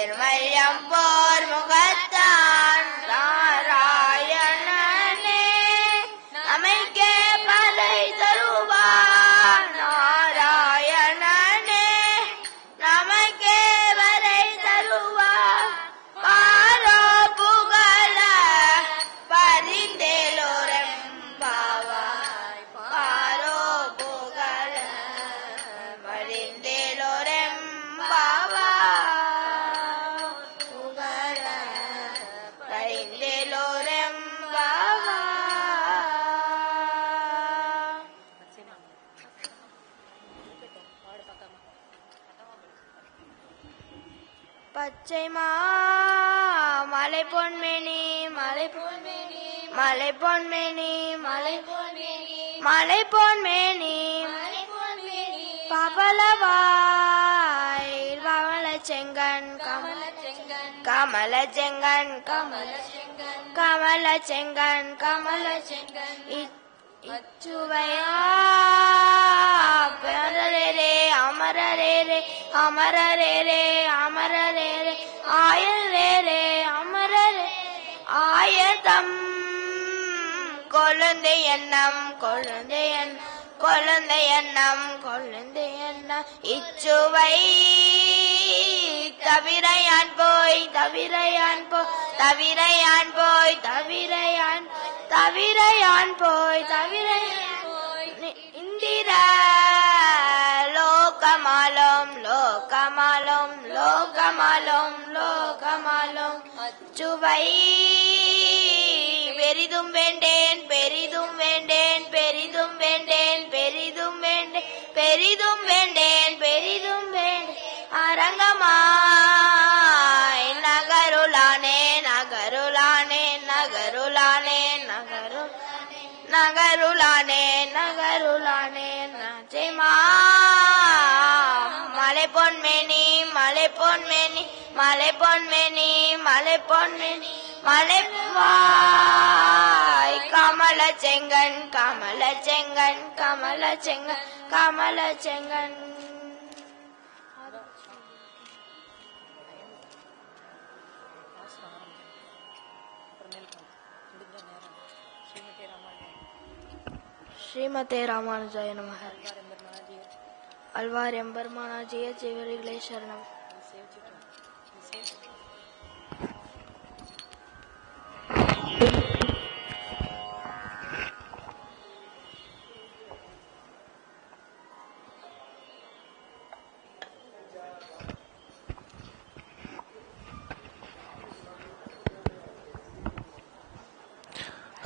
தேர்மல்யம் போர் முகத்தான் நாராயணனே நமக்கே பறை தருவார் நாராயணனே நமக்கே பறை தருவார் பாரோ புகழ பரிந்தேலோரெம்பாவாய் பாரோ புகழ பரிந்தேலோரெம்பாவாய் புகழ பரிந்தேலோரெம்பாவாய். பச்சை மலை பொன்மேனி மலை பொன்மேனி மலை பொன்மேனி மலை பொன்மேனி மலை பொன்மேனி பவளவாய் பவள செங்கன் கமல செங்கன் கமல செங்கன் கமல செங்கன் கமல செங்கன் இச்சுவையா பெறரே அமரரே அமரரே அமரரே ஆயரே அமரரே ஆயதம் கொழுந்தை எண்ணம் கொழுந்தை எண்ணம் கொழுந்தை எண்ணம் கொழுந்தை எண்ணம் இச்சுவை தவிரையான் போய் தவிரையான் போய் தவிரையான் போய் தவிரையான் தவிரையான் போய் தவிரையான் போய் இந்திர லோகமாலும் லோகமாலும் லோகமாலும் லோகமாலும் அச்சுவை பெரிதும் வேண்டேன் பெரிதும் வேண்டேன் பெரிதும் வேண்டேன் பெரிதும் வேண்டேன் பெரிதும் வேண்டேன் பெரிதும் வேண்டேன் அரங்கமாய் நகருளானே நகருளானே நகருளானே நகரு நகருளானே நகருளானே நஜைமா மலை பொன்மேனி மலை பொன்மேனி மலை பொன்மேனி மலை பொன்மேனி மலை வாய் கமல செங்கன் கமல செங்கன் கமல செங்கன் கமல செங்கன். ஸ்ரீமதே ராமானுஜாய நமஹ. அல்வார் எம்பெருமானாஜிய ஜீவரிகளே சரணம்.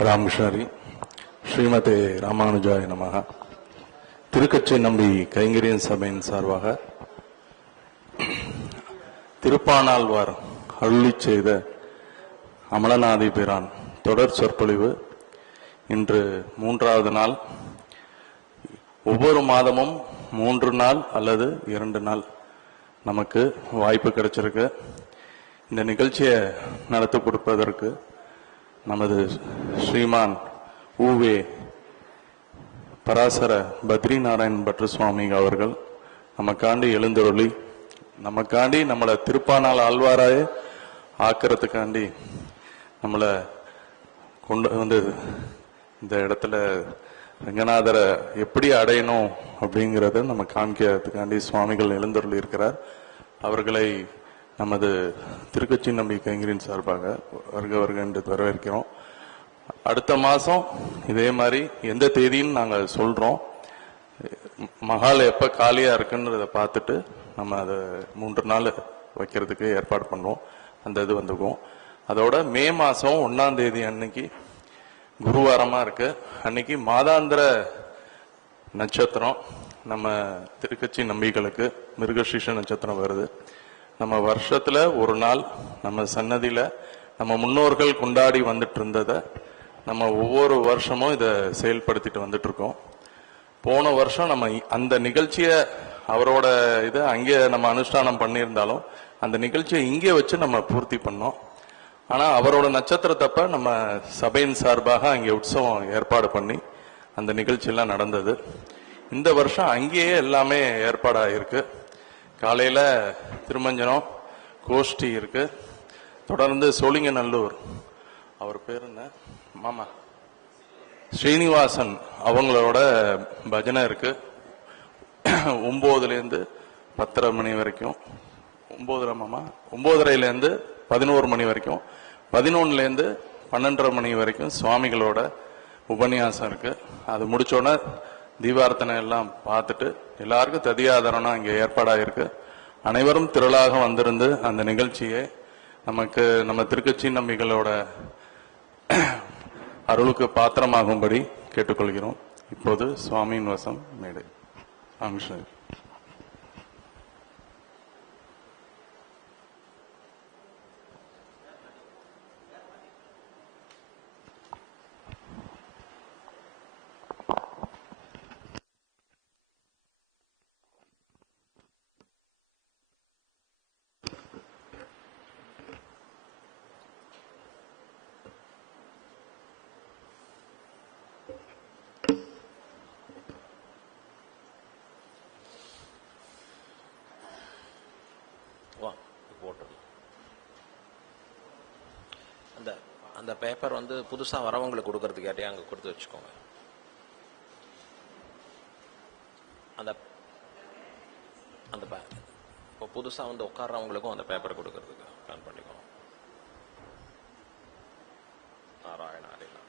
ராமகிருஷ்ணரி. ஸ்ரீமதே ராமானுஜாய நமஹ. திருக்கச்சி நம்பி கைங்கரியன் சபையின் சார்பாக திருப்பானாழ்வார் அருளி செய்த அமலநாதி பிரான் தொடர் சொற்பொழிவு இன்று 3வது நாள். ஒவ்வொரு மாதமும் 3 நாள் அல்லது 2 நாள் நமக்கு வாய்ப்பு கிடைச்சிருக்கு. இந்த நிகழ்ச்சியை நடத்தி கொடுப்பதற்கு நமது ஸ்ரீமான் ஊவே பராசர பத்ரி நாராயண் பட்ரு சுவாமி அவர்கள் நமக்காண்டி எழுந்தருளி நமக்காண்டி நம்மளை திருப்பானாள் ஆழ்வாராய ஆக்கிறதுக்காண்டி நம்மளை கொண்டு வந்து இந்த இடத்துல ரங்கநாதரை எப்படி அடையணும் அப்படிங்கிறத நம்ம காமிக்கிறதுக்காண்டி சுவாமிகள் எழுந்தருளி இருக்கிறார். அவர்களை நமது திருக்கச்சி நம்பி கைங்கரின் சார்பாக வருக என்று வரவேற்கிறோம். அடுத்த மாதம் இதே மாதிரி எந்த தேதின்னு நாங்கள் சொல்கிறோம். மகால் எப்போ காலியாக இருக்குன்றதை பார்த்துட்டு நம்ம அதை 3 நாள் வைக்கிறதுக்கு ஏற்பாடு பண்ணுவோம். அந்த இது வந்துக்கும். அதோட மே மாதம் 1ஆம் தேதி அன்னைக்கு குருவாரமாக இருக்கு. அன்னைக்கு மாதாந்திர நட்சத்திரம் நம்ம திருக்கச்சி நம்பிகளுக்கு மிருகசீஷ நட்சத்திரம் வருது. நம்ம வருஷத்துல ஒரு நாள் நம்ம சன்னதியில நம்ம முன்னோர்கள் கொண்டாடி வந்துட்டு இருந்ததை நம்ம ஒவ்வொரு வருஷமும் இதை செயல்படுத்திட்டு வந்துட்டு இருக்கோம். போன வருஷம் நம்ம அந்த நிகழ்ச்சியை அவரோட இதை அங்கே நம்ம அனுஷ்டானம் பண்ணியிருந்தாலும் அந்த நிகழ்ச்சியை இங்கே வச்சு நம்ம பூர்த்தி பண்ணோம். ஆனா அவரோட நட்சத்திரத்தப்ப நம்ம சபையின் சார்பாக அங்கே உற்சவம் ஏற்பாடு பண்ணி அந்த நிகழ்ச்சியெல்லாம் நடந்தது. இந்த வருஷம் அங்கேயே எல்லாமே ஏற்பாடாயிருக்கு. காலையில திருமஞ்சனம், கோஷ்டி இருக்கு. தொடர்ந்து சோழிங்கநல்லூர், அவர் பேர் என்ன, மாமா ஸ்ரீனிவாசன் அவங்களோட பஜனை இருக்கு. 9லேருந்து 10:30 மணி வரைக்கும், 9:30 மாமா, 9:30லேருந்து 11 மணி வரைக்கும், 11லேருந்து 12:30 மணி வரைக்கும் சுவாமிகளோட உபன்யாசம் இருக்கு. அது முடிச்சோடனே தீபார்த்தனை எல்லாம் பார்த்துட்டு எல்லாருக்கும் ததியாதரணம் இங்கே ஏற்பாடாயிருக்கு. அனைவரும் திரளாக வந்திருந்து அந்த நிகழ்ச்சியை நமக்கு நம்ம திருக்கட்சி நம்பிகளோட அருளுக்கு பாத்திரமாகும்படி கேட்டுக்கொள்கிறோம். இப்போது சுவாமியின் வசம் மேடை. ராமகிருஷ்ணன். அந்த பேப்பர் வந்து புதுசா வரவங்களுக்கு கொடுக்கறதுக்கு கேட்டே அங்க கொடுத்து வச்சுக்கோங்க. அந்த அந்த இப்போ புதுசா வந்து உட்கார்றவங்களுக்கும் அந்த பேப்பர் கொடுக்கறதுக்கு பிளான் பண்ணிக்கோங்க. நாராயண ஹரி நாராயண.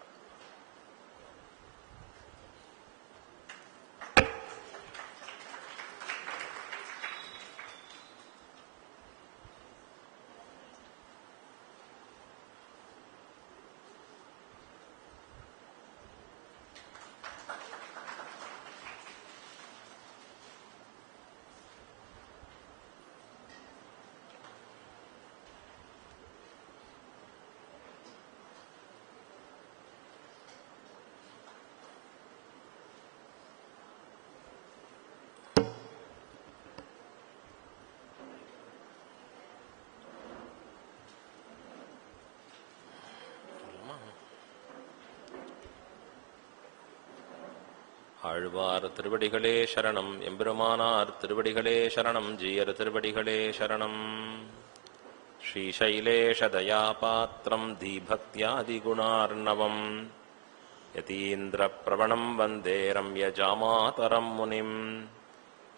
ஆழ்வார் திருவடிகளே சரணம், எம்பெருமானார் திருவடிகளே சரணம், ஜீயர் திருவடிகளே சரணம். ஸ்ரீசைலேஷதயாபாத்திரம் தீபக்தியாதிகுணார்ணவம் யதீந்திரப்ரவணம் வந்தே ரம்யஜாமாதரம் முனிம்.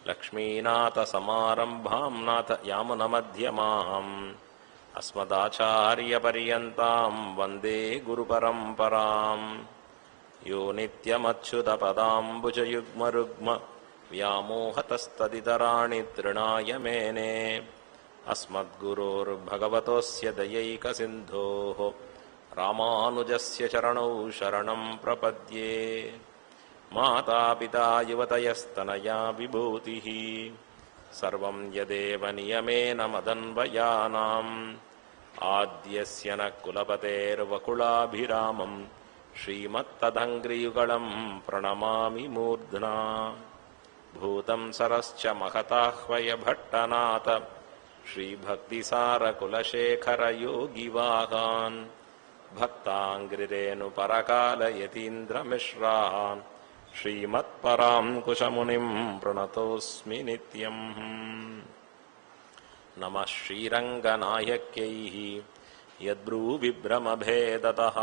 லக்ஷ்மீநாதசமாரம்பாம் நாதயாமுனமத்யமாம் அஸ்மதாச்சாரியபர்யந்தாம் வந்தே குருபரம்பராம். யோ நித்யமச்சுதபதாம்புஜயுக்மருக்ம व्यामोहतस्तदितराणि तृणाय मेने. अस्मद्गुरोर्भगवतोऽस्य दयैकसिन्धोः रामानुजस्य चरणौ शरणं प्रपद्ये. मातापिता युवतयस्तनया विभूतिः सर्वं यदेव नियमेन मदन्वयानाम्. आद्यस्य न कुलपतेर्वकुलाभिरामम् श्रीमत्तदङ्घ्रियुगलं प्रणमामि मूर्ध्ना. भूतं सरश्च महताह्वयभट्टनाथ श्रीभक्तिसारकुलशेखरयोगिवाहान् भक्ताङ्घ्रिरेणुपरकालयतीन्द्रमिश्रान् श्रीमत्पराङ्कुशमुनिं प्रणतोऽस्मि नित्यम्. नमः श्रीरङ्गनायक्यैः यद्ब्रूविभ्रमभेदतः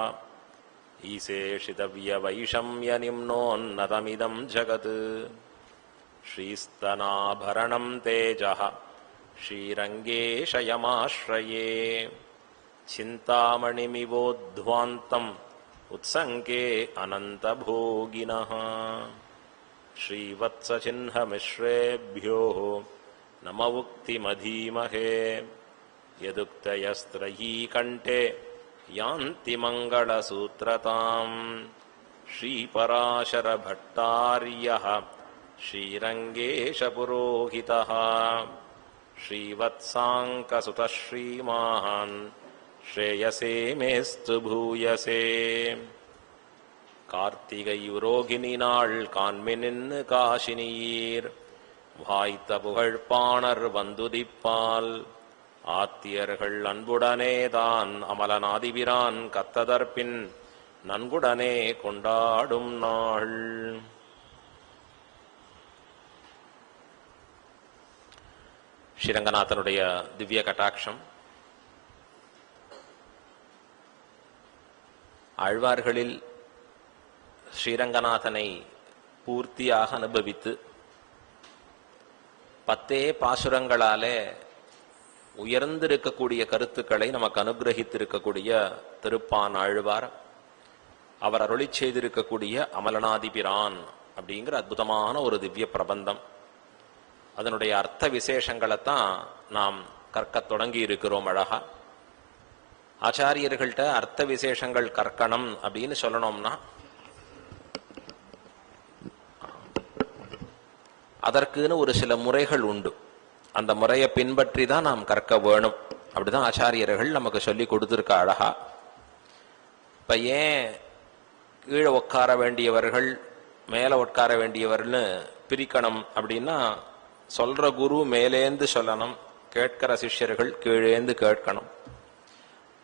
ईशेषितव्यवैषम्यनिम्नोन्नतमिदं जगत्. श्रीस्तनाभरणं तेजः श्रीरङ्गेशयमाश्रये. चिन्तामणिमिवोद्ध्वान्तम् उत्सङ्के अनन्तभोगिनः. श्रीवत्सचिह्नमिश्रेभ्यो नम उक्तिमधीमहे. यदुक्तयस्त्रयी कण्ठे यान्ति मङ्गलसूत्रताम्. श्रीपराशरभट्टार्यः श्रीरङ्गेशपुरोहितः श्रीवत्साङ्कसुतः श्रीमान् श्रेयसे मेस्तु भूयसे. கார்த்திகையுரோகினி நாள் காண்மினின்னு காசினியீர் வாய்த்த புகழ்பாணர் வந்துதிப்பால். ஆத்தியர்கள் அன்புடனே தான் அமலநாதிபிரான் கத்ததற்பின் நன்குடனே கொண்டாடும் நாள். ஸ்ரீரங்கநாதனுடைய திவ்ய கட்டாட்சம், ஆழ்வார்களில் ஸ்ரீரங்கநாதனை பூர்த்தியாக அனுபவித்து 10 பாசுரங்களாலே உயர்ந்திருக்கக்கூடிய கருத்துக்களை நமக்கு அனுகிரகித்திருக்கக்கூடிய திருப்பான் ஆழ்வார், அவர் அருளி செய்திருக்கக்கூடிய அமலனாதிபிரான் அப்படிங்கிற அற்புதமான ஒரு திவ்ய பிரபந்தம். அதனுடைய அர்த்த விசேஷங்களைத்தான் நாம் கற்க தொடங்கி இருக்கிறோம். அழகா ஆச்சாரியர்கள்ட்ட அர்த்த விசேஷங்கள் கற்கணும் அப்படின்னு சொல்லணும்னா அதற்குன்னு ஒரு சில முறைகள் உண்டு. அந்த முறையை பின்பற்றி தான் நாம் கற்க வேணும். அப்படிதான் ஆச்சாரியர்கள் நமக்கு சொல்லி கொடுத்துருக்க அழகா. இப்ப ஏன் கீழே உட்கார வேண்டியவர்கள் மேல உட்கார வேண்டியவர்கள்னு பிரிக்கணும் அப்படின்னா, சொல்ற குரு மேலேந்து சொல்லணும், கேட்கிற சிஷ்யர்கள் கீழேந்து கேட்கணும்.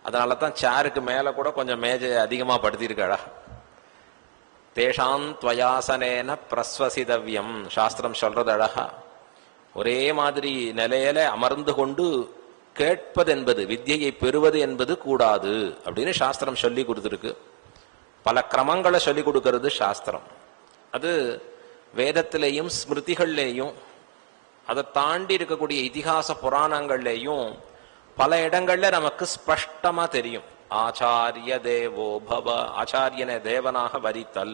அதனால தான் சேருக்கு மேல கூட கொஞ்சம் மேஜை அதிகமா படுத்திருக்கா. தேஷாம் துவயாசனேன பிரஸ்வசிதவ்யம் சாஸ்திரம் சொல்றது அழகா. ஒரே மாதிரி நிலையில அமர்ந்து கொண்டு கேட்பது என்பது, வித்யை பெறுவது என்பது கூடாது அப்படின்னு சாஸ்திரம் சொல்லி கொடுத்துருக்கு. பல கிரமங்களை சொல்லி கொடுக்கிறது சாஸ்திரம். அது வேதத்திலேயும் ஸ்மிருதிகள்லேயும் அதை தாண்டி இருக்கக்கூடிய இதிகாச புராணங்கள்லேயும் பல இடங்கள்ல நமக்கு ஸ்பஷ்டமா தெரியும். ஆச்சாரிய தேவோ பவ, ஆச்சாரியனை தேவனாக வரித்தல்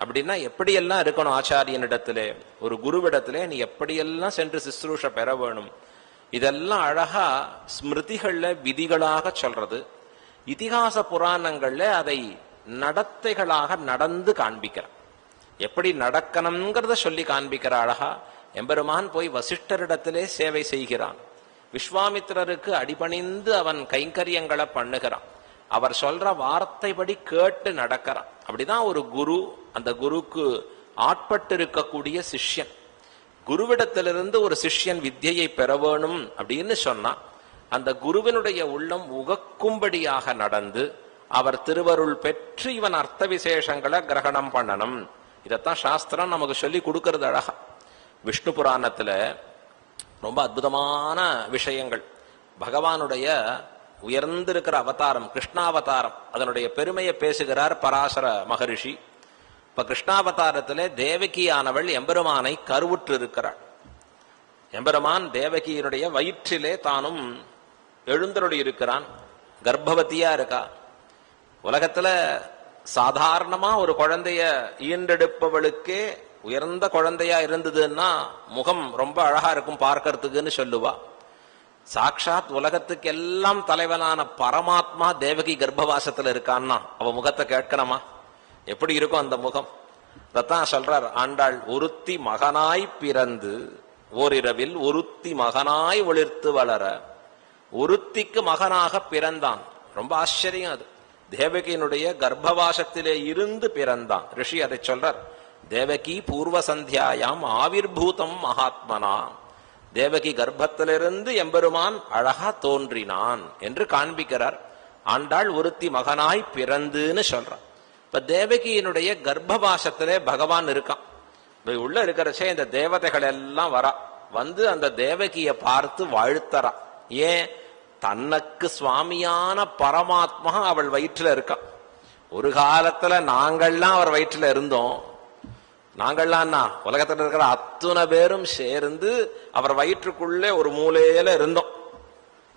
அப்படின்னா எப்படியெல்லாம் இருக்கணும் ஆச்சாரியனிடத்திலே, ஒரு குருவிடத்திலே நீ எப்படியெல்லாம் சென்று சிஸ்ரூஷ பெற வேணும், இதெல்லாம் அழகா ஸ்மிருதிகள்ல விதிகளாக சொல்றது. இதிகாச புராணங்கள்ல அதை நடத்தைகளாக நடந்து காண்பிக்கிறார். எப்படி நடக்கணுங்கிறத சொல்லி காண்பிக்கிற அழகா. எம்பெருமான் போய் வசிஷ்டரிடத்திலே சேவை செய்கிறான். விஸ்வாமித்திரருக்கு அடிபணிந்து அவன் கைங்கரியங்களை பண்ணுகிறான். அவர் சொல்ற வார்த்தைப்படி கேட்டு நடக்கிறான். அப்படிதான் ஒரு குரு, அந்த குருக்கு ஆட்பட்டு இருக்கக்கூடிய சிஷ்யன். குருவிடத்திலிருந்து ஒரு சிஷ்யன் வித்யை பெற வேணும் அப்படின்னு சொன்னா அந்த குருவினுடைய உள்ளம் உகக்கும்படியாக நடந்து அவர் திருவருள் பெற்று இவன் அர்த்த விசேஷங்களை கிரகணம் பண்ணணும். இதத்தான் சாஸ்திரம் நமக்கு சொல்லி கொடுக்கறது அழகா. விஷ்ணு புராணத்துல ரொம்ப அற்புதமான விஷயங்கள். பகவானுடைய உயர்ந்திருக்கிற அவதாரம் கிருஷ்ணாவதாரம், அதனுடைய பெருமையை பேசுகிறார் பராசர மகரிஷி. இப்ப கிருஷ்ணாவதாரத்திலே தேவகியானவள் எம்பெருமானை கருவுற்று இருக்கிறாள். எம்பெருமான் தேவகியினுடைய வயிற்றிலே தானும் எழுந்தருளி இருக்கிறான், கர்ப்பவதியா இருக்கா. உலகத்துல சாதாரணமா ஒரு குழந்தைய ஈண்டெடுப்பவளுக்கே உயர்ந்த குழந்தையா இருந்ததுன்னா முகம் ரொம்ப அழகா இருக்கும் பார்க்கறதுக்குன்னு சொல்லுவா. சாட்சாத் உலகத்துக்கு எல்லாம் தலைவனான பரமாத்மா தேவகி கர்ப்பவாசத்துல இருக்கான்னா அவ முகத்தை கேட்கணுமா? எப்படி இருக்கும் அந்த முகம்? அதான் சொல்றார் ஆண்டாள், ஒருத்தி மகனாய் பிறந்து ஓரிரவில் ஒருத்தி மகனாய் ஒளிர்த்து வளர, ஒருத்திக்கு மகனாக பிறந்தான். ரொம்ப ஆச்சரியம் அது. தேவகியினுடைய கர்ப்பவாசத்திலே இருந்து பிறந்தான். ரிஷி அதை சொல்றார், தேவகி பூர்வ சந்தியாயாம் ஆவிர்பூதம் மகாத்மனா, தேவகி கர்ப்பத்திலிருந்து எம்பெருமான் அழகா தோன்றினான் என்று காண்பிக்கிறார். ஆண்டாள் ஒருத்தி மகனாய் பிறந்துன்னு சொல்றான். இப்ப தேவகியினுடைய கர்ப்பவாசத்திலே பகவான் இருக்கான். உள்ள இருக்கிறச்சே இந்த தேவதைகள் எல்லாம் வரா, வந்து அந்த தேவகியை பார்த்து வாழ்த்தரா. ஏன்? தனக்கு சுவாமியான பரமாத்மா அவள் வயிற்றுல இருக்கான். ஒரு காலத்துல நாங்கள்லாம் அவர் வயிற்றுல இருந்தோம். நாங்கள்லாம்னா உலகத்துல இருக்கிற அத்தனை பேரும் சேர்ந்து அவர் வயிற்றுக்குள்ளே ஒரு மூலையில இருந்தோம்.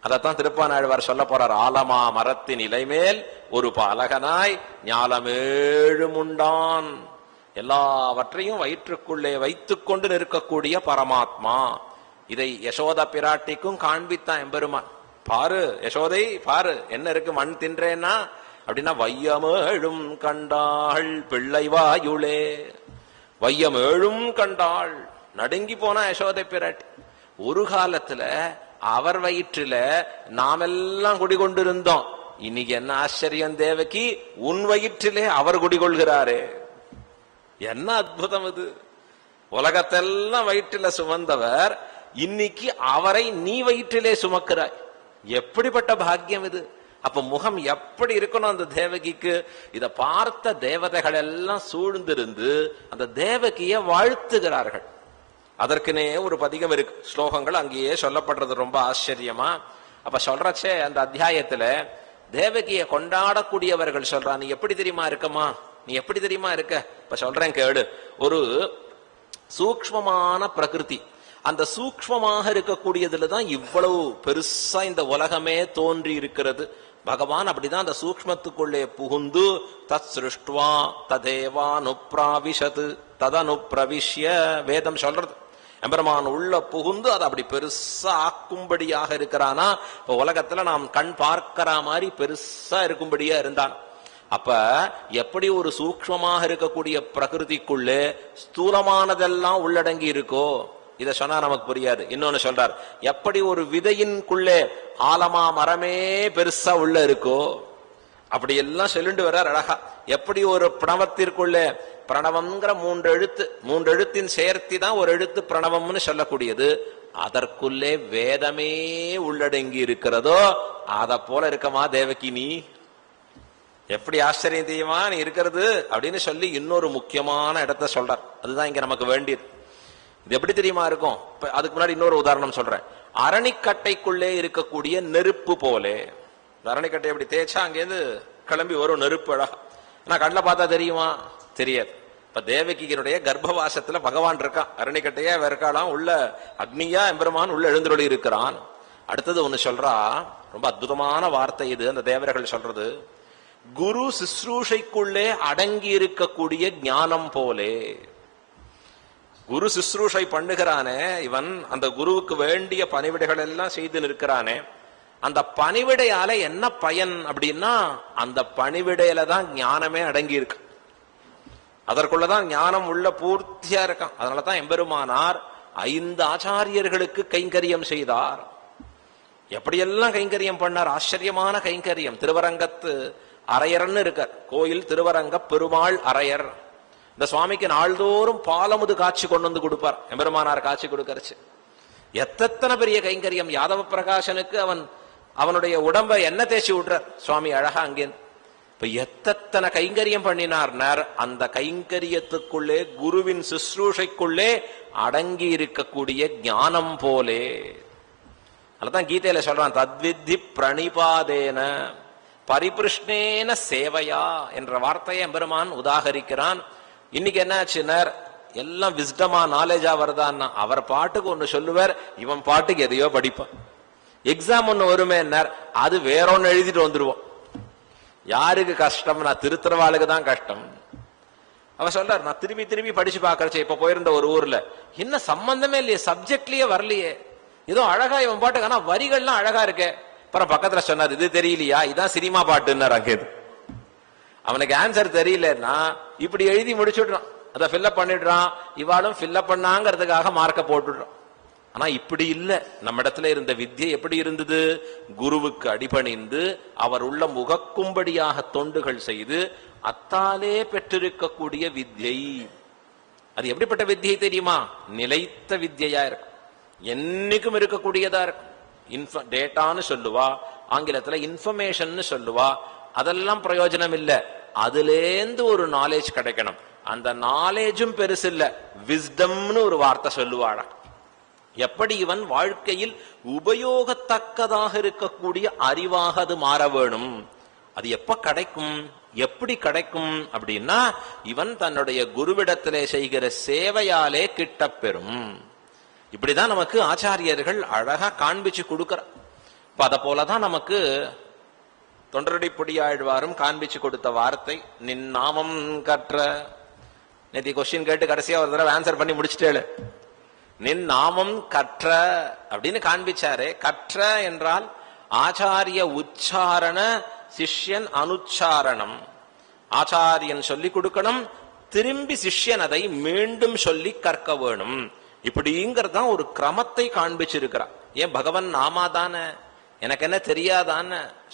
அதத்தான் திருப்பானாழ்வார் சொல்ல போறார், ஆலமா மரத்தின் இலைமேல் ஒரு பாலகனாய் ஞாலமேழும் உண்டான். எல்லாவற்றையும் வயிற்றுக்குள்ளே வைத்துக் கொண்டு நிற்கக்கூடிய பரமாத்மா. இதை யசோத பிராட்டிக்கும் காண்பித்தான் எம்பெருமான். பாரு யசோதை, பாரு என்ன இருக்கு, மண் தின்றேன்னா அப்படின்னா வையமேழும் கண்டாள் பிள்ளை வாயுளே. வையமேழும் கண்டாள், நடுங்கி போனா யசோதை பிராட்டி. ஒரு காலத்துல அவர் வயிற்றுல நாமெல்லாம் குடிகொண்டிருந்தோம். இன்னைக்கு என்ன ஆச்சரியம் தேவகி, உன் வயிற்றிலே அவர் குடிகொள்கிறாரே. என்ன அற்புதம் இது! உலகத்தெல்லாம் வயிற்றில சுமந்தவர் இன்னைக்கு அவரை நீ வயிற்றிலே சுமக்கிறாய். எப்படிப்பட்ட பாக்கியம் இது! அப்ப முகம் எப்படி இருக்கணும் அந்த தேவகிக்கு? இத பார்த்த தேவதைகள் எல்லாம் சூழ்ந்திருந்து அந்த தேவகியை வாழ்த்துகிறார்கள். அதற்குனே ஒரு பதிகம் இருக்கு, ஸ்லோகங்கள் அங்கேயே சொல்லப்படுறது ரொம்ப ஆச்சரியமா. அப்ப சொல்றச்சே அந்த அத்தியாயத்துல தேவகியை கொண்டாடக்கூடியவர்கள் சொல்றா, நீ எப்படி தெரியுமா இருக்கமா, நீ எப்படி தெரியுமா இருக்க. இப்ப சொல்றேன் கேளு. ஒரு சூக்ஷ்மமான பிரகிருதி, அந்த சூக்ஷ்மமாக இருக்கக்கூடியதுலதான் இவ்வளவு பெருசா இந்த உலகமே தோன்றி இருக்கிறது. பகவான் அப்படிதான் அந்த சூக்ஷ்மத்துக்குள்ளே புகுந்து தத் சிருஷ்டுவா ததேவானுப்ராவிஷத் ததனுப்ரவிஷ்ய வேதம் சொல்றது. எம்பெருமான் உள்ள புகுந்து அதை அப்படி பெருசா ஆக்கும்படியாக இருக்கிறானா. இப்ப உலகத்துல நாம் கண் பார்க்கிற மாதிரி பெருசா இருக்கும்படியா இருந்தான். அப்ப எப்படி ஒரு சூக்ஷ்மமாக இருக்கக்கூடிய பிரகிருதிக்குள்ளே ஸ்தூலமானதெல்லாம் உள்ளடங்கி இருக்கோ, இத சொன்னா நமக்கு புரியாது. இன்னொன்னு சொல்றார், எப்படி ஒரு விதையின்குள்ளே ஆலமா மரமே பெருசா உள்ள இருக்கோ, அப்படி எல்லாம் சொல்லிட்டு வர்றார் அழகா. எப்படி ஒரு பிரணவத்திற்குள்ளே, பிரணவம்ங்கிற மூன்று எழுத்தின் சேர்த்தி தான் ஒரு எழுத்து பிரணவம்னு சொல்லக்கூடியது, அதற்குள்ளே வேதமே உள்ளடங்கி இருக்கிறதோ அத போல இருக்கமா தேவகி நீ. எப்படி ஆச்சரியம் தெரியுமா நீ இருக்கிறது அப்படின்னு சொல்லி இன்னொரு முக்கியமான இடத்த சொல்றார். அதுதான் இங்க நமக்கு வேண்டியது. இது எப்படி தெரியுமா இருக்கும். அதுக்கு முன்னாடி இன்னொரு உதாரணம் சொல்றேன். அரணிக்கட்டைக்குள்ளே இருக்கக்கூடிய நெருப்பு போலே, அரணிக்கட்டை எப்படி தேய்ச்சா அங்கேருந்து கிளம்பி வரும் நெருப்பு அழகா. ஆனா கண்ணில் பார்த்தா தெரியுமா, தெரியாது. இப்ப தேவகியினுடைய கர்ப்பவாசத்துல பகவான் இருக்கான், அரணிக்கட்டையா இருக்காளாம், உள்ள அக்னியா எம்பெருமான் உள்ள எழுந்தருளி இருக்கிறான். அடுத்தது ஒண்ணு சொல்றா, ரொம்ப அற்புதமான வார்த்தை இது அந்த தேவர்கள் சொல்றது. குரு சிஸ்ரூஷைக்குள்ளே அடங்கி இருக்கக்கூடிய ஞானம் போலே. குரு சிஸ்ரூஷை பண்ணுகிறானே இவன், அந்த குருவுக்கு வேண்டிய பணிவிடைகள் எல்லாம் செய்து நிற்கிறானே, அந்த பணிவிடையால என்ன பயன் அப்படின்னா, அந்த பணிவிடையில தான் ஞானமே அடங்கி இருக்கு. அதற்குள்ளதான் ஞானம் உள்ள பூர்த்தியா இருக்கான். அதனாலதான் எம்பெருமானார் 5 ஆச்சாரியர்களுக்கு கைங்கரியம் செய்தார். எப்படியெல்லாம் கைங்கரியம் பண்ணார், ஆச்சரியமான கைங்கரியம். திருவரங்கத்து அரையர்ன்னு இருக்கார் கோயில், திருவரங்க பெருமாள் அரையர். இந்த சுவாமிக்கு நாள்தோறும் பாலமுது காட்சி கொண்டு வந்து கொடுப்பார் எம்பெருமானார். காட்சி கொடுக்கறச்சு எத்தனை பெரிய கைங்கரியம். யாதவ பிரகாசனுக்கு அவனுடைய உடம்பை என்ன தேய்ச்சி விடுறார் சுவாமி அழகா அங்கே. இப்ப எத்தனை கைங்கரியம் பண்ணினார். அந்த கைங்கரியத்துக்குள்ளே குருவின் சுশ্ரூஷைக்குள்ளே அடங்கி இருக்கக்கூடிய ஞானம் போலே. அதுதான் கீதையில சொல்றான், தத்வித்தி பிரணிபாதேன பரிபிருஷ்ணேன சேவையா என்ற வார்த்தையை எம்பெருமான் உதாகரிக்கிறான். இன்னைக்கு என்ன ஆச்சுனர், எல்லாம் விஸ்டமா நாலேஜா வருதான்னா, அவர் பாட்டுக்கு ஒண்ணு சொல்லுவார், இவன் பாட்டுக்கு எதையோ படிப்பான். எக்ஸாம் ஒண்ணு வருமே, அது வேற ஒன்னு எழுதிட்டு வந்துருவோம். யாருக்கு கஷ்டம், நான் திருத்துறவாளுக்கு தான் கஷ்டம். அவன் சொல்றார், நான் திருப்பி திருப்பி படிச்சு பாக்கறச்சே. இப்ப போயிருந்த ஒரு ஊர்ல என்ன சம்பந்தமே இல்லையே, சப்ஜெக்ட்லயே வரலையே, ஏதோ அழகா இவன் பாட்டுக்கு, ஆனா வரிகள்லாம் அழகா இருக்கே. அப்புறம் பக்கத்துல சொன்னார், இது தெரியலையா, இதான் சினிமா பாட்டுன்னார். அங்கே அவனுக்கு ஆன்சர் தெரியலன்னா இப்படி எழுதி முடிச்சுடுறான், அதை ஃபில்லப் பண்ணிடுறான். இவாளும் ஃபில்லப் பண்ணாங்கிறதுக்காக மார்க்க போட்டுடுறான். ஆனா இப்படி இல்ல. நம்ம இடத்துல இருந்த வித்யை எப்படி இருந்தது, குருவுக்கு அடிபணிந்து அவர் உள்ள முகக்கும்படியாக தொண்டுகள் செய்து அத்தாலே பெற்றிருக்கக்கூடிய வித்யை. அது எப்படிப்பட்ட வித்யை தெரியுமா, நிலைத்த வித்யா இருக்கும், என்னைக்கும் இருக்கக்கூடியதா இருக்கும். டேட்டான்னு சொல்லுவா, ஆங்கிலத்துல இன்ஃபர்மேஷன் சொல்லுவா. அதெல்லாம் பிரயோஜனம் இல்ல, அதுலேந்து ஒரு நாலேஜ் கிடைக்கணும். அந்த நாலேஜும் பெருசு இல்ல, விஸ்டம்னு ஒரு வார்த்தை சொல்லுவாடா. எப்படி இவன் வாழ்க்கையில் உபயோகத்தக்கதாக இருக்கக்கூடிய அறிவாக அது மாற வேணும். அது எப்ப கிடைக்கும், எப்படி கிடைக்கும் அப்படின்னா, இவன் தன்னுடைய குருவிடத்திலே செய்கிற சேவையாலே கிட்ட பெறும். இப்படிதான் நமக்கு ஆச்சாரியர்கள் அழகா காண்பிச்சு கொடுக்கிற. அத போலதான் நமக்கு தொண்டரடிப்பொடியாழ்வாரும் காண்பிச்சு கொடுத்த வார்த்தை, நின் நாமம் கற்ற. நேத்தி கொஸ்டின் கேட்டு கடைசியா ஒரு தடவை ஆன்சர் பண்ணி முடிச்சுட்டேளு. நின் நாமம் கற்ற அப்படின்னு காண்பிச்சாரே. கற்ற என்றால் ஆச்சாரிய உச்சாரண, சிஷ்யன் அனுச்சாரணம். ஆச்சாரியன் சொல்லி கொடுக்கணும், திரும்பி சிஷ்யன் அதை மீண்டும் சொல்லி கற்க வேணும். இப்படிங்கிறதான் ஒரு கிரமத்தை காண்பிச்சிருக்கிறார். ஏன் பகவன் நாமாதான, எனக்கு என்ன தெரியாதான,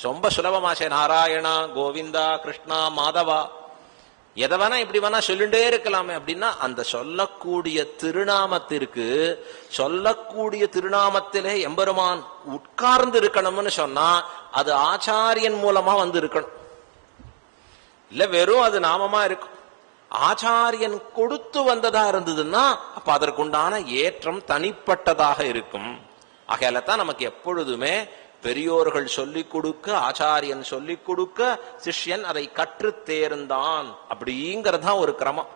ரொம்ப சுலபமாச்சே. நாராயணா, கோவிந்தா, கிருஷ்ணா, மாதவா, எதை வேணா இப்படி வேணா சொல்லிட்டே இருக்கலாமே அப்படின்னா, அந்த சொல்லக்கூடிய திருநாமத்திற்கு, சொல்லக்கூடிய திருநாமத்திலே எம்பெருமான் உட்கார்ந்து இருக்கணும்னு சொன்னா அது ஆச்சாரியன் மூலமா வந்து இருக்கணும். இல்ல வெறும் அது நாமமா இருக்கும். ஆச்சாரியன் கொடுத்து வந்ததா இருந்ததுன்னா அப்ப அதற்குண்டான ஏற்றம் தனிப்பட்டதாக இருக்கும். ஆகையால தான் நமக்கு எப்பொழுதுமே பெரியோர்கள் சொல்லிக் கொடுக்க, ஆச்சாரியன் சொல்லிக் கொடுக்க, சிஷ்யன் அதை கற்று தேர்ந்தான் அப்படிங்கறதா ஒரு கிரமம்.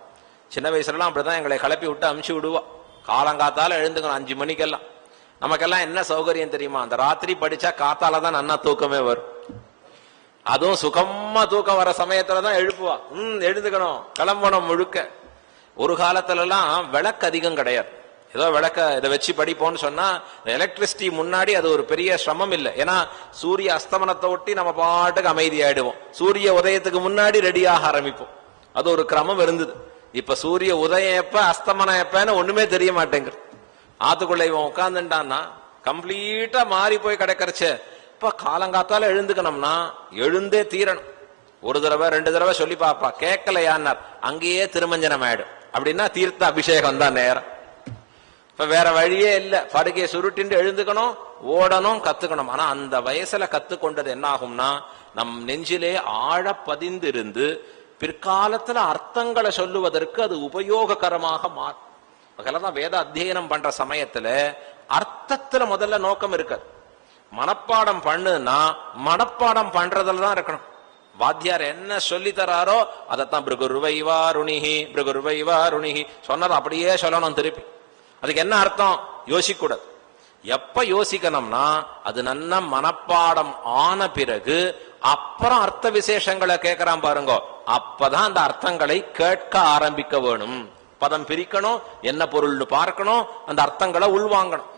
சின்ன வயசுலாம் அப்படிதான் எங்களை கிளப்பி விட்டு அமுச்சு விடுவா. காலங்காத்தால எழுந்துக்கணும் 5 மணிக்கெல்லாம். நமக்கெல்லாம் என்ன சௌகரியம் தெரியுமா, அந்த ராத்திரி படிச்சா காத்தாலதான் நன்னா தூக்கமே வரும். அதுவும் சுகமா தூக்கம் வர சமயத்துலதான் எழுப்புவா. எழுந்துக்கணும், கிளம்பணும் முழுக்க. ஒரு காலத்துல எல்லாம் விளக்கு அதிகம் கிடையாது. ஏதோ விளக்க இதை வச்சு படிப்போம்னு சொன்னா எலக்ட்ரிசிட்டி முன்னாடி அது ஒரு பெரிய சிரமம் இல்லை. ஏன்னா சூரிய அஸ்தமனத்தை ஒட்டி நம்ம பாட்டுக்கு அமைதி ஆயிடுவோம். சூரிய உதயத்துக்கு முன்னாடி ரெடியாக ஆரம்பிப்போம். அது ஒரு கிரமம் இருந்தது. இப்ப சூரிய உதயம் எப்ப அஸ்தமனம் எப்பன்னு ஒண்ணுமே தெரிய மாட்டேங்குது. ஆத்துக்குள்ள இவன் உட்கார்ந்துட்டான்னா கம்ப்ளீட்டா மாறி போய் கிடக்கிறச்ச. இப்ப காலங்காத்தால எழுந்துக்கணும்னா எழுந்தே தீரணும். ஒரு தடவை 2 தடவை சொல்லி பாப்பா, கேட்கலையான்னார் அங்கேயே திருமஞ்சனம் ஆயிடும். அப்படின்னா தீர்த்த அபிஷேகம் தான் நேரம். இப்ப வேற வழியே இல்ல, படுக்கையை சுருட்டின்னு எழுந்துக்கணும், ஓடணும், கத்துக்கணும். ஆனா அந்த வயசுல கத்துக்கொண்டது என்ன ஆகும்னா நம் நெஞ்சிலே ஆழ பதிந்து இருந்து பிற்காலத்துல அர்த்தங்களை சொல்லுவதற்கு அது உபயோககரமாக மாறும். அதெல்லாம் வேத அத்தியனம் பண்ற சமயத்துல அர்த்தத்துல முதல்ல நோக்கம் இருக்காது. மனப்பாடம் பண்ணுன்னா மனப்பாடம் பண்றதுல தான் இருக்கணும். வாத்தியார் என்ன சொல்லி தராரோ அதைத்தான் பிருகுர்வைவாருணிஹி பிருகுர்வைவாருணிஹி சொன்னதை அப்படியே சொல்லணும் திருப்பி. அதுக்கு என்ன அர்த்தம் யோசிக்க கூடாது. எப்ப யோசிக்கணும்னா அது நல்ல மனப்பாடம் ஆன பிறகு அப்புறம் அர்த்த விசேஷங்களை கேட்கறான் பாருங்க, அப்பதான் அந்த அர்த்தங்களை கேட்க ஆரம்பிக்க வேணும். பதம் பிரிக்கணும், என்ன பொருள்னு பார்க்கணும், அந்த அர்த்தங்களை உள்வாங்கணும்.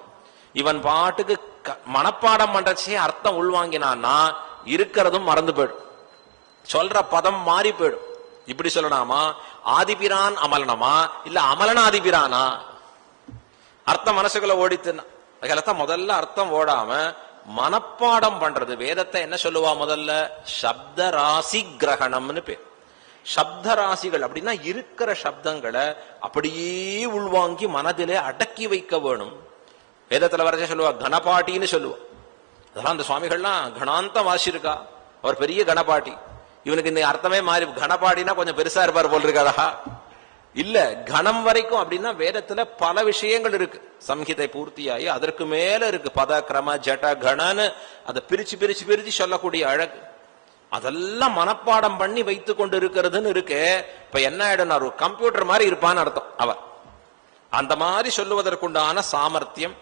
இவன் பாட்டுக்கு மனப்பாடம் பண்றச்சே அர்த்தம் உள்வாங்கினான்னா இருக்கிறதும் மறந்து போயிடும், சொல்ற பதம் மாறி போயிடும். இப்படி சொல்லலாமா, ஆதிபிரான் அமலனமா இல்ல அமலன ஆதிபிரானா, அர்த்தம் மனசுக்குள்ள ஓடித்துன்னா. அதனாலதான் முதல்ல அர்த்தம் ஓடாம மனப்பாடம் பண்றது. வேதத்தை என்ன சொல்லுவா முதல்ல, சப்த ராசி கிரகணம்னு பேர். சப்த ராசிகள் அப்படின்னா இருக்கிற சப்தங்களை அப்படியே உள்வாங்கி மனதிலே அடக்கி வைக்க வேணும். வேதத்துல வரைச்ச சொல்லுவா கணபாட்டின்னு சொல்லுவா. அதெல்லாம் அந்த சுவாமிகள்லாம் கணாந்தம் வாசிருக்கா, அவர் பெரிய கணபாட்டி. இவனுக்கு இந்த அர்த்தமே மாறி, கணபாடினா கொஞ்சம் பெருசா இருப்பார் போல் இருக்காதா? இல்ல, கணம் வரைக்கும் அப்படின்னா வேதத்துல பல விஷயங்கள் இருக்கு. சம்ஹிதை பூர்த்தியாகி அதற்கு மேல இருக்கு பத கிரம ஜட கணன்னு அதை பிரிச்சு பிரிச்சு பிரிச்சு சொல்லக்கூடிய அழகு. அதெல்லாம் மனப்பாடம் பண்ணி வைத்து கொண்டு இருக்கிறதுன்னு இருக்கு. இப்ப என்ன ஆயிடும், ஒரு கம்ப்யூட்டர் மாதிரி இருப்பான்னு அர்த்தம் அவர். அந்த மாதிரி சொல்லுவதற்குண்டான சாமர்த்தியம்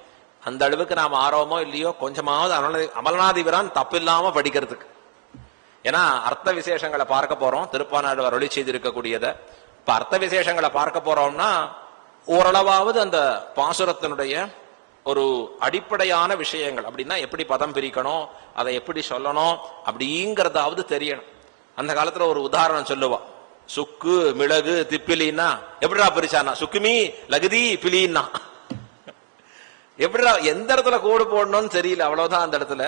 அந்த அளவுக்கு நாம் ஆர்வமோ இல்லையோ கொஞ்சமாவது அமலநாதிபிரான் தப்பு இல்லாம படிக்கிறதுக்கு. ஏன்னா அர்த்த விசேஷங்களை பார்க்க போறோம். திருப்பானாடு அருளி செய்திருக்கக்கூடியதை இப்ப அர்த்த விசேஷங்களை பார்க்க போறோம்னா ஓரளவாவது அந்த பாசுரத்தினுடைய ஒரு அடிப்படையான விஷயங்கள் அப்படின்னா எப்படி பதம் பிரிக்கணும், அதை எப்படி சொல்லணும் அப்படிங்கறதாவது தெரியணும். அந்த காலத்துல ஒரு உதாரணம் சொல்லுவா, சுக்கு மிளகு திப்பிலின்னா எப்படிடா பிரிச்சானா, சுக்குமி லகுதி பிலின்னா எப்படிடா எந்த இடத்துல கோடு போடணும்னு தெரியல, அவ்வளவுதான். அந்த இடத்துல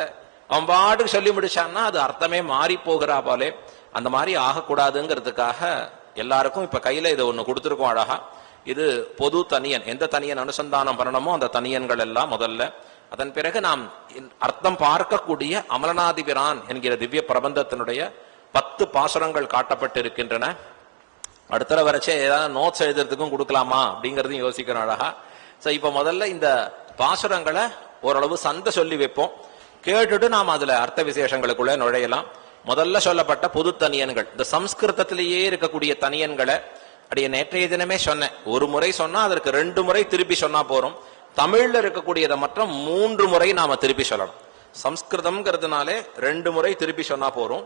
அவன் பாட்டுக்கு சொல்லி முடிச்சான்னா அது அர்த்தமே மாறி போகிறா போலே. அந்த மாதிரி ஆகக்கூடாதுங்கிறதுக்காக எல்லாருக்கும் இப்ப கையில இதை ஒண்ணு கொடுத்துருக்கோம் அழகா. இது பொது தனியன், எந்த தனியன் அனுசந்தானம் பண்ணணுமோ அந்த தனியன்கள் எல்லாம் முதல்ல. அதன் பிறகு நாம் அர்த்தம் பார்க்கக்கூடிய அமலநாதிபிரான் என்கிற திவ்ய பிரபந்தத்தினுடைய 10 பாசுரங்கள் காட்டப்பட்டிருக்கின்றன. அடுத்த வரைச்சே ஏதாவது நோட்ஸ் எழுதுறதுக்கும் கொடுக்கலாமா அப்படிங்கறதையும் யோசிக்கணும் அழகா. இப்ப முதல்ல இந்த பாசுரங்களை ஓரளவு சந்தை சொல்லி வைப்போம், கேட்டுட்டு நாம் அதுல அர்த்த விசேஷங்களுக்குள்ள நுழையலாம். முதல்ல சொல்லப்பட்ட பொது தனியன்கள், இந்த சம்ஸ்கிருதத்திலேயே இருக்கக்கூடிய தனியன்களை அப்படியே நேற்றைய தினமே சொன்னேன். ஒரு முறை சொன்னா அதற்கு 2 முறை திருப்பி சொன்னா போறோம். தமிழ்ல இருக்கக்கூடியதை மட்டும் 3 முறை நாம திருப்பி சொல்லணும். சம்ஸ்கிருதம்ங்கிறதுனாலே 2 முறை திருப்பி சொன்னா போறோம்.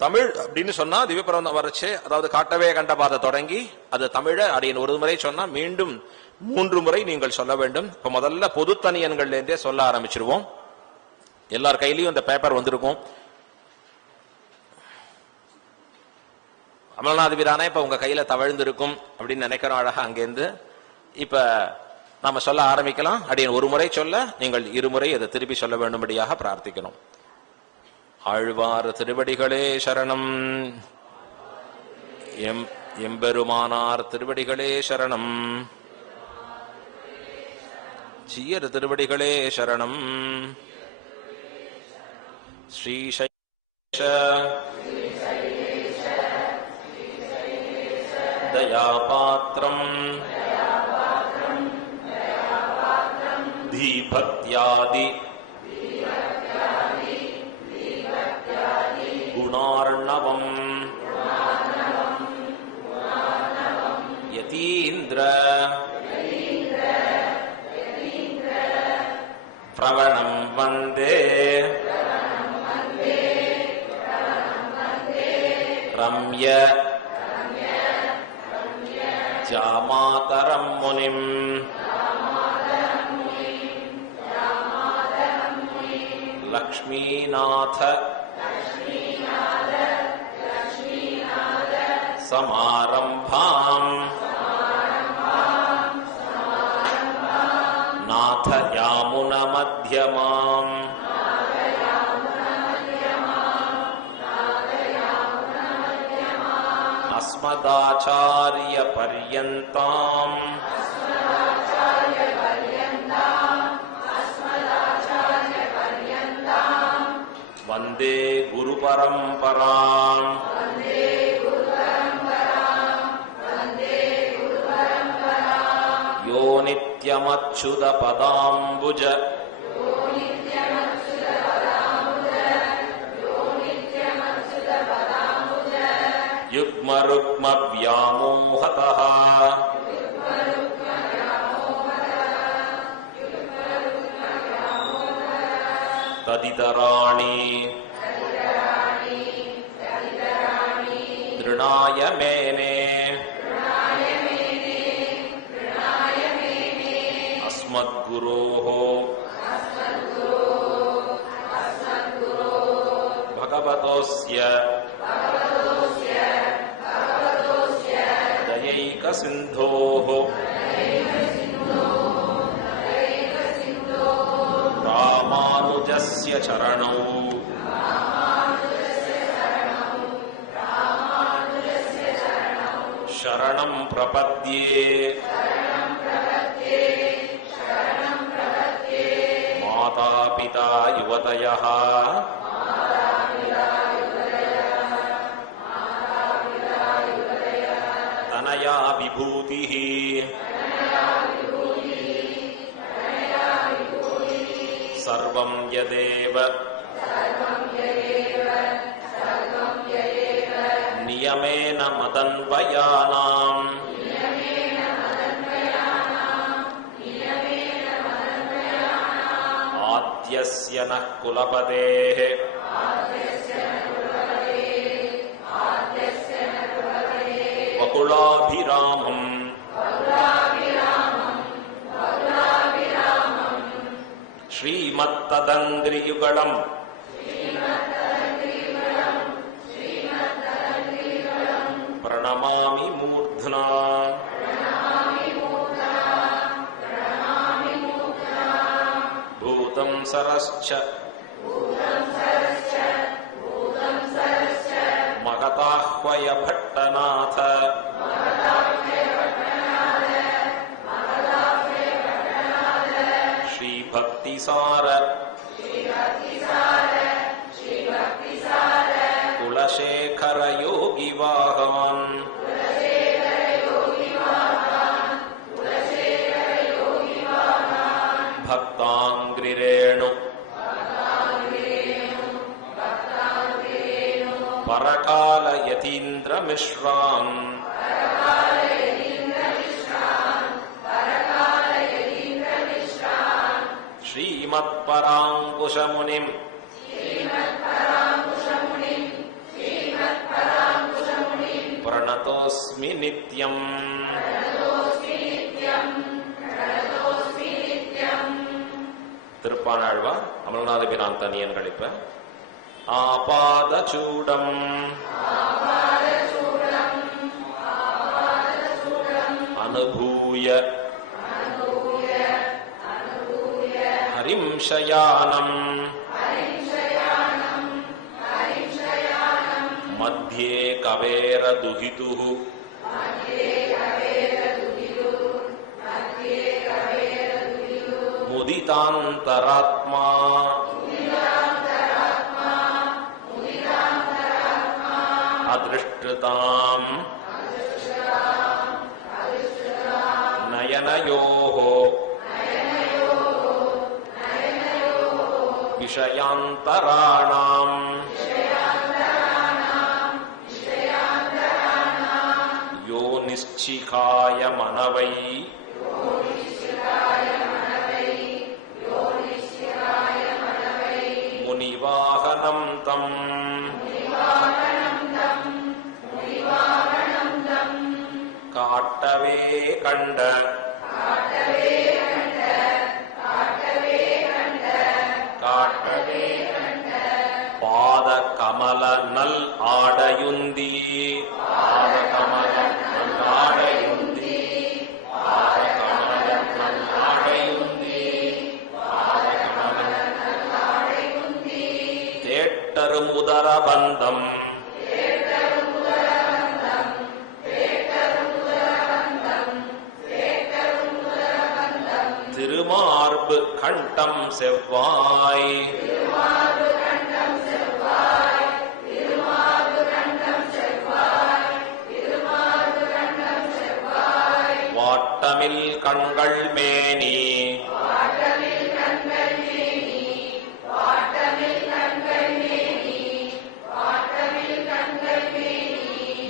தமிழ் அப்படின்னு சொன்னா திவ்யபிரபந்தம் வரைச்சே, அதாவது காட்டவே கண்ட பாத தொடங்கி அது தமிழ அப்படின்னு ஒரு முறை சொன்னா மீண்டும் 3 முறை நீங்கள் சொல்ல வேண்டும். இப்ப முதல்ல பொது தனியன்கள்ல இருந்தே சொல்ல ஆரம்பிச்சிருவோம். எல்லார் கையிலையும் இந்த பேப்பர் வந்திருக்கும். அமலநாதிபிரானே இப்ப உங்க கையில தவழ்ந்திருக்கும் அப்படின்னு நினைக்கிறோம் அழகா. அங்கேருந்து இப்ப நாம சொல்ல ஆரம்பிக்கலாம். அப்படின்னு ஒரு முறை சொல்ல நீங்கள் 2 முறை அதை திருப்பி சொல்ல வேண்டும்படியாக பிரார்த்திக்கணும். ஆழ்வார் திருவடிகளே சரணம், எம்பெருமானார் திருவடிகளே சரணம், ஜீயர் திருவடிகளே சரணம். ஸ்ரீ தயாபாத்ரம் தீபக்த்யாதி குணார்ணவம் யதீந்திர பிரவணம் வந்தே ரம்ய ஜாமாதரம் முனிம் லக்ஷ்மீநாத சமாரம்பாம் நாத யாமுன மத்யமாம் அஸ்மதாச்சார்ய பர்யந்தாம் வந்தே குரு பரம்பராம் யோ நித்யமச்சுத பதாம்புஜ யுக்ம ருக்ம வியாமோஹதஹ ததிதராணி திருணாய மேனே அஸ்மத்குரோஹ பகவதோஸ்ய தயைகசிந்தோஹ ராமானுஜஸ்ய சரணௌ शरणं प्रपद्ये माता पिता युवतयः तनया विभूतिः सर्वं यदेव नियमेन मदन्वयानाम् आद्यस्य नः कुलपतेः वकुलाभिरामम् श्रीमत्तदङ्घ्रियुगलम् प्रणमामि मूर्ध्ना भूतं सरश्च महताह्वय भट्टनाथ श्रीभक्तिसार कुलशेखर योगिवाहन् भक्ताङ्घ्रिरेणु परकाल यतीन्द्रमिश्रान् श्रीमत्पराङ्कुशमुनिम् प्रणतोऽस्मि नित्यम् திருப்பானாழ்வார் அமல்நாத பிரான் தனியன் கழிப்ப ஆபாதசூடம் அனுபூய ஹரிம்ஷயானம் மத்யே கவேர துஹிதுஹ முதிதாந்தராத்மா அதிருஷ்டாம் நயனயோः விஷயாந்தராணாம் யோ நிச்சிகாய மனவை முனிவாகனம் தம் காட்டவே கண்ட பாத கமல நல் ஆடையுந்தி பாத கமல நல் ஆடையுந்தி பாத கமல நல் ஆடையுந்தி பாத கமல நல் ஆடையுந்தி தேட்டரும் உதர பந்தம் திருமார்பு கண்டம் செவ்வாய் வாட்டமில் கண்கள் மேனி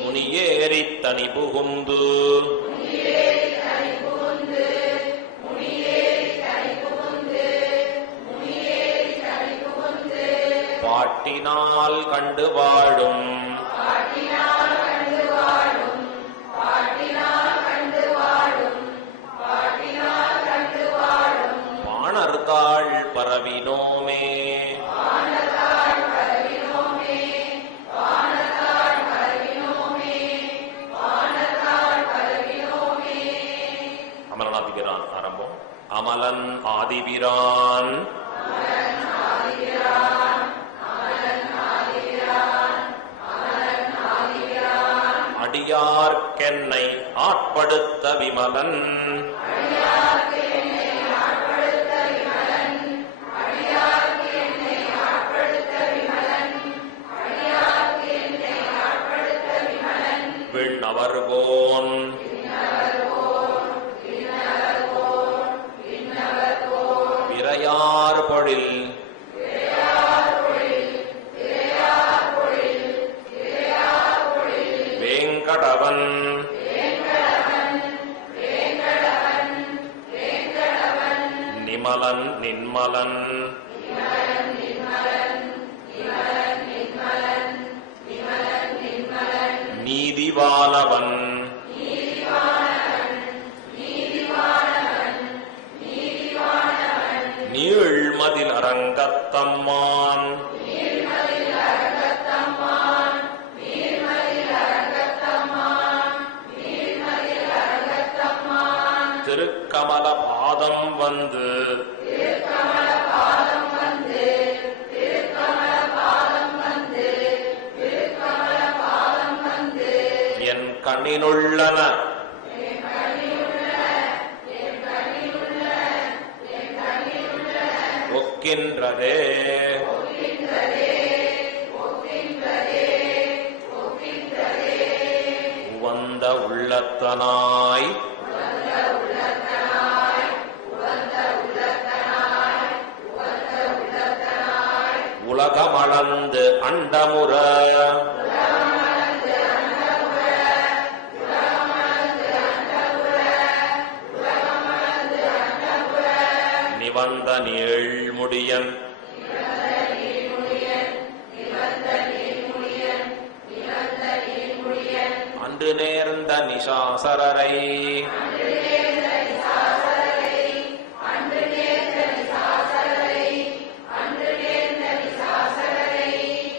முனியேறி தனி புகுந்து பாட்டினால் கண்டு வாழும் பாணர்தாள் பரவினோமே அமலனாதிபிரான் ஆரம்பம். அமலன் ஆதிபிரான் அடியார்க்கென்னை ஆட்படுத்த விமலன் விண்ணவர்கோன் விரையார் பொழில் வேங்கடவன் நிமலன் நின்மலன் நீதிவானவன் நீழ்மதில் அரங்கத்தம்மான் திருக்கமல பாதம் வந்து என் கண்ணினுள்ளன ஒக்கின்றதே உவந்த உள்ளத்தனாய் உலகமளந்து அண்டமுற நிவந்த நீழ்முடியன் அன்று நேர்ந்த நிசாசரரை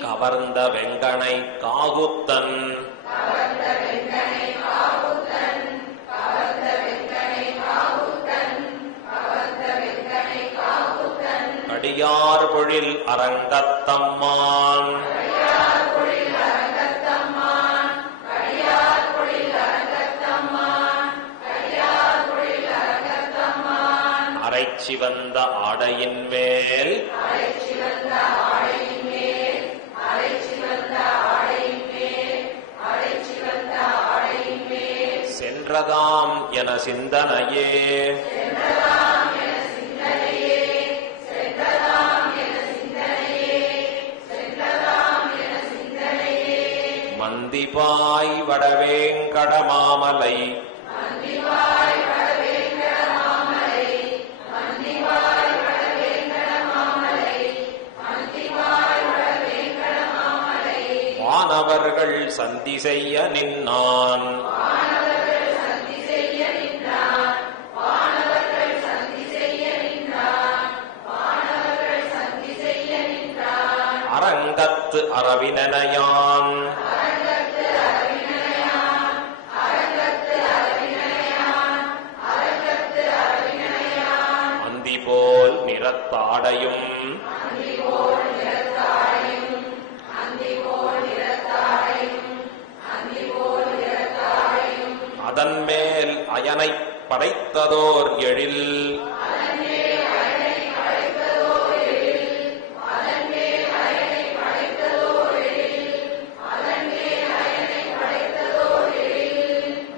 கவர்ந்த வெங்கனை காகுத்தன் கடியார் பொழில் அரங்கத்தம்மான் அரைச்சி வந்த ஆடையின் மேல் சென்றதாம் என சிந்தனையே மந்திபாய் வடவேங்கடமாமலை வானவர்கள் சந்தி செய்ய நின்னான் அரங்கத்து அரவினனையான் அந்தி போல் நிறத்தாடையும் அதன் மேல் அயனை படைத்ததோர் எழில்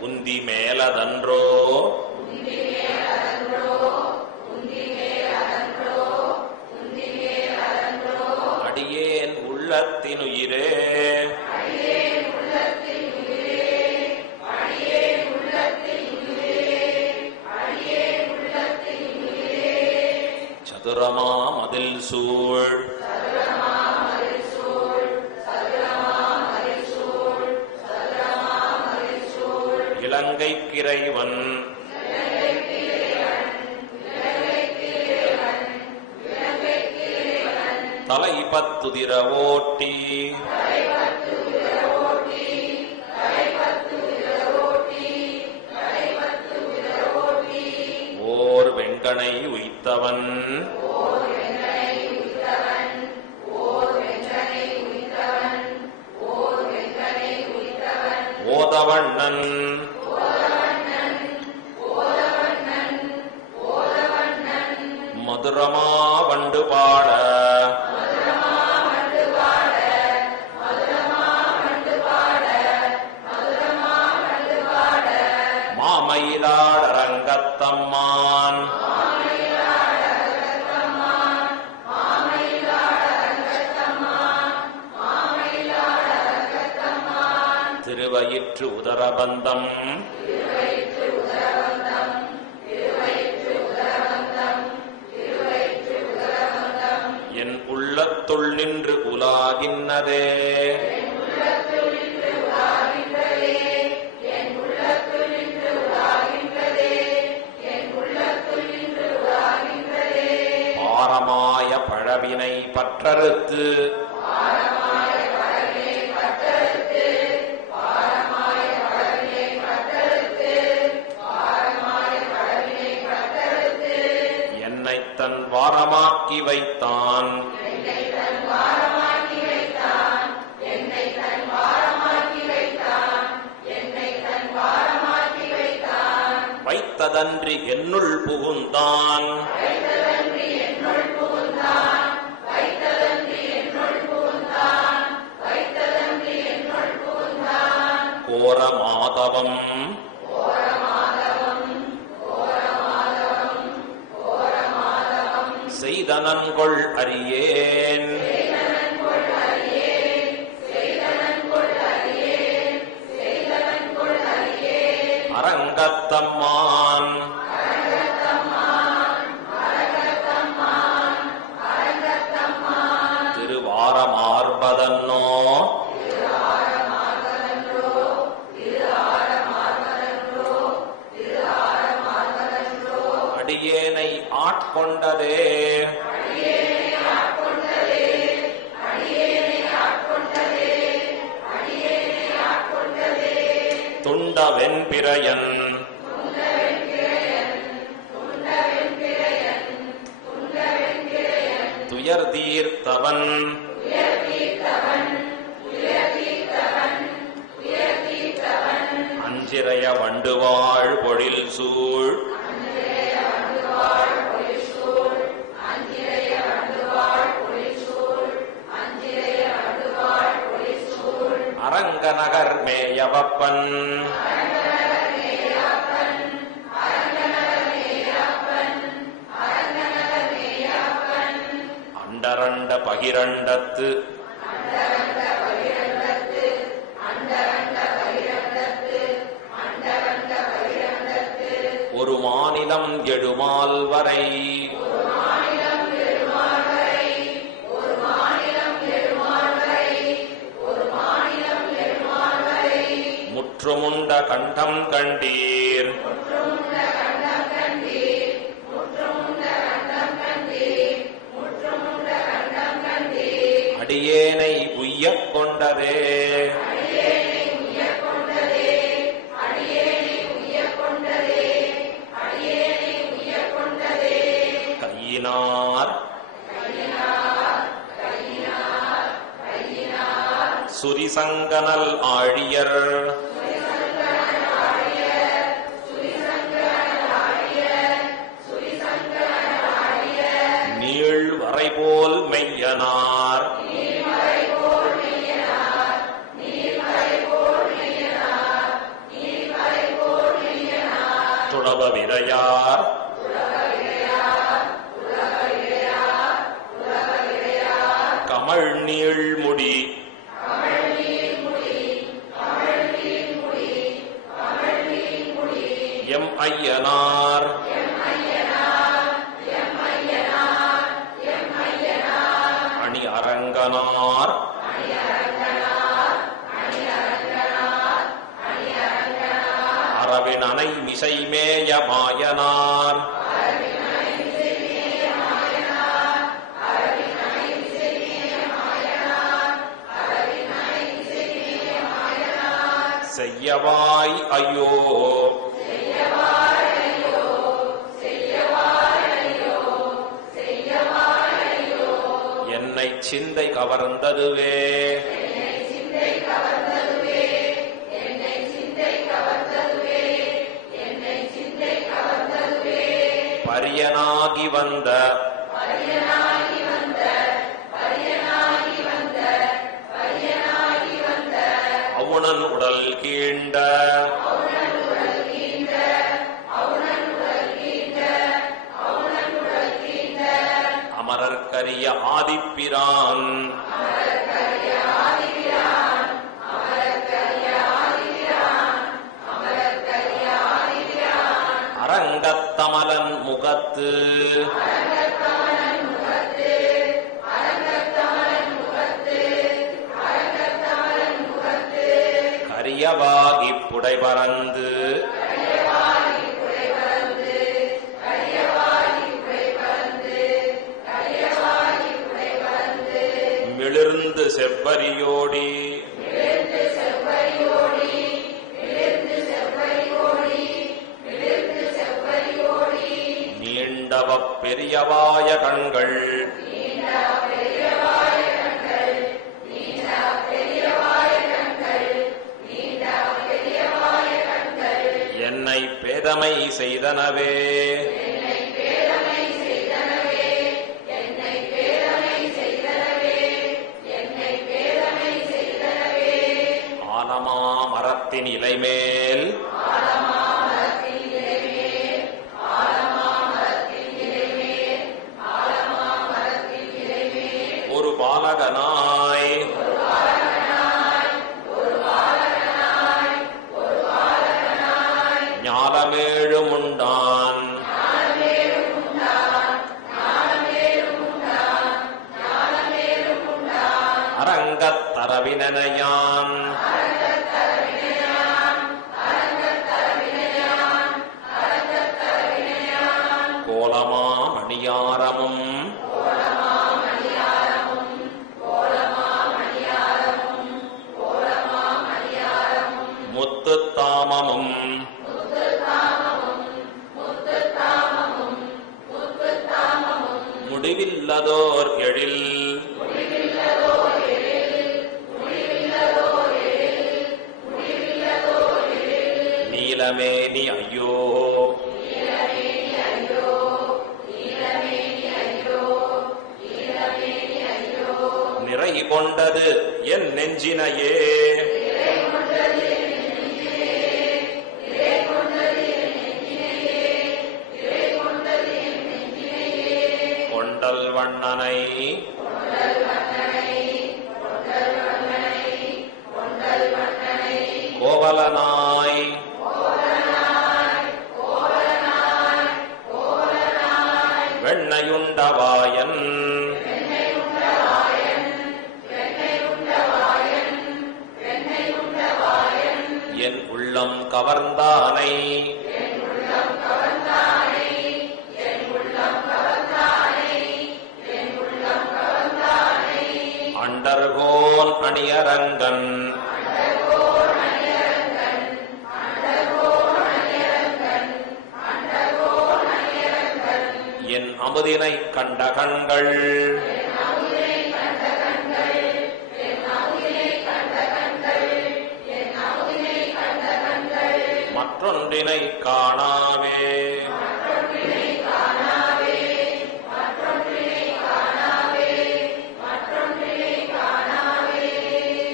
உந்தி மேலதன்றோ அடியேன் உள்ளத்தினுயிரே சதுரமா மதில் சூழ் இலங்கைக்கிறைவன் தலை பத்துதிர ஓட்டி ஓர் வெங்கனை உய்த்தவன் ஓதவண்ணன் மதுரமா வண்டு பாட மாமயிலாடரங்கத்தம்மான் திருவயிற்று உதரபந்தம் என் உள்ளத்துள் நின்று உலாகின்னதே பாரமாய பழவினை பற்றறுத்து என்னை தன் வாரமாக்கி வைத்தான் வைத்ததன்றி என்னுள் புகுந்தான் கோர மாதவம் செய்தனன்கொள் அறியேன் அரங்கத்தம்மான் திருவாரமார்பதன்னோ அடியேனை ஆட்கொண்டதே துண்ட வெண்பிரையன் துயர் தீர்த்தவன் அஞ்சிறைய வண்டுவாழ் பொழில் சூழ் அரங்கநகர் மேயவப்பன் பகிரண்டத்து ஒரு மாநிலம் எழுமால் வரை முற்றுமுண்ட கண்டம் கண்டீர் அடியேனை உய்யக் கொண்டதே கையினார் சுரிசங்கனல் ஆழியர் நீள் வரைபோல் மெய்யனார் துளப விரையார் கமழ் நீள்முடி எம் ஐயனார் அணி அரங்கனார் அரவின் அணை மிசைமேய மாயனார் செய்யவாய் ஐயோ என்னை சிந்தை கவர்ந்ததுவே பரியனாகி வந்த அவுணன் உடல் கீண்ட அமரர்க்கரிய ஆதிப்பிரான் அரங்கத்தமலன் முகத்து கரியவாகிப் புடை பறந்து மிளிர்ந்து செவ்வரியோடி நீண்டவப் பெரியவாய கண்கள் என்னை பேதமை செய்தனவே ஆலமா மரத்தின் இலைமேல் ஒரு பாலகனாய் ஞாலமேழுமுண்டான் அரங்கத்தரவினனையான் கோலமா மணியாரமும் முத்துத்தாமமும் முடிவில்லதோர் எழில் நீலமேனி ஐயோ நிறை கொண்டது என் நெஞ்சினையே கொண்டல் வண்ணனை கோவலனாய் வெண்ணையுண்டவாயன் என் உள்ளம் கவர்ந்தானை அண்டர்கோன் அணியரங்கன் என் அமுதினை கண்ட கண்கள் மற்றொன்றினை காணாவே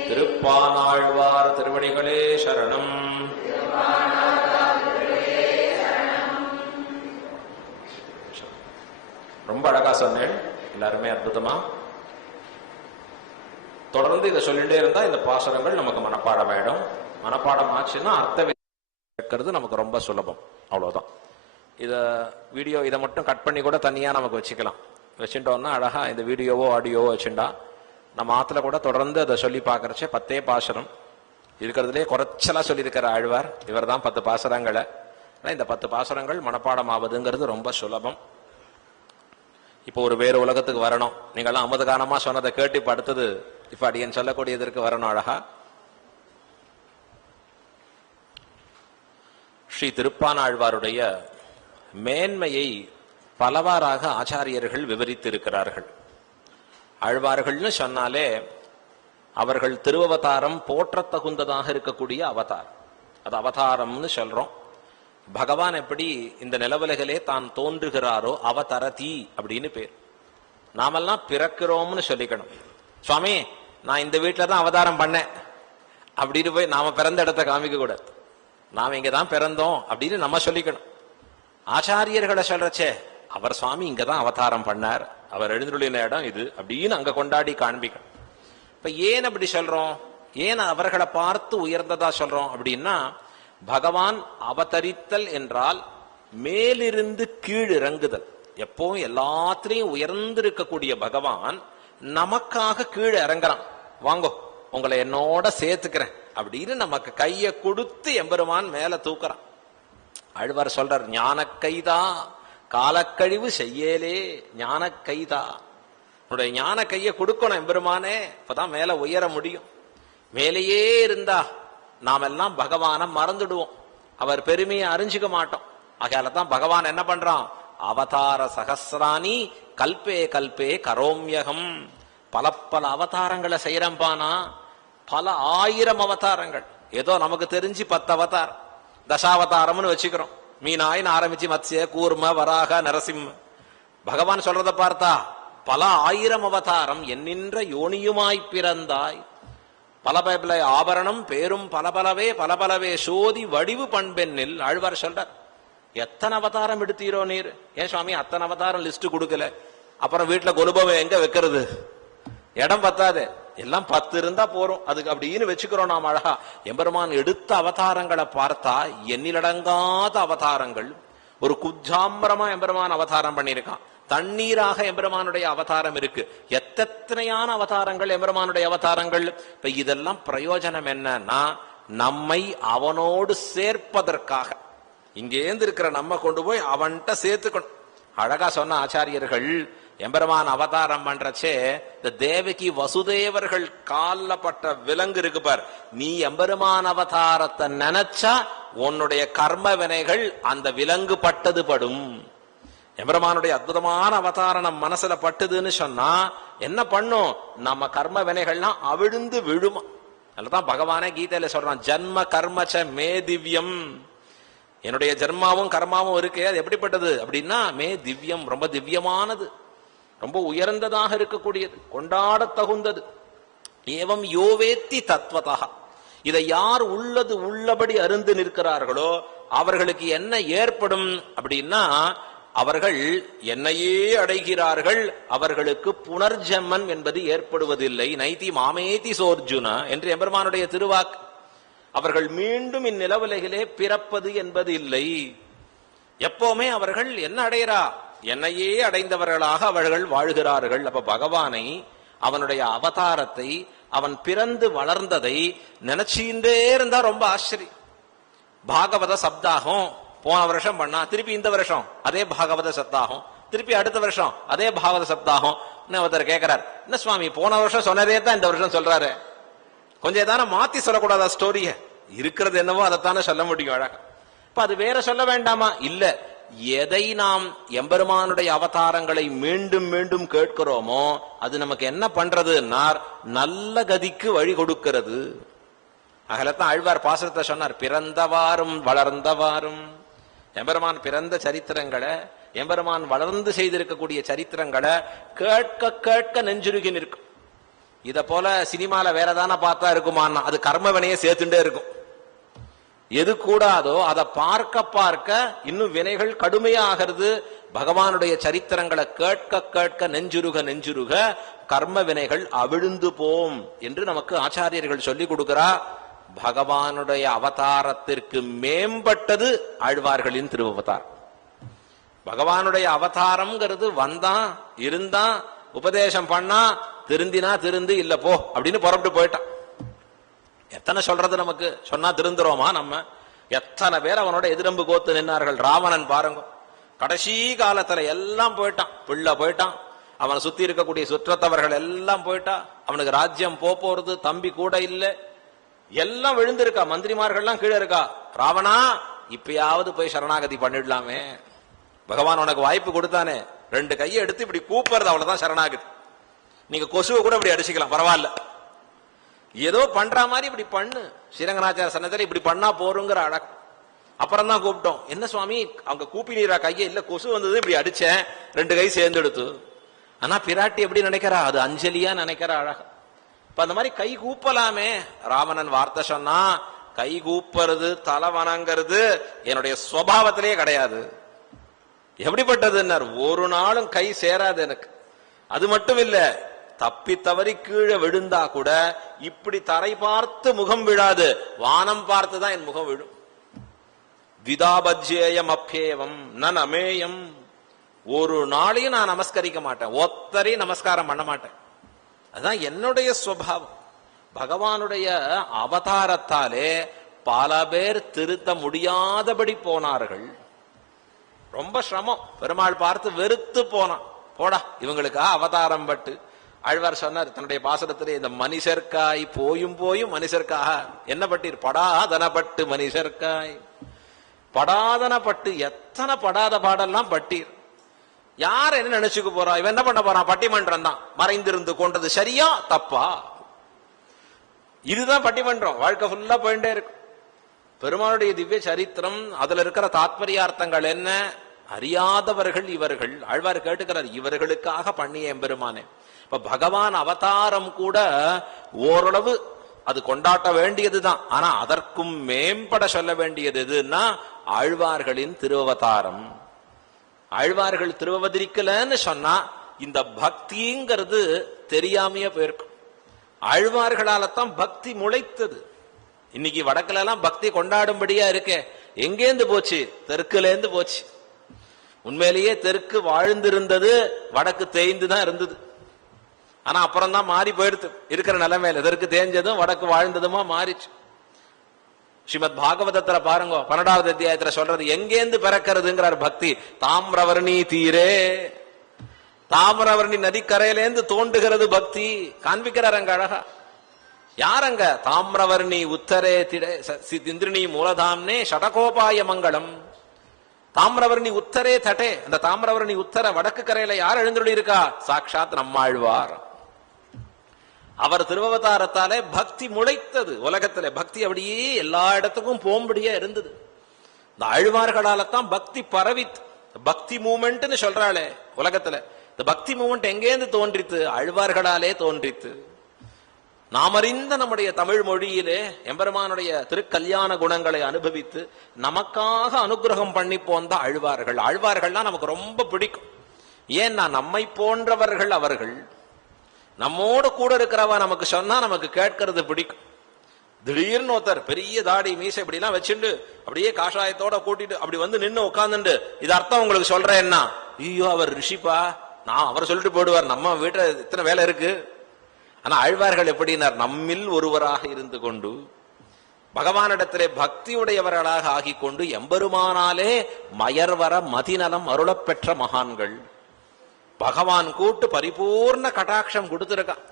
திருப்பானாழ்வார் திருவடிகளே சரணம். ரொம்ப அழகா சொன்னேன், எல்லாருமே அற்புதமா. தொடர்ந்து இதை சொல்லிட்டே இருந்தா இந்த பாசுரங்கள் நமக்கு மனப்பாடம் ஆயிடும். மனப்பாடம் ஆச்சுன்னா அர்த்த கேட்கறது நமக்கு ரொம்ப சுலபம். அவ்வளவுதான். இத வீடியோ இதை மட்டும் கட் பண்ணி கூட தனியா நமக்கு வச்சுக்கலாம். வச்சுட்டோம்னா அழகா இந்த வீடியோவோ ஆடியோவோ வச்சுட்டா நம்ம ஆத்துல கூட தொடர்ந்து அதை சொல்லி பாக்குறச்சே 10 பாசுரம் இருக்கிறதுலே குறைச்சலா சொல்லியிருக்கிற ஆழ்வார் இவர் தான் 10 பாசுரங்களை. இந்த 10 பாசுரங்கள் மனப்பாடம் ஆவதுங்கிறது ரொம்ப சுலபம். இப்போ ஒரு வேறு உலகத்துக்கு வரணும். நீங்களாம் அமுதகானமா சொன்னதை கேட்டு இப்ப அடுத்தது இப்ப அடியன் சொல்லக்கூடியதற்கு வரணும். அழகா ஸ்ரீ திருப்பானாழ்வாருடைய மேன்மையை பலவாறாக ஆச்சாரியர்கள் விவரித்திருக்கிறார்கள். ஆழ்வார்கள்னு சொன்னாலே அவர்கள் திருவவதாரம் போற்றத் தகுந்ததாக இருக்கக்கூடிய அவதாரம். அது அவதாரம்னு சொல்றோம். பகவான் எப்படி இந்த நிலவுலகிலே தான் தோன்றுகிறாரோ அவதரதி அப்படின்னு பேர். நாமெல்லாம் பிறக்கிறோம்னு சொல்லிக்கணும். சுவாமி நான் இந்த வீட்டுல தான் அவதாரம் பண்ணேன் அப்படின்னு போய் நாம பிறந்த இடத்த காமிக்க கூடாது. நாம இங்கதான் பிறந்தோம் அப்படின்னு நம்ம சொல்லிக்கணும். ஆச்சாரியர்களை சொல்றச்சே அவர் சுவாமி இங்கதான் அவதாரம் பண்ணார், அவர் எழுந்துள்ள இடம் இது அப்படின்னு அங்க கொண்டாடி காண்பிக்கணும். இப்ப ஏன் அப்படி சொல்றோம், ஏன் அவர்களை பார்த்து உயர்ந்ததா சொல்றோம் அப்படின்னா, பகவான் அவதரித்தல் என்றால் மேலிருந்து கீழ் இறங்குதல். எப்பவும் எல்லாத்திலையும் உயர்ந்திருக்கக்கூடிய பகவான் நமக்காக கீழே இறங்குறான். வாங்கோ உங்களை என்னோட சேர்த்துக்கிறேன் அப்படின்னு நமக்கு கைய கொடுத்து எம்பெருமான் மேல தூக்குறான். ஆழ்வார் சொல்றார், ஞான கைதா காலக்கழிவு செய்யலே ஞான கைதா. உன்னுடைய ஞான கைய கொடுக்கணும் எம்பெருமானே, இப்பதான் மேல உயர முடியும். மேலேயே இருந்தா நாம் எல்லாம் பகவான மறந்துடுவோம், அவர் பெருமையை அறிஞ்சுக்க மாட்டோம். ஆகையாலதான் பகவான் என்ன பண்றான், அவதார சகசிராணி கல்பே கல்பே கரோம்யகம். பல பல அவதாரங்களை செய்யறம்பானா, பல 1000 அவதாரங்கள். ஏதோ நமக்கு தெரிஞ்சு 10 அவதாரம் தசாவதாரம்னு வச்சுக்கிறோம். மீனாயின்னு ஆரம்பிச்சு மத்ஸ்ய கூர்ம வராக நரசிம்ம. பகவான் சொல்றதை பார்த்தா பல 1000 அவதாரம். என்னின்ற யோனியுமாய் பிறந்தாய் பல பல ஆபரணம் பேரும் பலபலவே பலபலவே சோதி வடிவு பண்பெண்ணில். ஆழ்வார் சொல்றார், எத்தனை அவதாரம் எடுத்தீரோ நீர். ஏன் சுவாமி அத்தனை அவதாரம் லிஸ்ட் கொடுக்கல? அப்புறம் வீட்டுல கொலுபவை எங்க வைக்கிறது, இடம் பத்தாது, எல்லாம் 10 இருந்தா போறோம் அதுக்கு அப்படின்னு வச்சுக்கிறோம் நாம். அழகா எம்பெருமான் எடுத்த அவதாரங்களை பார்த்தா எண்ணிலடங்காத அவதாரங்கள். ஒரு குஜாம்பரமா எம்பெருமான் அவதாரம் பண்ணியிருக்கான். தண்ணீராக எம்பெருமானுடைய அவதாரம் இருக்கு. எத்தனையான அவதாரங்கள் எம்பெருமானுடைய அவதாரங்கள். இப்ப இதெல்லாம் பிரயோஜனம் என்னன்னா, நம்மை அவனோடு சேர்ப்பதற்காக. இங்கேந்து இருக்கிற நம்ம கொண்டு போய் அவன்கிட்ட சேர்த்துக்கணும். அழகா சொன்ன ஆச்சாரியர்கள், எம்பெருமான் அவதாரம் பண்றச்சே இந்த தேவகி வசுதேவர்கள் கால்ல பட்ட விலங்கு இருக்கு பார், நீ எம்பெருமான் அவதாரத்தை நினைச்சா உன்னுடைய கர்ம வினைகள் அந்த விலங்கு பட்டது படும். எம்பெருமானுடைய அற்புதமான அவதாரம் நம் மனசுல பட்டுதுன்னு சொன்னா என்ன பண்ணும், நம்ம கர்ம வினைகள்லாம் அவிழ்ந்து விழுமா. அதுதான் பகவானே கீதையில சொல்றான், ஜன்ம கர்மச்ச மே திவ்யம். என்னுடைய ஜன்மாவும் கர்மாவும் இருக்கு, அது எப்படிப்பட்டது அப்படின்னா மே திவ்யம், ரொம்ப திவ்யமானது, ரொம்ப உயர்ந்ததாக இருக்கக்கூடியது, கொண்டாட தகுந்தது. ஏவம் யோவேத்தி தத்வதா. இதை யார் உள்ளது உள்ளபடி அருந்து நிற்கிறார்களோ அவர்களுக்கு என்ன ஏற்படும் அப்படின்னா, அவர்கள் என்னையே அடைகிறார்கள், அவர்களுக்கு புனர்ஜன்மம் என்பது ஏற்படுவதில்லை. நைதி மாமேதி சோர்ஜுனா என்று எம்பெருமானுடைய திருவாக்கு. அவர்கள் மீண்டும் இந்நிலவுலகிலே பிறப்பது என்பது இல்லை. எப்பவுமே அவர்கள் என்ன அடைகிறா, என்னையே அடைந்தவர்களாக அவர்கள் வாழ்கிறார்கள். அப்ப பகவானை, அவனுடைய அவதாரத்தை, அவன் பிறந்து வளர்ந்ததை நினைச்சுட்டே இருந்தா ரொம்ப ஆச்சரியம். பாகவத சப்தாகம் போன வருஷம் பண்ணா, திருப்பி இந்த வருஷம் அதே பாகவத சப்தாகம், திருப்பி அடுத்த வருஷம் அதே பாகவத சப்தாகம். ஒருத்தர் கேட்கிறார், என்ன சுவாமி போன வருஷம் சொன்னதே தான் இந்த வருஷம் சொல்றாரு, கொஞ்சம் ஏதான மாத்தி சொல்லக்கூடாதா ஸ்டோரிய? இருக்கிறது என்னவோ அதைத்தானே சொல்ல முடியும் அழகா. இப்ப அது வேற சொல்ல வேண்டாமா? இல்ல, எதை நாம் எம்பெருமானுடைய அவதாரங்களை மீண்டும் மீண்டும் கேட்கிறோமோ அது நமக்கு என்ன பண்றதுன்னா நல்ல கதிக்கு வழி கொடுக்கிறது. அகலத்தான் ஆழ்வார் பாசுரத்தை சொன்னார், பிறந்தவாறும் வளர்ந்தவாறும். எம்பெருமான் பிறந்த சரித்திரங்களை, எம்பெருமான் வளர்ந்து செய்திருக்கக்கூடிய சரித்திரங்களை கேட்க கேட்க நெஞ்சுருகி நிற்கும். இத போல சினிமால வேற தானே பார்த்தா இருக்குமான்னா அது கர்மவினையே சேர்த்துட்டே இருக்கும். எது கூடாதோ அதை பார்க்க பார்க்க இன்னும் வினைகள் கடுமையாகிறது. பகவானுடைய சரித்திரங்களை கேட்க கேட்க நெஞ்சுருக நெஞ்சுருக கர்ம வினைகள் அவிழ்ந்து போம் என்று நமக்கு ஆச்சாரியர்கள் சொல்லி கொடுக்கிறா. பகவானுடைய அவதாரத்திற்கு மேம்பட்டது ஆழ்வார்களின் திருவவதாரம். பகவானுடைய அவதாரம்ங்கிறது வந்தான், இருந்தான், உபதேசம் பண்ணா, திருந்தினா திருந்து, இல்ல போ அப்படின்னு புறப்பட்டு போயிட்டான். எத்தனை சொல்றது நமக்கு? சொன்னா திருந்துறோமா நம்ம? எத்தனை பேர் அவனோட எதிரம்பு கோத்து நின்னார்கள். ராவணன் பாருங்க, கடைசி காலத்துல எல்லாம் போயிட்டான், பிள்ளை போயிட்டான், அவனை சுத்தி இருக்கக்கூடிய சுற்றத்தவர்கள் எல்லாம் போயிட்டா, அவனுக்கு ராஜ்யம் போறது, தம்பி கூட இல்ல, எல்லாம் விழுந்திருக்கா, மந்திரிமார்கள்லாம் கீழே இருக்கா. ராவணா, இப்பயாவது போய் சரணாகதி பண்ணிடலாமே, பகவான் உனக்கு வாய்ப்பு கொடுத்தானே, 2 கையை எடுத்து இப்படி கூப்பிடுறது, அவ்வளவுதான் சரணாகதி. நீங்க கொசுவை கூட இப்படி அடிச்சுக்கலாம், பரவாயில்ல, ஏதோ பண்ற மாதிரி இப்படி பண்ணு. ஸ்ரீரங்கநாச்சார சன்னதில இப்படி பண்ணா போருங்கிற அழகு. அப்புறம் தான் கூப்பிட்டோம், என்ன சுவாமி அவங்க கூப்பினீரா கையை? இல்ல, கொசு வந்தது இப்படி அடிச்சேன், 2 கை சேர்ந்து எடுத்து. ஆனா பிராட்டி எப்படி நினைக்கிறா, அது அஞ்சலியா நினைக்கிறா அழகா. இப்ப அந்த மாதிரி கை கூப்பலாமே. ராவணன் வார்த்தை சொன்னா, கை கூப்புறது தலை வணங்கிறது என்னுடைய சுவாவத்திலேயே கிடையாது. எப்படிப்பட்டதுன்னார், ஒரு நாளும் கை சேராது எனக்கு. அது மட்டும் இல்ல, தப்பி தவறி கீழே விழுந்தா கூட இப்படி தரை பார்த்து முகம் விழாது, வானம் பார்த்துதான் என் முகம் விழும். விதாபஜ்யேயம் அப்யேவம் நமேயம். ஒரு நாளையும் நான் நமஸ்கரிக்க மாட்டேன், ஒத்தரையும் நமஸ்காரம் பண்ண மாட்டேன். அதுதான் என்னுடைய சுபாவம். பகவானுடைய அவதாரத்தாலே பல பேர் திருத்த முடியாதபடி போனார்கள். ரொம்ப சிரமம். பெருமாள் பார்த்து வெறுத்து போனான், போடா இவங்களுக்கா அவதாரம் பட்டு. ஆழ்வார் சொன்னார் தன்னுடைய பாசனத்திலே, இந்த மனுஷர்காய் போயும் போயும் மனுஷர்க்காக என்ன பட்டீர், படாதனப்பட்டு மனுஷர்காய். படாதனப்பட்டு எத்தனை படாத பாடெல்லாம் பட்டீர். யார் என்ன நினைச்சுக்க போறா, இவன் என்ன பண்ண போறான், பட்டிமன்றம் தான், மறைந்திருந்து கொண்டது சரியா தப்பா, இதுதான் பட்டிமன்றம். வாழ்க்கை ஃபுல்லா போயிட்டே இருக்கும். பெருமாளுடைய திவ்ய சரித்திரம், அதுல இருக்கிற தாத்பரியார்த்தங்கள் என்ன அறியாதவர்கள் இவர்கள். ஆழ்வார் கேட்டுக்கிறார், இவர்களுக்காக பண்ணிய எம்பெருமானே. இப்ப பகவான் அவதாரம் கூட ஓரளவு அது கொண்டாட்ட வேண்டியதுதான். ஆனா அதற்கும் மேம்பட சொல்ல வேண்டியது எதுன்னா ஆழ்வார்களின் திருவவதாரம். ஆழ்வார்கள் திருவவதரிக்கலன்னு சொன்னா இந்த பக்திங்கிறது தெரியாமையே போயிருக்கும். ஆழ்வார்களால்தான் பக்தி முளைத்தது. இன்னைக்கு வடக்குல எல்லாம் பக்தி கொண்டாடும்படியா இருக்கே, எங்கேந்து போச்சு? தெற்குல இருந்து போச்சு. உண்மையிலேயே தெற்கு வாழ்ந்திருந்தது, வடக்கு தேய்ந்துதான் இருந்தது. ஆனா அப்புறம் தான் மாறி போயிடுது இருக்கிற நிலைமையில. தெற்கு தேஞ்சதும் வடக்கு வாழ்ந்ததுமா மாறிச்சு. ஸ்ரீமத் பாகவதத்துல பாருங்க, 12வது அத்தியாயத்துல சொல்றது, எங்கேந்து பிறக்கிறதுங்கிறார் பக்தி. தாமிரவர்ணி தீரே, தாமிரவர்ணி நதிக்கரையிலேந்து தோண்டுகிறது பக்தி. காண்பிக்கிறார் அங்க அழகா. யாரங்க? தாமிரவர்ணி உத்தரே இந்திரிணி மூலதாம்னே ஷடகோபாய மங்களம். தாமிரவர்ணி உத்தரே தட்டே, அந்த தாமிரவர்ணி உத்தர வடக்கு கரையில யார் எழுந்துள்ளி இருக்கா? சாட்சாத் நம்மாழ்வார். அவர் திருவவதாரத்தாலே பக்தி முளைத்தது. உலகத்துல பக்தி அப்படியே எல்லா இடத்துக்கும் போம்படியா இருந்தது. இந்த ஆழ்வார்களால்தான் பக்தி பரவித்து. பக்தி மூமெண்ட்னு சொல்றாளே உலகத்துல, இந்த பக்தி மூமெண்ட் எங்கேந்து தோன்றித்து? ஆழ்வார்களாலே தோன்றித்து. நாம் அறிந்த நம்முடைய தமிழ் மொழியிலே எம்பெருமானுடைய திருக்கல்யாண குணங்களை அனுபவித்து நமக்காக அனுகிரகம் பண்ணி போந்த ஆழ்வார்கள். ஆழ்வார்கள்லாம் நமக்கு ரொம்ப பிடிக்கும். ஏன்னா நம்மை போன்றவர்கள் அவர்கள். நம்மோடு கூட இருக்கிறவா நமக்கு சொன்னா நமக்கு கேட்கறது பிடிக்கும். திடீர்னு ஒருத்தர் பெரிய தாடி மீசை இப்படி எல்லாம் வச்சுட்டு அப்படியே காஷாயத்தோட கூட்டிட்டு அப்படி வந்து நின்று உட்கார்ந்துட்டு இது அர்த்தம் உங்களுக்கு சொல்றேன்னா, ஐயோ அவர் ரிஷிப்பா, நான் அவரை சொல்லிட்டு போயிடுவார், நம்ம வீட்டுல இத்தனை வேலை இருக்கு. ஆனா ஆழ்வார்கள் எப்படின்னார், நம்மில் ஒருவராக இருந்து கொண்டு பகவானிடத்திலே பக்தியுடையவர்களாக ஆகிக் கொண்டு எம்பெருமானாலே மயர்வர மதிநலம் அருளப் பெற்ற மகான்கள். பகவான் கூட்டு பரிபூர்ண கடாட்சம் கொடுத்திருக்கான்.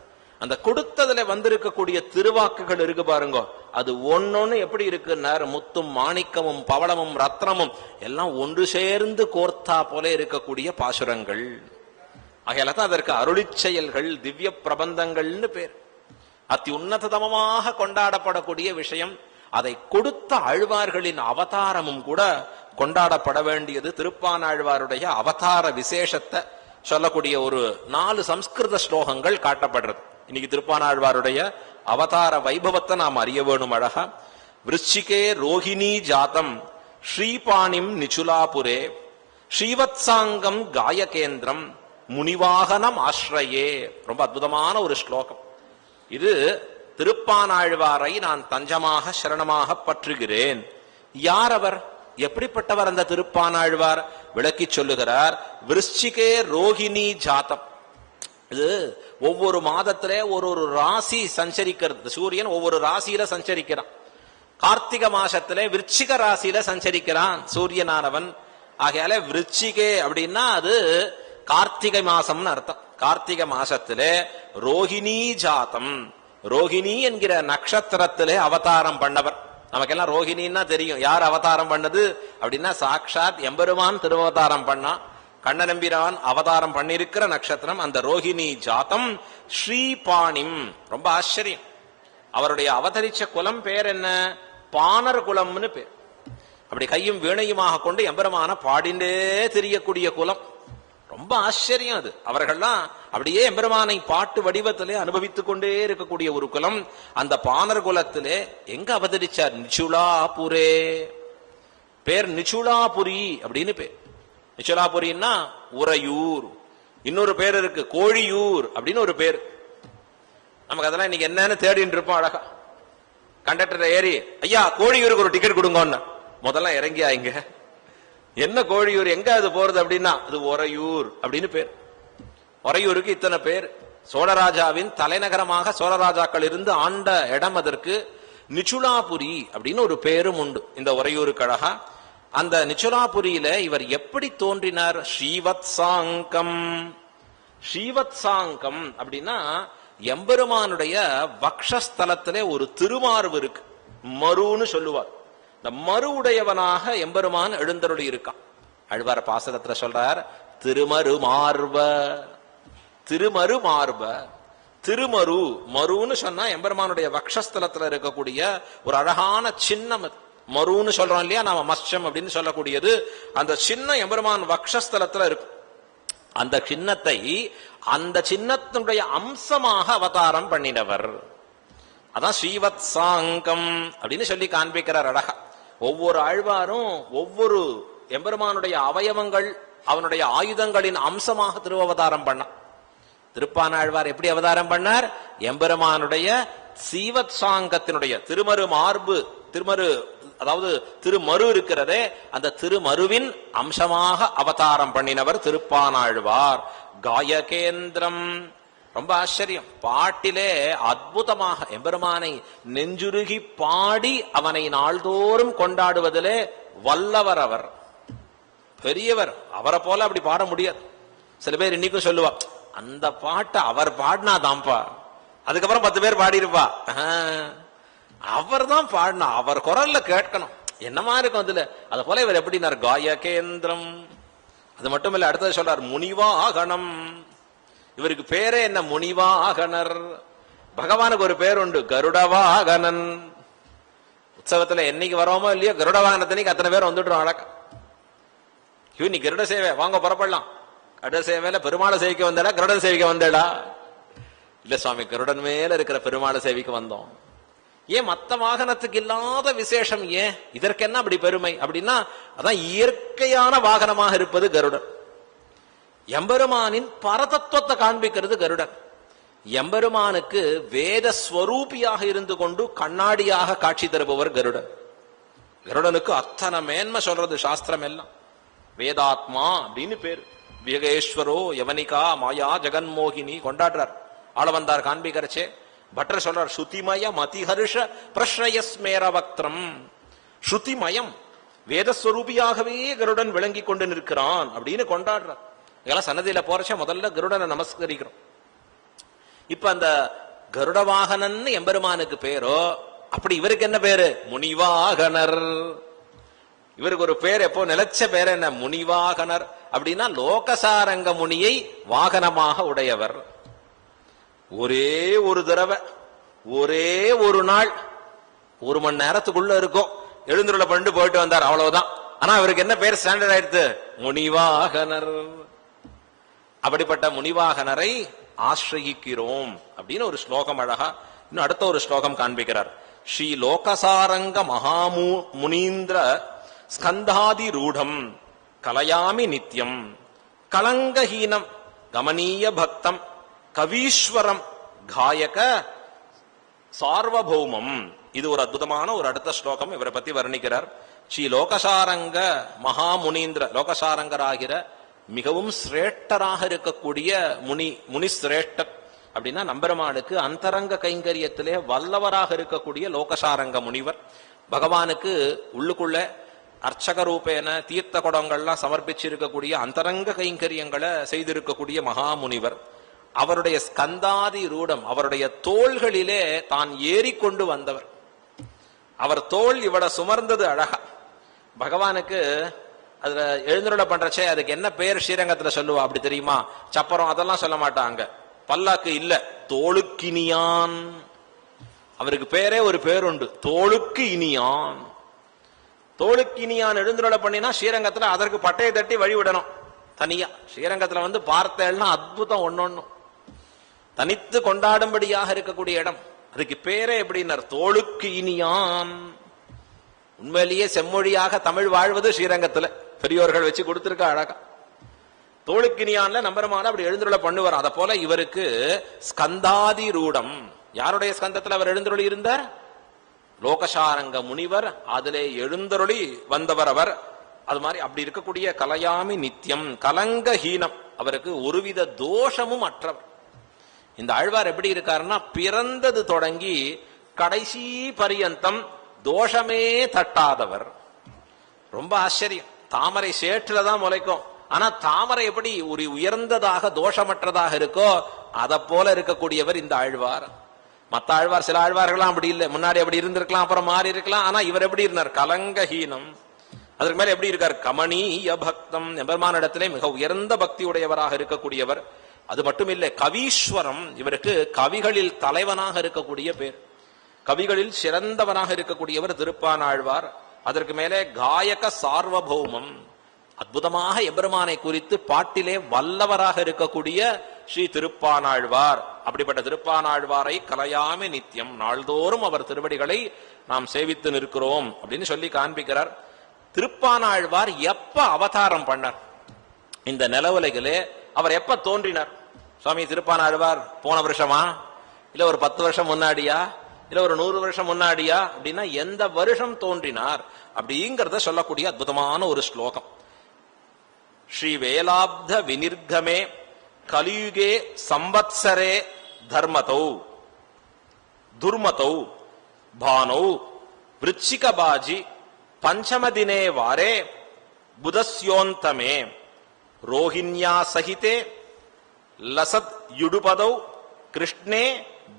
அந்த கொடுத்ததுல வந்திருக்கக்கூடிய திருவாக்குகள் இருக்கு பாருங்க, அது ஒன்னொன்னு எப்படி இருக்குன்னார், முத்தும் மாணிக்கமும் பவளமும் ரத்னமும் எல்லாம் ஒன்று சேர்ந்து கோர்த்தா போல இருக்கக்கூடிய பாசுரங்கள். ஆகையால தான் அதற்கு அருளிச் செயல்கள், திவ்ய பிரபந்தங்கள்னு பேர். அதி உன்னதமாக கொண்டாடப்படக்கூடிய விஷயம். அதை கொடுத்த ஆழ்வார்களின் அவதாரமும் கூட கொண்டாடப்பட வேண்டியது. திருப்பானாழ்வாருடைய அவதார விசேஷத்தை சொல்லக்கூடிய ஒரு 4 சம்ஸ்கிருத ஸ்லோகங்கள் காட்டப்படுறது. இன்னைக்கு திருப்பானாழ்வாருடைய அவதார வைபவத்தை நாம் அறிய வேணும். அழகா, விருச்சிகே ரோஹிணி ஜாதம் ஸ்ரீபாணிம் நிச்சுலாபுரே ஸ்ரீவத்சாங்கம் காயகேந்திரம் முனிவாகனம் ஆஸ்ரயே. ரொம்ப அற்புதமான ஒரு ஸ்லோகம் இது. திருப்பானாழ்வாரை நான் தஞ்சமாக சரணமாக பற்றுகிறேன். யார் அவர், எப்படிப்பட்டவர் அந்த திருப்பானாழ்வார் விளக்கி சொல்லுகிறார். விருச்சிகே ரோஹிணி ஜாதம், இது ஒவ்வொரு மாதத்திலே ஒரு ராசி சஞ்சரிக்கிறது. சூரியன் ஒவ்வொரு ராசியில சஞ்சரிக்கிறான். கார்த்திக மாசத்திலே விருச்சிக ராசியில சஞ்சரிக்கிறான் சூரியனானவன். ஆகையால விருச்சிகே அப்படின்னா அது கார்த்திகை மாசம்னு அர்த்தம். கார்த்திகை மாசத்திலே ரோஹிணி ஜாதம், ரோஹிணி என்கிற நட்சத்திரத்திலே அவதாரம் பண்ணவர். நமக்கெல்லாம் ரோஹிணின்னா தெரியும். யார் அவதாரம் பண்ணது அப்படின்னா சாட்சாத் எம்பெருமான் திருவதாரம் பண்ணா. கண்ணநம்பிரான் அவதாரம் பண்ணிருக்கிற நட்சத்திரம் அந்த ரோஹிணி ஜாதம். ஸ்ரீபாணிம், ரொம்ப ஆச்சரியம். அவருடைய அவதரிச்ச குலம் பேர் என்ன, பாணர் குலம்னு பேர். அப்படி கையும் வீணையுமாக கொண்டு எம்பெருமான பாடிண்டே தெரியக்கூடிய குலம். ரொம்ப ஆச்சரியம் அது. அவர்கள்லாம் அப்படியே எம்பெருமானை பாட்டு வடிவத்திலே அனுபவித்துக் கொண்டே இருக்கக்கூடிய ஒரு குலம். அந்த பாணர் குலத்திலே எங்க அவதரிச்சார், நிச்சுலாபுரே. பேர் நிச்சுலாபுரி அப்படின்னு பேர். நிச்சுலாபுரின்னா உறையூர். இன்னொரு பேர் இருக்கு கோழியூர் அப்படின்னு ஒரு பேர். நமக்கு அதெல்லாம் இன்னைக்கு என்னன்னு தேடிட்டு இருப்போம். அழகா கண்டக்டர் ஏறி, ஐயா கோழியூருக்கு ஒரு டிக்கெட் கொடுங்கன்னு முதல்ல இறங்கியா, இங்க என்ன கோழியூர், எங்க அது போறது அப்படின்னா அது உறையூர் அப்படின்னு பேர். உறையூருக்கு இத்தனை பேர். சோழராஜாவின் தலைநகரமாக சோழராஜாக்கள் இருந்து ஆண்ட இடம் அதற்கு. நிச்சுலாபுரி அப்படின்னு ஒரு பேரும் உண்டு இந்த உறையூருக்கு. அழகா அந்த நிச்சுலாபுரியில இவர் எப்படி தோன்றினார், ஸ்ரீவத்சாங்கம். ஸ்ரீவத்சாங்கம் அப்படின்னா எம்பெருமானுடைய வக்ஷஸ்தலத்திலே ஒரு திருமார்பு இருக்கு, மருன்னு சொல்லுவார். இந்த மறு உடையவனாக எம்பெருமான் எழுந்தருளி இருக்கான். அழ்வார பாசகத்துல சொல்றார், திருமரு மார்ப. திருமரு மார்ப, திருமரு, மருன்னு சொன்னா எம்பெருமானுடைய வக்ஷஸ்தலத்துல இருக்கக்கூடிய ஒரு அழகான சின்னம். மருன்னு சொல்றோம் இல்லையா நாம, மத்யம் அப்படின்னு சொல்லக்கூடியது. அந்த சின்ன எம்பெருமான் வக்ஷஸ்தலத்துல இருக்கு. அந்த சின்னத்தை, அந்த சின்னத்தினுடைய அம்சமாக அவதாரம் பண்ணினவர். அதான் ஸ்ரீவத்சாங்கம் அப்படின்னு சொல்லி காண்பிக்கிறார். அழகா ஒவ்வொரு ஆழ்வாரும் ஒவ்வொரு எம்பெருமானுடைய அவயவங்கள், அவனுடைய ஆயுதங்களின் அம்சமாக திருவவதாரம் பண்ணார். திருப்பானாழ்வார் எப்படி அவதாரம் பண்ணார், எம்பெருமானுடைய சீவத்சாங்கத்தினுடைய திருமரு மார்பு, திருமரு அதாவது திருமரு இருக்கிறதே, அந்த திருமருவின் அம்சமாக அவதாரம் பண்ணினவர் திருப்பானாழ்வார். காயகேந்திரம், ரொம்ப ஆச்சரியம். பாட்டிலே அற்புதமாக எம்பெருமானை நெஞ்சுருகி பாடி அவனை நாள்தோறும் கொண்டாடுவதிலே வல்லவர். அவர் பெரியவர். அவரை போல அப்படி பாட முடியாது. சில பேர் இன்னைக்கும் சொல்லுவா, அந்த பாட்டை அவர் பாடினா தான்ப்பா, அதுக்கப்புறம் 10 பேர் பாடியிருப்பா. அவர் தான் பாடினா, அவர் குரல்ல கேட்கணும், என்னமா இருக்கும் அதுல. அது போல இவர் எப்படினார், காயகேந்திரம். அது மட்டும் இல்ல, அடுத்தது சொல்றார் முனிவாகனம். இவருக்கு பேரே என்ன, முனிவாகனர். பகவானுக்கு ஒரு பேர் உண்டு, கருடவாகனன். உற்சவத்துல என்னைக்கு வரோமோ இல்லையோ, கருடவாகனத்தனைக்கு அத்தனை பேர் வந்துடுறோம். அழகா நீ கருட சேவை வாங்க புறப்படலாம். கருட சேவையில பெருமாளை சேவிக்க வந்தடா, கருடன் சேவிக்க வந்தடா? இல்ல சுவாமி, கருடன் மேல இருக்கிற பெருமாளை சேவிக்க வந்தோம். ஏன் மத்த வாகனத்துக்கு இல்லாத விசேஷம் ஏன், இதற்கு என்ன அப்படி பெருமை அப்படின்னா, அதான் இயற்கையான வாகனமாக இருப்பது கருடன். எம்பெருமானின் பரதத்துவத்தை காண்பிக்கிறது கருடன். எம்பெருமானுக்கு வேத ஸ்வரூபியாக இருந்து கொண்டு கண்ணாடியாக காட்சி தருபவர் கருடன். கருடனுக்கு அத்தனை மேன்மை சொல்றது சாஸ்திரம் எல்லாம். வேதாத்மா அப்படின்னு பேரு. விவேகேஸ்வரோ யவனிகா மாயா ஜெகன்மோகினி கொண்டாடுறார் ஆளவந்தார் காண்பிகரச்சே. பட்டர் சொல்றார் ஸ்ருதிமயம் அதிஹர்ஷ பிரஷ்னயஸ்மேர வக்திரம். ஸ்ருதிமயம் வேதஸ்வரூபியாகவே கருடன் விளங்கி கொண்டு நிற்கிறான் அப்படின்னு கொண்டாடுறார். இதெல்லாம் சன்னதியில போறச்ச முதல்ல கருடனை நமஸ்கரிக்கிறோம். இப்ப அந்த கருட வாகனன் எம்பெருமானுக்கு பேரோ, அப்படி இவருக்கு என்ன பேரு? முனிவாகனர். இவருக்கு ஒரு பேர் எப்போ நிலைச்ச பேர் என்ன? முனிவாகனர். அப்படின்னா லோகசாரங்க முனியை வாகனமாக உடையவர். ஒரே ஒரு தடவை ஒரே ஒரு நாள் 1 மணி நேரத்துக்குள்ள இருக்கும் எழுந்துருள பண்ணிட்டு போயிட்டு வந்தார், அவ்வளவுதான். ஆனா அவருக்கு என்ன பேர் ஸ்டாண்டர்ட் ஆயிடுத்து? முனிவாகனர். அப்படிப்பட்ட முனிவாகனரை ஆசிரயிக்கிறோம் அப்படின்னு ஒரு ஸ்லோகம் அழகா. இன்னும் அடுத்த ஒரு ஸ்லோகம் காண்பிக்கிறார். ஸ்ரீ லோகசாரங்க மகாமு முனீந்திர ஸ்கந்தாதி ரூடம் கலயாமி நித்யம் கலங்கஹீனம் கமனீய பக்தம் கவீஸ்வரம் காயக சார்வபௌமம். இது ஒரு அற்புதமான ஒரு அடுத்த ஸ்லோகம். இவரை பத்தி வர்ணிக்கிறார். ஸ்ரீ லோகசாரங்க மகாமுனீந்திர, லோகசாரங்கராகிற மிகவும் சிரேஷ்டராக இருக்கக்கூடிய முனி சிரேஷ்டர் அப்படின்னா நம்பெருமானுக்கு அந்தரங்க கைங்கரியத்திலே வல்லவராக இருக்கக்கூடிய லோகசாரங்க முனிவர். பகவானுக்கு உள்ளுக்குள்ள அர்ச்சக ரூபேன தீர்த்த குடங்கள்லாம் சமர்ப்பிச்சு இருக்கக்கூடிய அந்தரங்க கைங்கரியங்களை செய்திருக்கக்கூடிய மகாமுனிவர். அவருடைய ஸ்கந்தாதி ரூடம், அவருடைய தோள்களிலே தான் ஏறிக்கொண்டு வந்தவர். அவர் தோல் இவட சுமர்ந்தது அழகா. பகவானுக்கு அதுல எழுந்துருள பண்றச்சே அதுக்கு என்ன பேர் ஸ்ரீரங்கத்துல சொல்லுவா அப்படி தெரியுமா? சப்பரம் அதெல்லாம் சொல்ல மாட்டாங்க. பல்லாக்கு இல்ல, தோளுக்கினியான். அவருக்கு பேரே ஒரு பேருண்டு, தோளுக்கு இனியான். தோளுக்கினியான் எழுந்துருள பண்ணினா ஸ்ரீரங்கத்துல அதற்கு பட்டையை தட்டி வழிவிடணும் தனியா. ஸ்ரீரங்கத்துல வந்து பார்த்தேன்னா அற்புதம் ஒன்னொன்னும் தனித்து கொண்டாடும்படியாக இருக்கக்கூடிய இடம். அதுக்கு பேரே எப்படின்னார்? தோளுக்கு இனியான். உண்மையிலேயே செம்மொழியாக தமிழ் வாழ்வது ஸ்ரீரங்கத்துல பெரியோர்கள் வச்சு கொடுத்திருக்க அழகா. தோளுக்கினியான்ல நம்பெருமான் அப்படி எழுந்துருள பண்ணுவார். அத போல இவருக்கு ஸ்கந்தாதி ரூடம். யாருடைய ஸ்கந்தத்துல அவர் எழுந்துருளி இருந்தார்? லோகசாரங்க முனிவர். அதிலே எழுந்தருளி வந்தவர் அவர். அது மாதிரி அப்படி இருக்கக்கூடிய கலயாமி நித்தியம் கலங்கஹீனம், அவருக்கு ஒருவித தோஷமும் அற்றவர். இந்த ஆழ்வார் எப்படி இருக்காருன்னா பிறந்தது தொடங்கி கடைசி பரியந்தம் தோஷமே தட்டாதவர். ரொம்ப ஆச்சரியம். தாமரை சேற்றுல தான் முளைக்கும். ஆனா தாமரை எப்படி ஒரு உயர்ந்ததாக தோஷமற்றதாக இருக்கோ அதை போல இருக்கக்கூடியவர் இந்த ஆழ்வார். மத்த ஆழ்வார், சில ஆழ்வார்கள்லாம் அப்படி இல்லை. முன்னாடி அப்படி இருந்திருக்கலாம், அப்புறம் மாறி இருக்கலாம். ஆனா இவர் எப்படி இருந்தார்? கலங்கஹீனம். அதற்கு மேல எப்படி இருக்கார்? கமனீய பக்தம். எம்பெருமானிடத்திலே மிக உயர்ந்த பக்தி உடையவராக இருக்கக்கூடியவர். அது மட்டும் இல்லை, கவீஸ்வரம். இவருக்கு கவிகளில் தலைவனாக இருக்கக்கூடிய பேர். கவிகளில் சிறந்தவனாக இருக்கக்கூடியவர் திருப்பானாழ்வார். அதற்கு மேலே காயக சார்வபௌமம். அற்புதமாக எம்பெருமானை குறித்து பாட்டிலே வல்லவராக இருக்கக்கூடிய ஸ்ரீ திருப்பானாழ்வார். அப்படிப்பட்ட திருப்பானாழ்வாரை கலையாமி நித்தியம், நாள்தோறும் அவர் திருவடிகளை நாம் சேவித்து நிற்கிறோம் அப்படின்னு சொல்லி காண்பிக்கிறார். திருப்பானாழ்வார் எப்ப அவதாரம் பண்ணார் இந்த நிலவுலகிலே? அவர் எப்ப தோன்றினார்? சுவாமி திருப்பானாழ்வார் போன வருஷமா, இல்ல ஒரு 10 வருஷம் முன்னாடியா, இல்ல ஒரு 100 வருஷம் முன்னாடியா அப்படின்னா எந்த வருஷம் தோன்றினார் அப்படிங்கறத சொல்லக்கூடிய அற்புதமான ஒரு ஸ்லோகம். ஸ்ரீ வேலாப்த வினிர்கமே கலியுகே சம்பத்சரே தர்மதௌ துர்மதௌ பானௌ விருச்சிகபாஜி பஞ்சமதினே வாரே புதஸ்யோந்தமே ரோஹிண்யா சகிதே லசத் யுடுபதௌ கிருஷ்ணே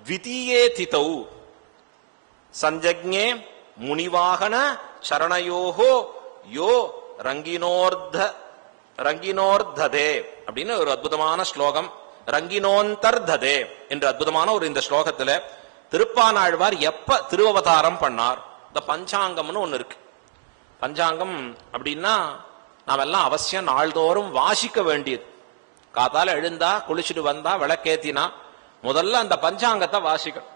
த்விதீயே திதௌ சஞ்சக்ஞே முனிவாகன சரணயோஹோ யோ ரங்கினோர்ததே அப்படின்னு ஒரு அற்புதமான ஸ்லோகம். ரங்கினோந்தர்ததே என்ற அற்புதமான ஒரு இந்த ஸ்லோகத்துல திருப்பானாழ்வார் எப்ப திருவவதாரம் பண்ணார்? இந்த பஞ்சாங்கம்னு ஒண்ணு இருக்கு. பஞ்சாங்கம் அப்படின்னா நாம் எல்லாம் அவசியம் நாள்தோறும் வாசிக்க வேண்டியது. காத்தால எழுந்தா, குளிச்சுட்டு வந்தா, விளக்கேத்தினா முதல்ல அந்த பஞ்சாங்கத்தை வாசிக்கணும்.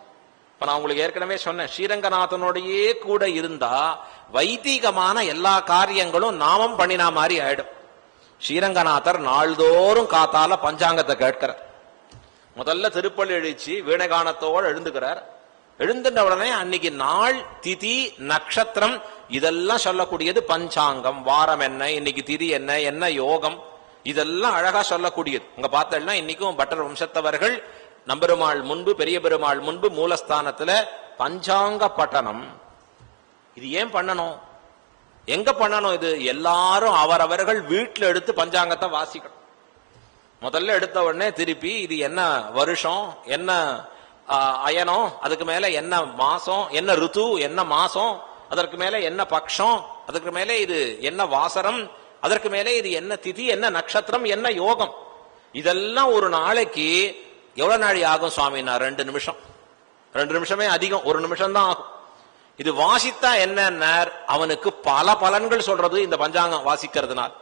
இப்ப நான் உங்களுக்கு ஏற்கனவே சொன்னேன், ஸ்ரீரங்கநாதனோடையே கூட இருந்தா வைதிகமான எல்லா காரியங்களும் நாமம் பண்ணினா மாதிரி ஆயிடும். ஸ்ரீரங்கநாதர் நாள்தோறும் காத்தால பஞ்சாங்கத்தை கேட்கிறார். முதல்ல திருப்பள்ளி எழுச்சி வீணகானத்தோடு எழுந்துக்கிறார். எழுந்துட்ட உடனே அன்னைக்கு நாள், திதி, நட்சத்திரம் இதெல்லாம் சொல்லக்கூடியது பஞ்சாங்கம். வாரம் என்ன, இன்னைக்கு திதி என்ன, என்ன யோகம், இதெல்லாம் அழகா சொல்லக்கூடியது. உங்க பார்த்தா இன்னைக்கும் பட்டர் வம்சத்தவர்கள் நம்பெருமாள் முன்பு, பெரிய பெருமாள் முன்பு மூலஸ்தானத்துல பஞ்சாங்க பட்டனம். இது ஏன் பண்ணணும், எங்க பண்ணணும்? இது எல்லாரும் அவரவர்கள் வீட்டுல எடுத்து பஞ்சாங்கத்தை வாசிக்கணும். முதல்ல எடுத்த உடனே திருப்பி இது என்ன வருஷம், என்ன அயனம், அதுக்கு மேல என்ன மாசம், என்ன ருத்து, என்ன மாசம், அதற்கு மேல என்ன பக்ஷம், அதற்கு மேலே இது என்ன வாசரம், அதற்கு மேலே இது என்ன திதி, என்ன நட்சத்திரம், என்ன யோகம், இதெல்லாம் ஒரு நாளைக்கு எவ்வளவு நாளை ஆகும் சுவாமினா? 2 நிமிஷம். 2 நிமிஷமே அதிகம், 1 நிமிஷம் தான் ஆகும். இது வாசித்தா என்ன, அவனுக்கு பல பலன்கள் சொல்றது இந்த பஞ்சாங்கம் வாசிக்கிறதுனால்.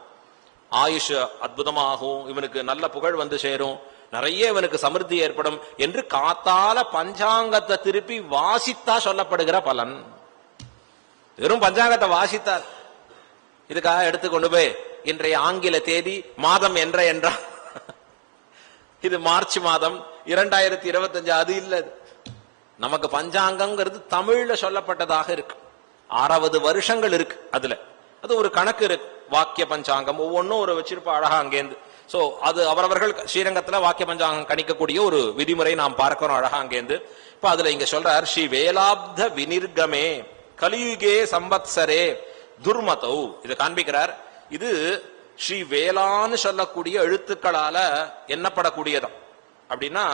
ஆயுஷ் அற்புதமாகும், இவனுக்கு நல்ல புகழ் வந்து சேரும், நிறைய இவனுக்கு சமிருத்தி ஏற்படும் என்று காத்தால பஞ்சாங்கத்தை திருப்பி வாசித்தா சொல்லப்படுகிற பலன். வெறும் பஞ்சாங்கத்தை வாசித்தார். இதுக்காக எடுத்துக்கொண்டு போய் இன்றைய ஆங்கில தேதி மாதம் என்றா இது மார்ச் மாதம் 2025, அது இல்ல. நமக்கு பஞ்சாங்கங்கிறது தமிழ்ல சொல்லப்பட்டதாக இருக்கு. 60 வருஷங்கள் இருக்கு அதுல. அது ஒரு கணக்கு இருக்கு. வாக்கிய பஞ்சாங்கம் ஒவ்வொன்றும் ஒரு வச்சிருப்பா அழகா அங்கேந்து. சோ அது அவரவர்கள் ஸ்ரீரங்கத்துல வாக்கிய பஞ்சாங்கம் கணிக்கக்கூடிய ஒரு விதிமுறை நாம் பார்க்கிறோம் அழகா அங்கேந்து. இப்ப அதுல இங்க சொல்றார், ஸ்ரீ வேலாப்த வினிர்கமே கலியுகே சம்பத்சரே துர்மதௌ. இதை காண்பிக்கிறார். இது ஸ்ரீ வேளான்னு சொல்லக்கூடிய எழுத்துக்களால எண்ணப்படக்கூடியதான். அப்படின்னா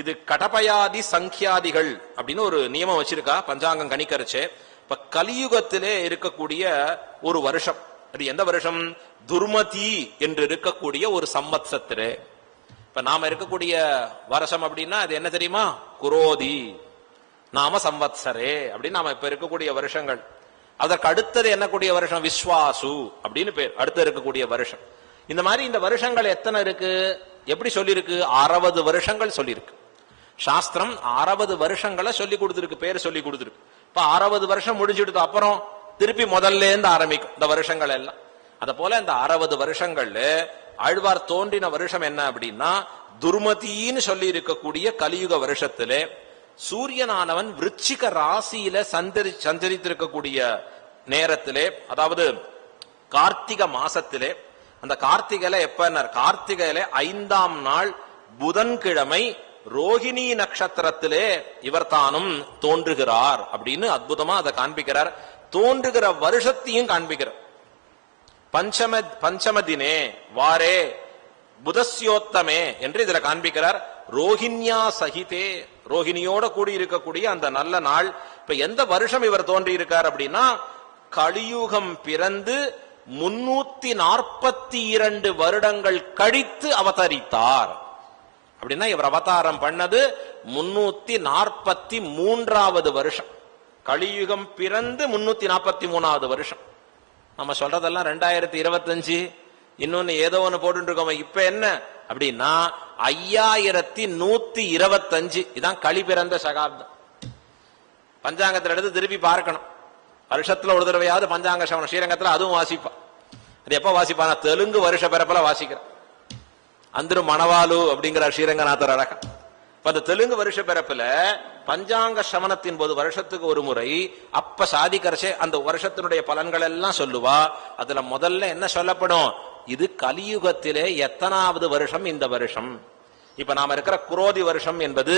இது கடபயாதி சங்கியாதிகள் அப்படின்னு ஒரு நியமம் வச்சிருக்கா பஞ்சாங்கம் கணிக்கரிச்சு. இப்ப கலியுகத்திலே இருக்கக்கூடிய ஒரு வருஷம், அது எந்த வருஷம்? துர்மதி என்று இருக்கக்கூடிய ஒரு சம்பத்சத்திரே. இப்ப நாம இருக்கக்கூடிய வருஷம் அப்படின்னா அது என்ன தெரியுமா? குரோதி நாம சம்பத்சரே அப்படின்னு நாம இப்ப இருக்கக்கூடிய வருஷங்கள். அதற்கு அடுத்தது என்னக்கூடிய வருஷம்? விஸ்வாசு அப்படின்னு பேர், அடுத்து இருக்கக்கூடிய வருஷம். இந்த மாதிரி இந்த வருஷங்கள் எத்தனை இருக்கு, எப்படி சொல்லிருக்கு? 60 வருஷங்கள் சொல்லியிருக்கு. சாஸ்திரம் 60 வருஷங்களை சொல்லி கொடுத்துருக்கு, பேர் சொல்லி கொடுத்துருக்கு. இப்ப 60 வருஷம் முடிஞ்சுடுது, அப்புறம் திருப்பி முதல்ல இருந்து ஆரம்பிக்கும் இந்த வருஷங்கள் எல்லாம். அத போல இந்த 60 வருஷங்கள்ல ஆழ்வார் தோன்றின வருஷம் என்ன அப்படின்னா துர்மதின்னு சொல்லி இருக்கக்கூடிய கலியுக வருஷத்திலே சூரியனானவன் விருச்சிக ராசியில சஞ்சரித்திருக்கக்கூடிய நேரத்திலே, அதாவது கார்த்திகை மாசத்திலே, அந்த கார்த்திகையில எப்ப? கார்த்திகையில 5ஆம் நாள் புதன்கிழமை ரோஹிணி நட்சத்திரத்திலே இவர் தானும் தோன்றுகிறார் அப்படின்னு அற்புதமா அதை காண்பிக்கிறார். தோன்றுகிற வருஷத்தையும் காண்பிக்கிறார். பஞ்சம தினே வாரே புதஸ்யோத்தமே என்று இதுல காண்பிக்கிறார். ரோஹிணியா சகிதே, ரோஹிணியோட கூடி இருக்கக்கூடிய அந்த நல்ல நாள். இப்ப எந்த வருஷம் இவர் தோன்றி இருக்கார் அப்படின்னா கலியுகம் பிறந்து 342 வருடங்கள் கழித்து அவதரித்தார். அப்படின்னா இவர் அவதாரம் பண்ணது 343வது வருஷம். கலியுகம் பிறந்து 343வது வருஷம். நம்ம சொல்றதெல்லாம் 2025, இன்னொன்னு ஏதோ ஒண்ணு போட்டு இருக்கோம். இப்ப என்ன அப்படின்னா 5125. இதான் களி பிறந்த சகாப்தம். பஞ்சாங்கத்துல எடுத்து திருப்பி பார்க்கணும். வருஷத்துல ஒரு தடவையாவது பஞ்சாங்க சவணம் ஸ்ரீரங்கத்துல அதுவும் வாசிப்பா. அது எப்ப வாசிப்பானா? தெலுங்கு வருஷ பிறப்புல வாசிக்கிறான். அந்திரு மணவாலு அப்படிங்கிற ஸ்ரீரங்கநாதர் அழகா. அந்த தெலுங்கு வருஷ பிறப்புல பஞ்சாங்க சமனத்தின் போது வருஷத்துக்கு ஒரு முறை அப்ப சாதிக்கரசே அந்த வருஷத்தினுடைய பலன்கள் எல்லாம் சொல்லுவா. அதுல முதல்ல என்ன சொல்லப்படும்? இது கலியுகத்திலே எத்தனாவது வருஷம் இந்த வருஷம். இப்ப நாம இருக்கிற குரோதி வருஷம் என்பது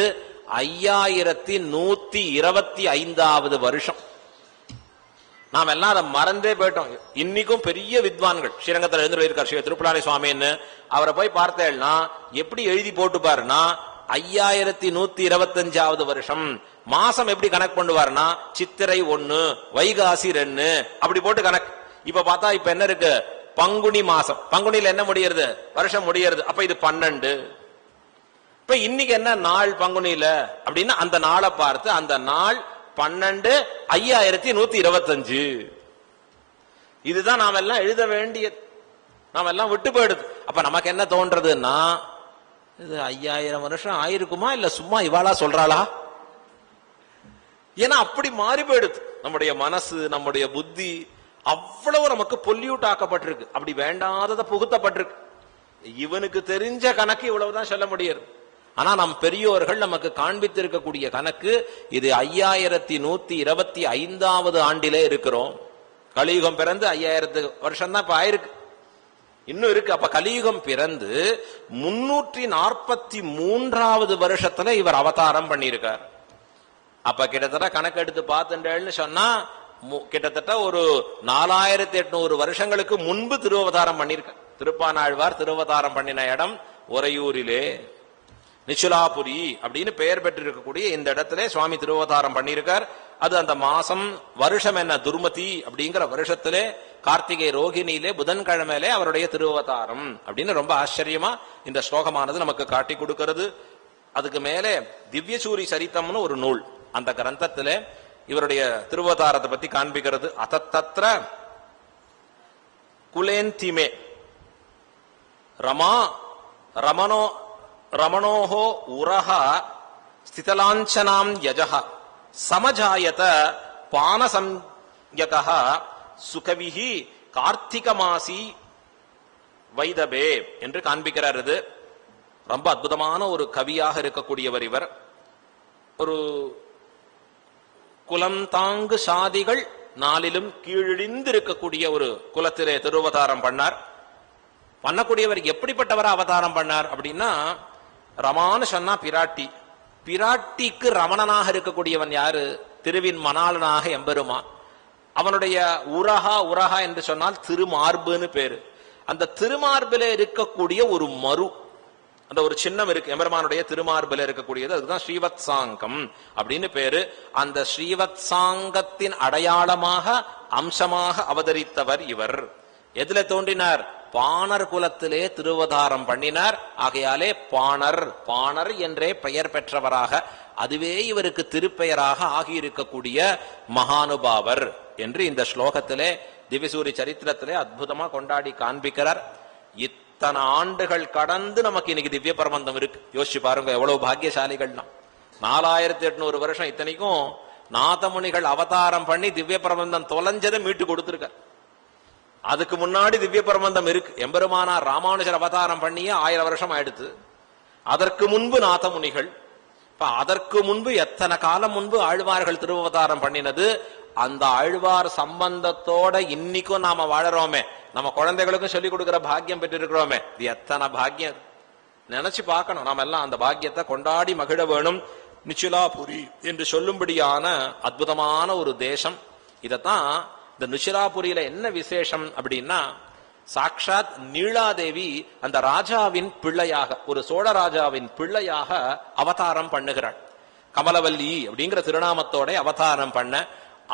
5125வது வருஷம். நாம் எல்லாம் அதை மறந்தே போயிட்டோம். இன்னைக்கும் பெரிய வித்வான்கள் ஸ்ரீரங்கத்தில் எழுந்து இருக்கார் ஸ்ரீ திருப்புலானி சுவாமின்னு. அவரை போய் பார்த்தேன்னா எப்படி எழுதி போட்டு பாருன்னா 5125வது வருஷம். மாசம் எப்படி கணக்கு பண்ணுவாருன்னா சித்திரை 1, வைகாசி 2 அப்படி போட்டு கணக்கு. இப்ப பார்த்தா இப்ப என்ன இருக்கு? பங்குனி மாசம். பங்குனியில என்ன முடியறது? வருஷம் முடியறது. அப்ப இது 12. இப்ப இன்னைக்கு என்ன நாள் பங்குனியில அப்படின்னா அந்த நாளை பார்த்து அந்த நாள் 12/5125. இதுதான் நாம எல்லாம் எழுத வேண்டியது. நாம எல்லாம் விட்டு போயிடுது. அப்ப நமக்கு என்ன தோன்றதுன்னா இது 5000 வருஷம் ஆயிருக்குமா இல்ல சும்மா இவாளா சொல்றாளா? ஏன்னா அப்படி மாறி போயிடுது நம்முடைய மனசு, நம்முடைய புத்தி. அவ்வளவு நமக்கு பொல்யூட் ஆக்கப்பட்டிருக்கு. அப்படி வேண்டாததை புகுத்தப்பட்டிருக்கு. இவனுக்கு தெரிஞ்ச கணக்கு இவ்வளவுதான் சொல்ல முடியாது. ஆனா நம் பெரியோர்கள் நமக்கு காண்பித்திருக்கக்கூடிய கணக்கு இது 5125வது ஆண்டிலே இருக்கிறோம். கலியுகம் பிறந்து 5000 வருஷம் தான் இப்ப ஆயிருக்கு, இன்னும் இருக்கு. அப்ப கலியுகம் பிறந்து 343வது வருஷத்துல இவர் அவதாரம் பண்ணியிருக்கார். அப்ப கிட்டத்தட்ட கணக்கெடுத்து பார்த்துட்டேன்னு சொன்னா கிட்டத்தட்ட ஒரு 4800 வருஷங்களுக்கு முன்பு திருவவதாரம் பண்ணிருக்க. திருப்பானாழ்வார் திருவதாரம் பண்ணின இடம் உறையூரிலே நிச்சுலாபுரி அப்படின்னு பெயர் பெற்றிருக்கக்கூடிய இந்த இடத்துல சுவாமி திருவதாரம் பண்ணியிருக்கார். அது அந்த மாசம் வருஷம் என்ன துர்மதி அப்படிங்கிற வருஷத்திலே கார்த்திகை ரோகிணியிலே புதன்கிழமையிலே அவருடைய திருவதாரம் அப்படின்னு ரொம்ப ஆச்சரியமா இந்த ஸ்லோகமானது நமக்கு காட்டி கொடுக்கிறது. அதுக்கு மேலே திவ்யசூரி சரித்தம்னு ஒரு நூல், அந்த கிரந்தத்திலே இவருடைய திருவதாரத்தை பத்தி காண்பிக்கிறது. அதத்தத்ர குலேந்திமே ரமா ரமணோ ரமணோஹோ உரஹ ஸ்திதலாஞ்சனாம் யஜஹ சமஜாயத பானசம்யகஹ சுகவிஹி கார்த்திக மாசி வைதபே என்று காண்பிக்கிறார். இது ரொம்ப அற்புதமான ஒரு கவியாக இருக்கக்கூடியவர் இவர். ஒரு குலம் தாங்கு சாதிகள் நாளிலும் கீழிழிந்து இருக்கக்கூடிய ஒரு குலத்திலே திருவதாரம் பண்ணார். பண்ணக்கூடியவர் எப்படிப்பட்டவரை அவதாரம் பண்ணார் அப்படின்னா, ரமான்னு சொன்னா பிராட்டி, பிராட்டிக்கு ரமணனாக இருக்கக்கூடியவன் யாரு? திருவின் மணாளனாக எம்பெருமான். அவனுடைய உரஹா என்று சொன்னால் திருமார்புன்னு பேரு. அந்த திருமார்பில இருக்கக்கூடிய ஒரு மறு, அந்த ஒரு சின்னம் இருக்கு எம்பெருமானுடைய திருமார்பில இருக்கக்கூடியது, அதுதான் ஸ்ரீவத் சாங்கம் அப்படின்னு பேரு. அந்த ஸ்ரீவத் சாங்கத்தின் அடையாளமாக அம்சமாக அவதரித்தவர் இவர். எதுல தோன்றினார்? பாணர் குலத்திலே திருவதாரம் பண்ணினார். ஆகையாலே பாணர் என்றே பெயர் பெற்றவராக, அதுவே இவருக்கு திருப்பெயராக ஆகியிருக்கக்கூடிய மகானுபாவர் என்று இந்த ஸ்லோகத்திலே திவ்யசூரி சரித்திரத்திலே அற்புதமா கொண்டாடி காண்பிக்கிறார். இத்தனை ஆண்டுகள் கடந்து நமக்கு இன்னைக்கு திவ்ய பிரபந்தம் இருக்கு. யோசிச்சு பாருங்க எவ்வளவு பாக்கியசாலிகள்னா. 4800 வருஷம், இத்தனைக்கும் நாதமுனிகள் அவதாரம் பண்ணி திவ்ய பிரபந்தம் தொலைஞ்சதை மீட்டு கொடுத்திருக்கார். அதுக்கு முன்னாடி திவ்ய பிரபந்தம் இருக்கு. எம்பெருமானார் ராமானுஜர் அவதாரம் பண்ணியே 1000 வருஷம் ஆயிடுத்து. அதற்கு முன்பு நாதமுனிகள், அதற்கு முன்பு எத்தனை காலம் முன்பு ஆழ்வார்கள் திருவவதாரம் பண்ணினது. அந்த ஆழ்வார் சம்பந்தத்தோட இன்னைக்கும் நாம வாழறோமே, நம்ம குழந்தைகளுக்கும் சொல்லிக் கொடுக்கிற பாக்கியம் பெற்றிருக்கிறோமே, இது எத்தனை பாக்கியம் நினைச்சு பார்க்கணும். நாம எல்லாம் அந்த பாக்கியத்தை கொண்டாடி மகிழ வேணும். நிச்சுலாபுரி என்று சொல்லும்படியான அற்புதமான ஒரு தேசம். இதத்தான் இந்த நிச்சுலாபுரியில என்ன விசேஷம் அப்படின்னா, சாக்ஷாத் நீலாதேவி அந்த ராஜாவின் பிள்ளையாக, ஒரு சோழ ராஜாவின் பிள்ளையாக அவதாரம் பண்ணுகிறாள். கமலவல்லி அப்படிங்கிற திருநாமத்தோட அவதாரம் பண்ண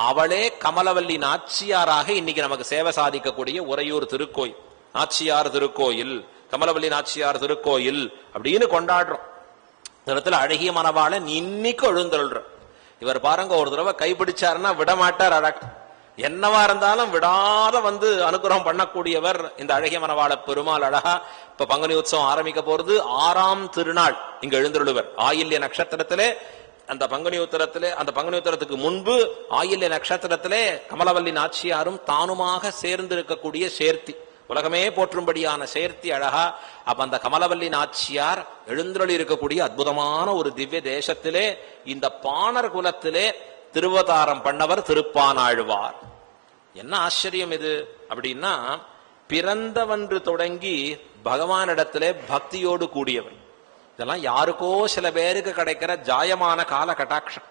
அவளே கமலவல்லி நாச்சியாராக இன்னைக்கு நமக்கு சேவை சாதிக்கக்கூடிய உறையூர் திருக்கோயில், நாச்சியார் திருக்கோயில், கமலவல்லி நாச்சியார் திருக்கோயில் அப்படின்னு கொண்டாடுறோம். இடத்துல அழகிய மணவாளன் இன்னைக்கு எழுந்தருள்ற. இவர் பாருங்க, ஒரு தடவை கைப்பிடிச்சாருன்னா விடமாட்டார். என்னவா இருந்தாலும் விடாத வந்து அனுகிரகம் பண்ணக்கூடியவர் இந்த அழகிய மணவாள பெருமாள். அழகா இப்ப பங்குனி உற்சவம் ஆரம்பிக்க போறது. 6ஆம் திருநாள் இங்க எழுந்தருளுவர். ஆயில்ய நட்சத்திரத்திலே, அந்த பங்குனி உத்தரத்திலே, அந்த பங்குனி உத்தரத்துக்கு முன்பு ஆயில்ய நட்சத்திரத்திலே கமலவல்லி நாச்சியாரும் தானுமாக சேர்ந்து இருக்கக்கூடிய சேர்த்தி, உலகமே போற்றும்படியான சேர்த்தி அழகா. அப்ப அந்த கமலவல்லி நாச்சியார் எழுந்தருளி இருக்கக்கூடிய அற்புதமான ஒரு திவ்ய தேசத்திலே இந்த பாணர் குலத்திலே திருவதாரம் பண்ணவர் திருப்பானாழ்வார். என்ன ஆச்சரியம் இது அப்படின்னா, பிறந்தவன்று தொடங்கி பகவானிடத்திலே பக்தியோடு கூடியவர். இதெல்லாம் யாருக்கோ சில பேருக்கு கிடைக்கிற ஜாயமான கால கட்டாட்சம்.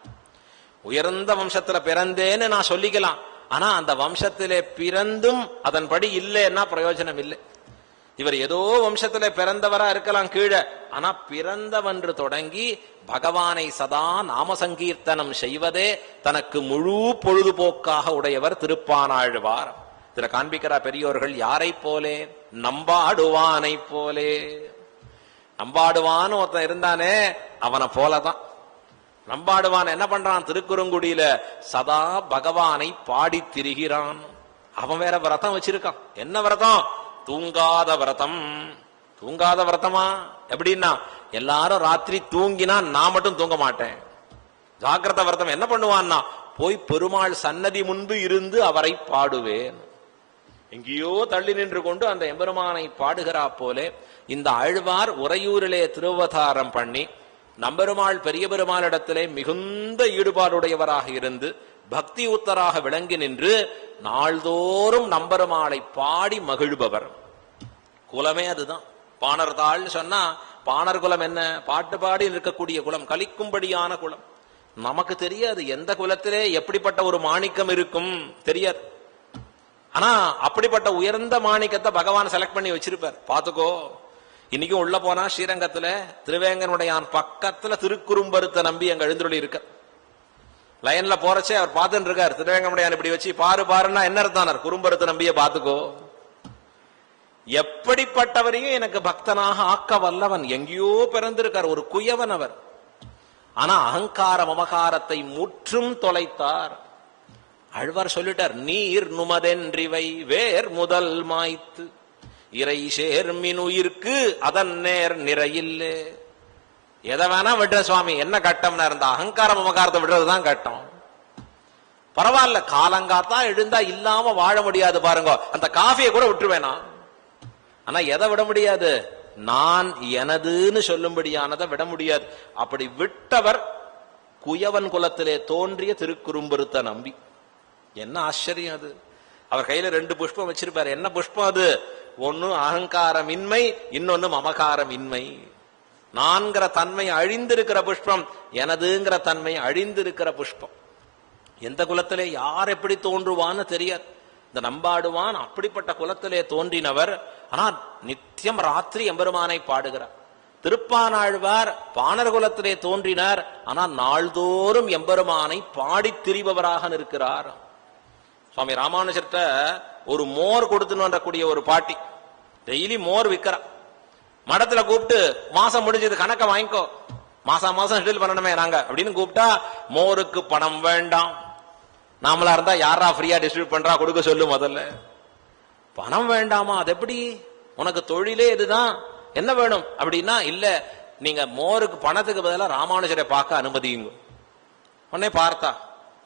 உயர்ந்த வம்சத்துல பிறந்தேன்னு நான் சொல்லிக்கலாம், ஆனா அந்த வம்சத்திலே பிறந்தும் அதன்படி இல்லைன்னா பிரயோஜனம் இல்லை. இவர் ஏதோ வம்சத்துல பிறந்தவரா இருக்கலாம் கீழே, ஆனா பிறந்தவன்று தொடங்கி பகவானை சதா நாம சங்கீர்த்தனம் செய்வதே தனக்கு முழு பொழுதுபோக்காக உடையவர் திருப்பானாழ்வார். இதுல காண்பிக்கிறார் பெரியோர்கள். யாரை போலே? நம்பாடுவானை போலே. நம்பாடுவான்னு ஒருத்தன் இருந்தானே, அவனை போலதான். நம்பாடுவான் என்ன பண்றான்? திருக்குறுங்குடியில சதா பகவானை பாடி திரிகிறான். அவன் வேற விரதம் வச்சிருக்கான். என்ன விரதம்? தூங்காத விரதம். தூங்காத விரதமா? எப்படின்னா, எல்லாரும் ராத்திரி தூங்கினா நான் மட்டும் தூங்க மாட்டேன். ஜாக்கிரத விரதம். என்ன பண்ணுவான்னா, போய் பெருமாள் சன்னதி முன்பு இருந்து அவரை பாடுவேன். எங்கேயோ தள்ளி நின்று கொண்டு அந்த எம்பெருமானை பாடுகிறா போலே இந்த ஆழ்வார் உறையூரிலே திருவதாரம் பண்ணி நம்பெருமாள் பெரிய பெருமாளிடத்திலே மிகுந்த ஈடுபாடுடையவராக இருந்து பக்தி உத்தராக விளங்கி நின்று நாள்தோறும் நம்பெருமாளை பாடி மகிழ்பவர். குலமே அதுதான். பாணர் தாள் சொன்னா பாணர் குலம் என்ன? பாட்டு பாடி இருக்கக்கூடிய குலம், கலிக்கும்படியான குலம். நமக்கு தெரியாது எந்த குலத்திலே எப்படிப்பட்ட ஒரு மாணிக்கம் இருக்கும் தெரியாது. ஆனா அப்படிப்பட்ட உயர்ந்த மாணிக்கத்தை பகவான் செலக்ட் பண்ணி வச்சிருப்பார். பாத்துக்கோ, இன்னைக்கும் உள்ள போனா ஸ்ரீரங்கத்துல திருவேங்கனுடையான் பக்கத்துல திருக்குறும்பருத்த நம்பி அங்க எழுந்துள்ளி இருக்க. லைன்ல போறச்சே அவர் பார்த்துட்டு இருக்கார். திருவேங்கனுடையான் இப்படி வச்சு பாரு பாருன்னா என்ன அர்த்தம்? குறும்பருத்த நம்பிய பாத்துக்கோ. எப்படிப்பட்டவரையும் எனக்கு பக்தனாக ஆக்க வல்லவன். எங்கேயோ பிறந்திருக்கார், ஒரு குயவன் அவர். ஆனா அகங்கார மமகாரத்தை முற்றும் தொலைத்தார். ஆழ்வார் சொல்லிட்டார், நீர் நுமதென்றிவை வேர் முதல் மாய்த்து இறை சேர்மின் உயிர்க்கு அதன் நேர் நிறையில்லே. எதை வேணா விடுற சுவாமி, என்ன கட்டம்னா இருந்தா அகங்கார மமகாரத்தை விடுறதுதான் கட்டம். பரவாயில்ல, காலங்காத்தா எழுந்தா இல்லாம வாழ முடியாது பாருங்க, அந்த காஃபியை கூட விட்டுருவேனா. ஆனா எதை விட முடியாது? நான் எனதுன்னு சொல்லும்படியானதை விட முடியாது. அப்படி விட்டவர் குயவன் குலத்திலே தோன்றிய திருக்குறும்பருத்த நம்பி. என்ன ஆச்சரியம் அது! அவர் கையில 2 புஷ்பம் வச்சிருப்பாரு. என்ன புஷ்பம் அது? ஒன்னு அகங்காரம் இன்மை, இன்னொன்னு மமகாரம் இன்மை. நான்கிற தன்மை அழிந்திருக்கிற புஷ்பம், எனதுங்கிற தன்மை அழிந்திருக்கிற புஷ்பம். எந்த குலத்திலே யார் எப்படி தோன்றுவான்னு தெரியாது. இந்த நம்பாடுவான் அப்படிப்பட்ட குலத்திலே தோன்றினவர். ஆனால் நித்தியம் ராத்திரி எம்பெருமானை பாடுகிறார். திருப்பானாழ்வார் பாணர் குலத்திலே தோன்றினார். ஆனால் நாள்தோறும் எம்பெருமானை பாடி திரிபவராக இருக்கிறார். சுவாமி ராமானுஜர்கிட்ட ஒரு மோர் கொடுத்துன்னு வரக்கூடிய ஒரு பாட்டி டெய்லி மோர் விற்கிறார். மடத்துல கூப்பிட்டு மாசம் முடிஞ்சது கணக்க வாங்கிக்கோ, மாசம் ஷெட்யூல் பண்ணணுமே நாங்க அப்படின்னு கூப்பிட்டா, மோருக்கு பணம் வேண்டாம். நாமளா இருந்தா யாரா ஃப்ரீயா டிஸ்ட்ரிபியூட் பண்றா, கொடுக்க சொல்லு. முதல்ல பணம் வேண்டாமா? அது எப்படி? உனக்கு தொழிலே இதுதான், என்ன வேணும் அப்படின்னா, இல்ல நீங்க மோருக்கு பணத்துக்கு பதிலாக ராமானுஜரை பார்க்க அனுமதியுங்க. உடனே பார்த்தா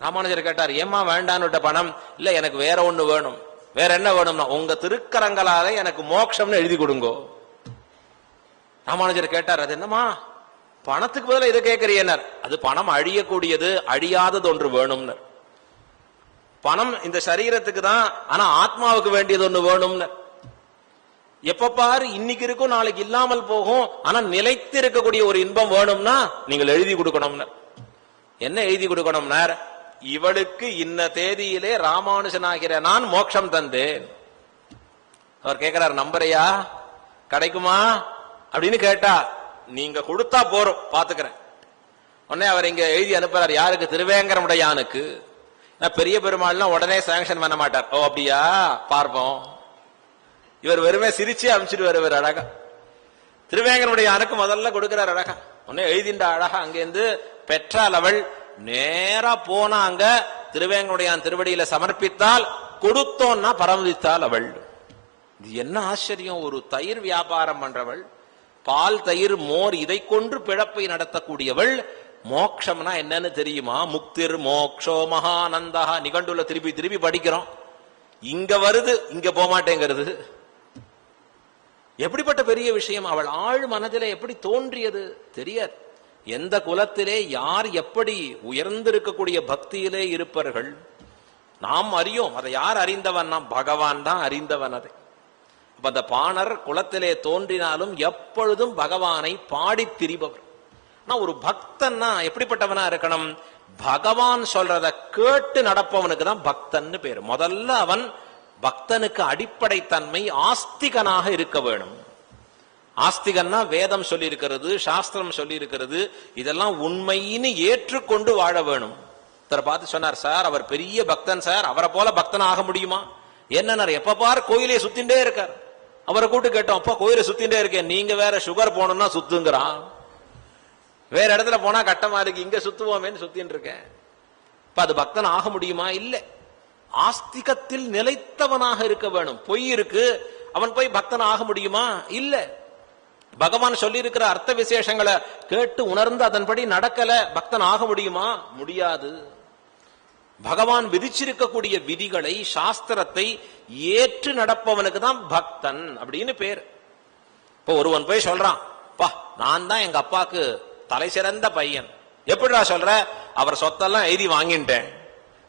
ராமானுஜர் கேட்டார், ஏமா வேண்டான்னு பணம்? இல்ல எனக்கு வேற ஒண்ணு வேணும். வேற என்ன வேணும்னா, உங்க திருக்கரங்களாலே எனக்கு மோட்சம்னு எழுதி கொடுங்கோ. ராமானுஜர் கேட்டார், அது என்னமா பணத்துக்கு பதிலாக இதை கேட்கிறீனர்? அது பணம் அழியக்கூடியது, அழியாதது ஒன்று வேணும்னு. பணம் இந்த சரீரத்துக்கு தான், ஆனா ஆத்மாவுக்கு வேண்டியது ஒண்ணு வேணும்னு. எப்ப பாரு இன்னைக்கு இருக்கும் நாளைக்கு இல்லாமல் போகும், ஆனா நிலைத்து இருக்கக்கூடிய ஒரு இன்பம் வேணும்னா நீங்கள் எழுதி கொடுக்கணும்னு. என்ன எழுதி கொடுக்கணும்னார்? இவளுக்கு இன்ன தேதியிலே ராமானுஜனாகிற நான் மோட்சம் தந்தேன். அவர் கேட்கிறார், நம்பரையா கிடைக்குமா அப்படின்னு கேட்டா, நீங்க கொடுத்தா போறோம் பாத்துக்கிறேன். உடனே அவர் இங்க எழுதி அனுப்புறார். யாருக்கு? திருவேங்கரமுடையானுக்கு. பெரிய பெருமாள்லாம் உடனே சாங்ஷன் பண்ண மாட்டார். ஓ அப்படியா, பார்ப்போம். இவர் வெறுமே சிரிச்சு அனுப்பிச்சிடுவார். இவர் அழகா திருவேங்கரமுடையானுக்கு முதல்ல கொடுக்கிறார். அழகா உடனே எழுதிண்டா அழகா. அங்கேருந்து பெற்றால் அவள் நேரா போனா அங்க திருவேங்கருடையான் திருவடியில சமர்ப்பித்தால், கொடுத்தோன்னா பரமதித்தால் அவள். இது என்ன ஆச்சரியம்! ஒரு தயிர் வியாபாரம் பண்றவள், பால் தயிர் மோர் இதை கொண்டு பிழப்பை நடத்தக்கூடியவள். மோக்ஷம்னா என்னன்னு தெரியுமா? முக்திர் மோக்ஷோ மகானந்தா. நிகண்டுல திருப்பி திருப்பி படிக்கிறோம். இங்க வருது, இங்க போக மாட்டேங்கிறது. எப்படிப்பட்ட பெரிய விஷயம்! அவள் ஆழ் மனதிலே எப்படி தோன்றியது தெரியாது. எந்த குலத்திலே யார் எப்படி உயர்ந்திருக்கக்கூடிய பக்தியிலே இருப்பார்கள் நாம் அறியோம். அதை யார் அறிந்தவன்? நாம் பகவான் தான் அறிந்தவன். அதை அப்ப அந்த பாணர் குலத்திலே தோன்றினாலும் எப்பொழுதும் பகவானை பாடி திரிபவர். ஒரு பக்தன்னா எப்படிப்பட்டவனா இருக்கணும்? பகவான் சொல்றத கேட்டு நடப்பவனுக்கு தான் பக்தன்னு பேரு. முதல்ல அவன் பக்தனுக்கு அடிப்படை தன்மை ஆஸ்திகனாக இருக்க வேணும். ஆஸ்திகன்னா வேதம் சொல்லி இருக்கிறது, சாஸ்திரம் சொல்லி இருக்கிறது, இதெல்லாம் உண்மைன்னு ஏற்றுக்கொண்டு வாழ வேணும். பார்த்து சொன்னார், சார் அவர் பெரிய பக்தன் சார், அவரை போல பக்தன் ஆக முடியுமா? என்ன எப்ப பாரு கோயிலே சுத்தின்டே இருக்கார். அவரை கூப்பிட்டு கேட்டோம், அப்பா கோயிலை சுத்தின்டே இருக்கேன், நீங்க வேற சுகர் போகணும்னா சுத்துங்கிறான், வேற இடத்துல போனா கட்டமா இருக்கு, இங்க சுத்துவோமேன்னு சுத்தின்னு இருக்கேன். இப்ப அது பக்தன் ஆக முடியுமா? இல்ல. ஆஸ்திகத்தில் நிலைத்தவனாக இருக்க வேணும். பொய் இருக்கு, அவன் போய் பக்தன் ஆக முடியுமா? இல்ல. பகவான் சொல்லி இருக்கிற அர்த்த விசேஷங்களை கேட்டு உணர்ந்து அதன்படி நடக்கல, பக்தன் ஆக முடியுமா? முடியாது. பகவான் விதிச்சிருக்கக்கூடிய விதிகளை, சாஸ்திரத்தை ஏற்று நடப்பவனுக்கு தான் பக்தன் அப்படின்னு பேர். இப்போ ஒருவன் போய் சொல்றான், பா நான் தான் எங்க அப்பாக்கு தலை சிறந்த பையன். எப்படிடா சொல்ற? அவர் சொத்தெல்லாம் எழுதி வாங்கிட்டேன்.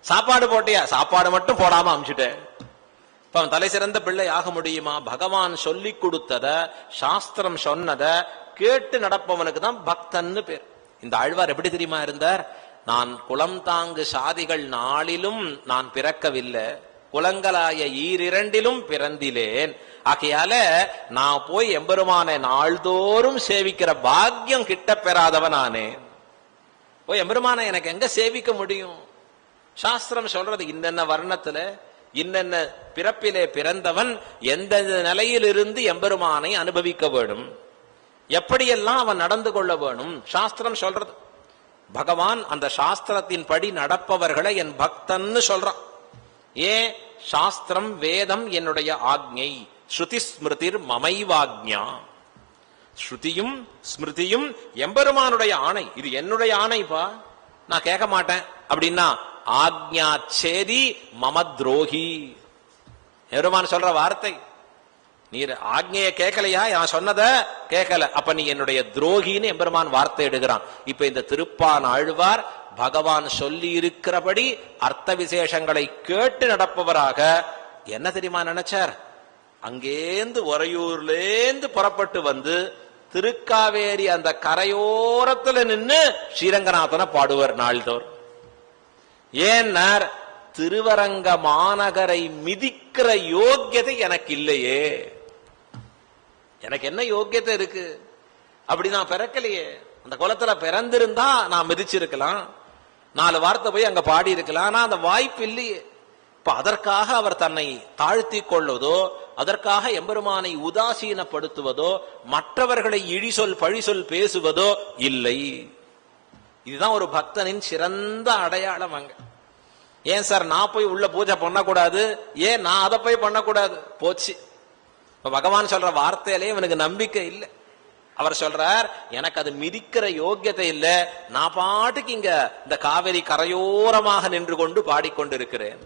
சாப்பாடு போட்டியா? சாப்பாடு மட்டும் போடாம அமிச்சுட்டேன். இப்ப அவன் தலை சிறந்த பிள்ளை ஆக முடியுமா? பகவான் சொல்லி கொடுத்தத, சாஸ்திரம் சொன்னத கேட்டு நடப்பவனுக்கு தான் பக்தன்னு பேர். இந்த ஆழ்வார் எப்படி தெரியுமா இருந்தார்? நான் குலம் தாங்கு சாதிகள் நாளிலும் நான் பிறக்கவில்லை, குலங்களாய ஈரிரண்டிலும் பிறந்திலேன். ஆகையால நான் போய் எம்பெருமானை நாள்தோறும் சேவிக்கிற பாக்கியம் கிட்ட பெறாதவன் நானே. போய் எம்பெருமானை எனக்கு எங்க சேவிக்க முடியும்? சாஸ்திரம் சொல்றது இன்னென்ன வர்ணத்துல இன்னென்ன பிறப்பிலே பிறந்தவன் எந்த நிலையிலிருந்து எம்பெருமானை அனுபவிக்க வேணும், எப்படியெல்லாம் அவன் நடந்து கொள்ள வேணும், சாஸ்திரம் சொல்றது. பகவான் அந்த சாஸ்திரத்தின் படி நடப்பவர்களை என் பக்தன்னு சொல்றான். ஏன்? சாஸ்திரம் வேதம் என்னுடைய ஆக்ஞை, ஸ்ருதி ஸ்மிருதிர் மமைவாக்ஞா. ஸ்ருதியும் ஸ்மிருதியும் எம்பெருமானுடைய ஆணை, இது என்னுடைய ஆணைப்பா, நான் கேட்க மாட்டேன் அப்படின்னா ஆக்ஞா சேதி மம துரோகி. எம்பெருமான் சொல்ற வார்த்தை, நீ ஆக்ஞைய கேட்கலையா, நான் சொன்னத கேட்கல, அப்ப நீ என்னுடைய துரோகின்னு எம்பெருமான் வார்த்தை எடுக்கிறான். இப்ப இந்த திருப்பான் ஆழ்வார் பகவான் சொல்லி இருக்கிறபடி அர்த்த விசேஷங்களை கேட்டு நடப்பவராக என்ன தெரியுமா நினைச்சார்? அங்கேந்து உறையூர்லேந்து புறப்பட்டு வந்து திருக்காவேரி அந்த கரையோரத்துல நின்று ஸ்ரீரங்கநாதனை பாடுவர் நாள்தோறும். ஏன்னார்? திருவரங்க மாநகரை மிதிக்கிற யோக்கியதை எனக்கு இல்லையே. எனக்கு என்ன யோக்கியத்தை இருக்கு? அப்படி நான் பிறக்கலையே. அந்த குலத்துல பிறந்திருந்தா நான் மிதிச்சிருக்கலாம், 4 வார்த்தை போய் அங்க பாடி இருக்கலாம். ஆனா அந்த வாய்ப்பு இல்லையே. இப்ப அதற்காக அவர் தன்னை தாழ்த்தி கொள்வதோ, அதற்காக எம்பெருமானை உதாசீனப்படுத்துவதோ, மற்றவர்களை இழிசொல் பழிசொல் பேசுவதோ இல்லை. இதுதான் ஒரு பக்தனின் சிறந்த அடையாளம். அங்க ஏன் சார் நான் போய் உள்ள பூஜை பண்ணக்கூடாது, ஏன் நான் அதை போய் பண்ணக்கூடாது? போச்சு. இப்ப பகவான் சொல்ற வார்த்தையிலே இவனுக்கு நம்பிக்கை இல்லை. அவர் சொல்றார், எனக்கு அது மிதிக்கிற யோக்கியத்தை இல்ல, நான் பாட்டுக்கு இங்க இந்த காவிரி கரையோரமாக நின்று கொண்டு பாடிக்கொண்டிருக்கிறேன்.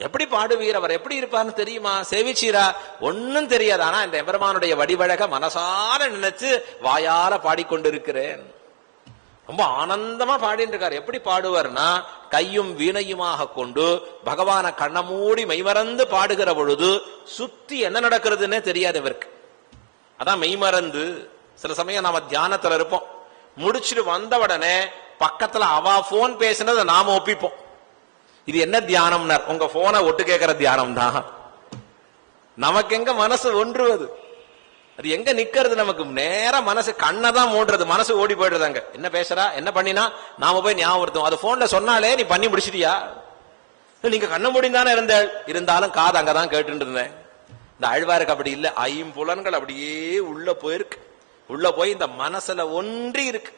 எப்படி பாடுவீர்? அவர் எப்படி இருப்பார்னு தெரியுமா? சேவிச்சீரா? ஒன்னும் தெரியாது. ஆனா இந்த எம்பெருமானுடைய வடிவழக மனசார நினைச்சு வாயால பாடிக்கொண்டிருக்கிறேன். ரொம்ப ஆனந்தமா பாடிட்டு இருக்கார். எப்படி பாடுவார்னா, கையும் வீணையுமாக கொண்டு பகவான கண்ணமூடி மெய்மறந்து பாடுகிற பொழுது சுத்தி என்ன நடக்கிறதுன்னே தெரியாது இவருக்கு. அதான் மெய்மறந்து. சில சமயம் நாம தியானத்துல இருப்போம், முடிச்சுட்டு வந்த உடனே பக்கத்துல அவ போன் பேசினதை நாம ஒப்பிப்போம். இது என்ன தியானம்னார்? உங்க போனை ஒட்டு கேட்கிற தியானம் தான். நமக்கு எங்க மனசு ஒன்றுவது? அது எங்க நிக்கிறது? நமக்கு நேரம் மனசு கண்ணதான் மூடுறது, மனசு ஓடி போயிடுறது. அங்க என்ன பேசுறா, என்ன பண்ணினா நாம போய் ஞாபகம். அது போன்ல சொன்னாலே நீ பண்ணி முடிச்சிட்டியா? நீங்க கண்ண முடிந்தானே இருந்தாலும் காது அங்கதான் கேட்டு இருந்தேன். இந்த ஆழ்வாருக்கு அப்படி இல்லை. 5 புலன்கள் அப்படியே உள்ள போயிருக்கு. உள்ள போய் இந்த மனசுல ஒன்றி இருக்கு.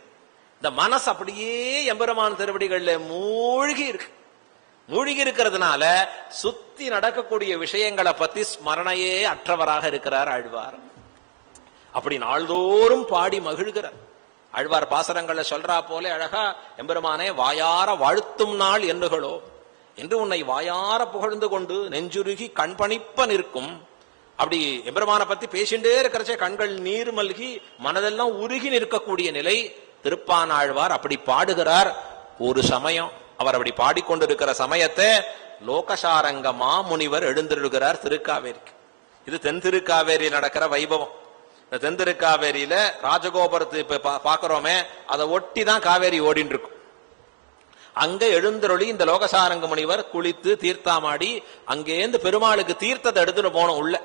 இந்த மனசு அப்படியே எம்பெருமான் திருவடிகள்ல மூழ்கி இருக்கு. மூழ்கி இருக்கிறதுனால சுத்தி நடக்கக்கூடிய விஷயங்களை பத்தி ஸ்மரணையே அற்றவராக இருக்கிறார் ஆழ்வார். அப்படி நாள்தோறும் பாடி மகிழ்கிறார். ஆழ்வார் பாசரங்கள்ல சொல்றா போல அழகா, எம்பெருமானே வாயார வாழ்த்தும் நாள் என்னுகளோ என்று உன்னை வாயார புகழ்ந்து கொண்டு நெஞ்சுருகி கண்பணிப்ப நிற்கும். அப்படி எம்பெருமான பத்தி பேசிண்டே இருக்கிறச்சே கண்கள் நீர் மல்கி மனதெல்லாம் உருகி நிற்கக்கூடிய நிலை திருப்பான் ஆழ்வார் அப்படி பாடுகிறார். ஒரு சமயம் அவர் அப்படி பாடிக்கொண்டிருக்கிற சமயத்தை லோகசாரங்க மாமுனிவர் எழுந்திருக்கிறார் திருக்காவேரிக்கு. இது தென் திருக்காவேரி நடக்கிற வைபவம். இந்த தென் திருக்காவேரியில ராஜகோபுரத்து இப்ப பாக்குறோமே, அதை ஒட்டி தான் காவேரி ஓடின்னு இருக்கும். அங்க எழுந்தருளி இந்த லோகசாரங்க முனிவர் குளித்து தீர்த்தாமாடி அங்கேந்து பெருமாளுக்கு தீர்த்தத்தை எடுத்துட்டு போனோம் உள்ள.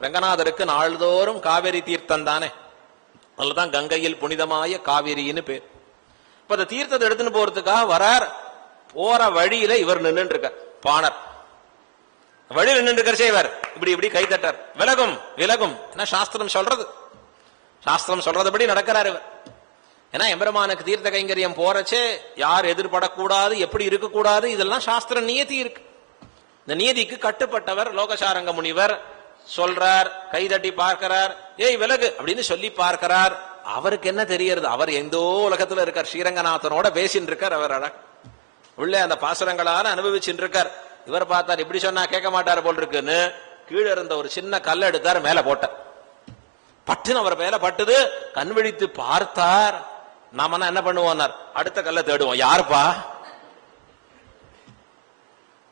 ரங்கநாதருக்கு நாள்தோறும் காவேரி தீர்த்தம் தானே, அதுலதான் கங்கையில் புனிதமாய காவேரின்னு பேர். இப்ப அந்த தீர்த்தத்தை எடுத்துன்னு போறதுக்காக வரார். போற வழியில இவர் நின்று இருக்கார். பாணர் வழியில் நின்று இருக்கிறச்சே இவர் இப்படி இப்படி கை தட்டார். விலகும் விலகும். ஏன்னா சாஸ்திரம் சொல்றது, சாஸ்திரம் சொல்றதுபடி நடக்கிறார் இவர். ஏன்னா எம்பெருமானுக்கு தீர்த்த கைங்கரியம் போறச்சே யார் எதிர்படக்கூடாது, எப்படி இருக்கக்கூடாது, இதெல்லாம் சாஸ்திர நியதி இருக்கு. இந்த நியதிக்கு கட்டுப்பட்டவர் லோகசாரங்க முனிவர். சொல்றார், கைதட்டி பார்க்கிறார், ஏய் விலகு அப்படின்னு சொல்லி பார்க்கிறார். அவருக்கு என்ன தெரியறது? அவர் எந்தோ உலகத்துல இருக்கார், ஸ்ரீரங்கநாதனோட பேசின்னு இருக்கார். அவர் உள்ளே அந்த பாசுரங்களால அனுபவிச்சுட்டு இருக்கார். இவர் பார்த்தார், இப்படி சொன்னா கேட்க மாட்டார் போல் இருக்குன்னு கீழே இருந்த ஒரு சின்ன கல்ல எடுத்தார், மேல போட்டார். பட்டுன்னு அவர் மேல பட்டுது. கண் விழித்து பார்த்தார். நாம என்ன பண்ணுவோம், அடுத்த கல்ல தேடுவோம். யாருப்பா?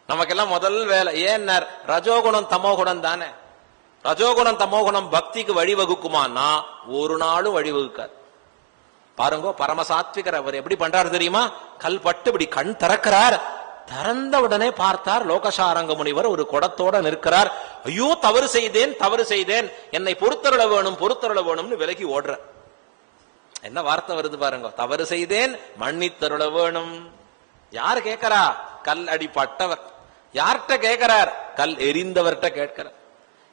நமக்கெல்லாம் முதல் வேலை ஏன் ரஜோகுணம் தமோகுணம் தானே. ரஜோகுணம் தமோகுணம் பக்திக்கு வழிவகுக்குமான்னா ஒரு நாளும் வழிவகுக்காது. பாருங்க, பரமசாத்விகர் அவர் எப்படி பண்றாரு தெரியுமா? கல் பட்டு இப்படி கண் திறக்கிறார். திறந்த உடனே பார்த்தார் லோகசாரங்க முனிவர் ஒரு குடத்தோட நிற்கிறார். ஐயோ, தவறு செய்தேன், என்னை பொறுத்தருள வேணும், பொறுத்தருள வேணும்னு விலகி ஓடுற. என்ன வார்த்தை வருது பாருங்க, தவறு செய்தேன், மன்னித்தருள வேணும். யாரு கேட்கிறா? கல் அடிப்பட்டவர். யார்கிட்ட கேட்கிறார்? கல் எரிந்தவர்கிட்ட கேட்கிறார்.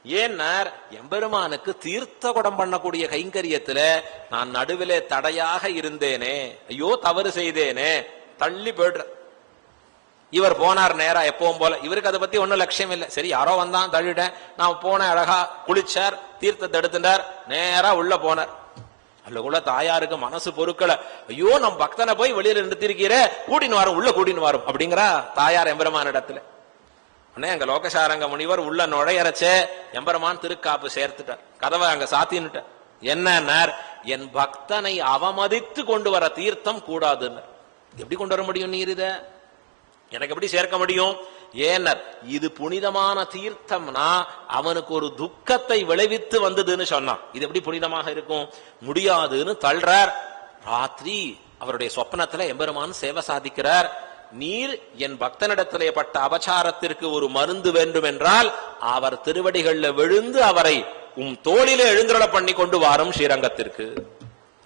ஏன்னார், எம்பெருமானுக்கு தீர்த்த குடம் பண்ணக்கூடிய கைங்கரியத்துல நான் நடுவிலே தடையாக இருந்தேனே, ஐயோ தவறு செய்தேனே, தள்ளி போய்டுற. இவர் போனார் நேரா எப்பவும் போல. இவருக்கு அதை பத்தி ஒன்னும் லட்சியம் இல்லை. சரி, யாரோ வந்தான், தள்ளிட்டேன், நான் போனேன். அழகா குளிச்சார், தீர்த்தத்தை எடுத்துட்டார், நேரா உள்ள போனார். அல்ல தாயாருக்கு மனசு பொறுக்கல. ஐயோ, நம் பக்தனை போய் வெளியில நிறுத்திருக்கிற, கூட்டின்னு வரும், உள்ள கூட்டின்னு வரும் அப்படிங்கிறா தாயார் எம்பெருமான இடத்துல. உடனே அங்க லோகசாரங்க முனிவர் உள்ள நுழையறச்சே எம்பெருமான் திருக்காப்பு சேர்த்துட்டார். கதவை அங்க சாத்தின்னுட்டார். என்னன்னார், என் பக்தனை அவமதித்து கொண்டு வர தீர்த்தம் கூடாதுன்னு. எப்படி கொண்டு வர முடியும் நீர்? இத எனக்கு எப்படி சேர்க்க முடியும்? ஏன்னர், இது புனிதமான தீர்த்தம்னா அவனுக்கு ஒரு துக்கத்தை விளைவித்து வந்ததுன்னு சொன்னான். இது எப்படி புனிதமாக இருக்கும்? முடியாதுன்னு தள்ளுறார். ராத்திரி அவருடைய சொப்னத்துல எம்பெருமான் சேவை சாதிக்கிறார். நீர் என் பக்தனிடத்திலே பட்ட அபச்சாரத்திற்கு ஒரு மருந்து வேண்டும் என்றால் அவர் திருவடிகள்ல விழுந்து அவரை தோளிலே எழுந்துருள பண்ணி கொண்டு வாரும் ஸ்ரீரங்கத்திற்கு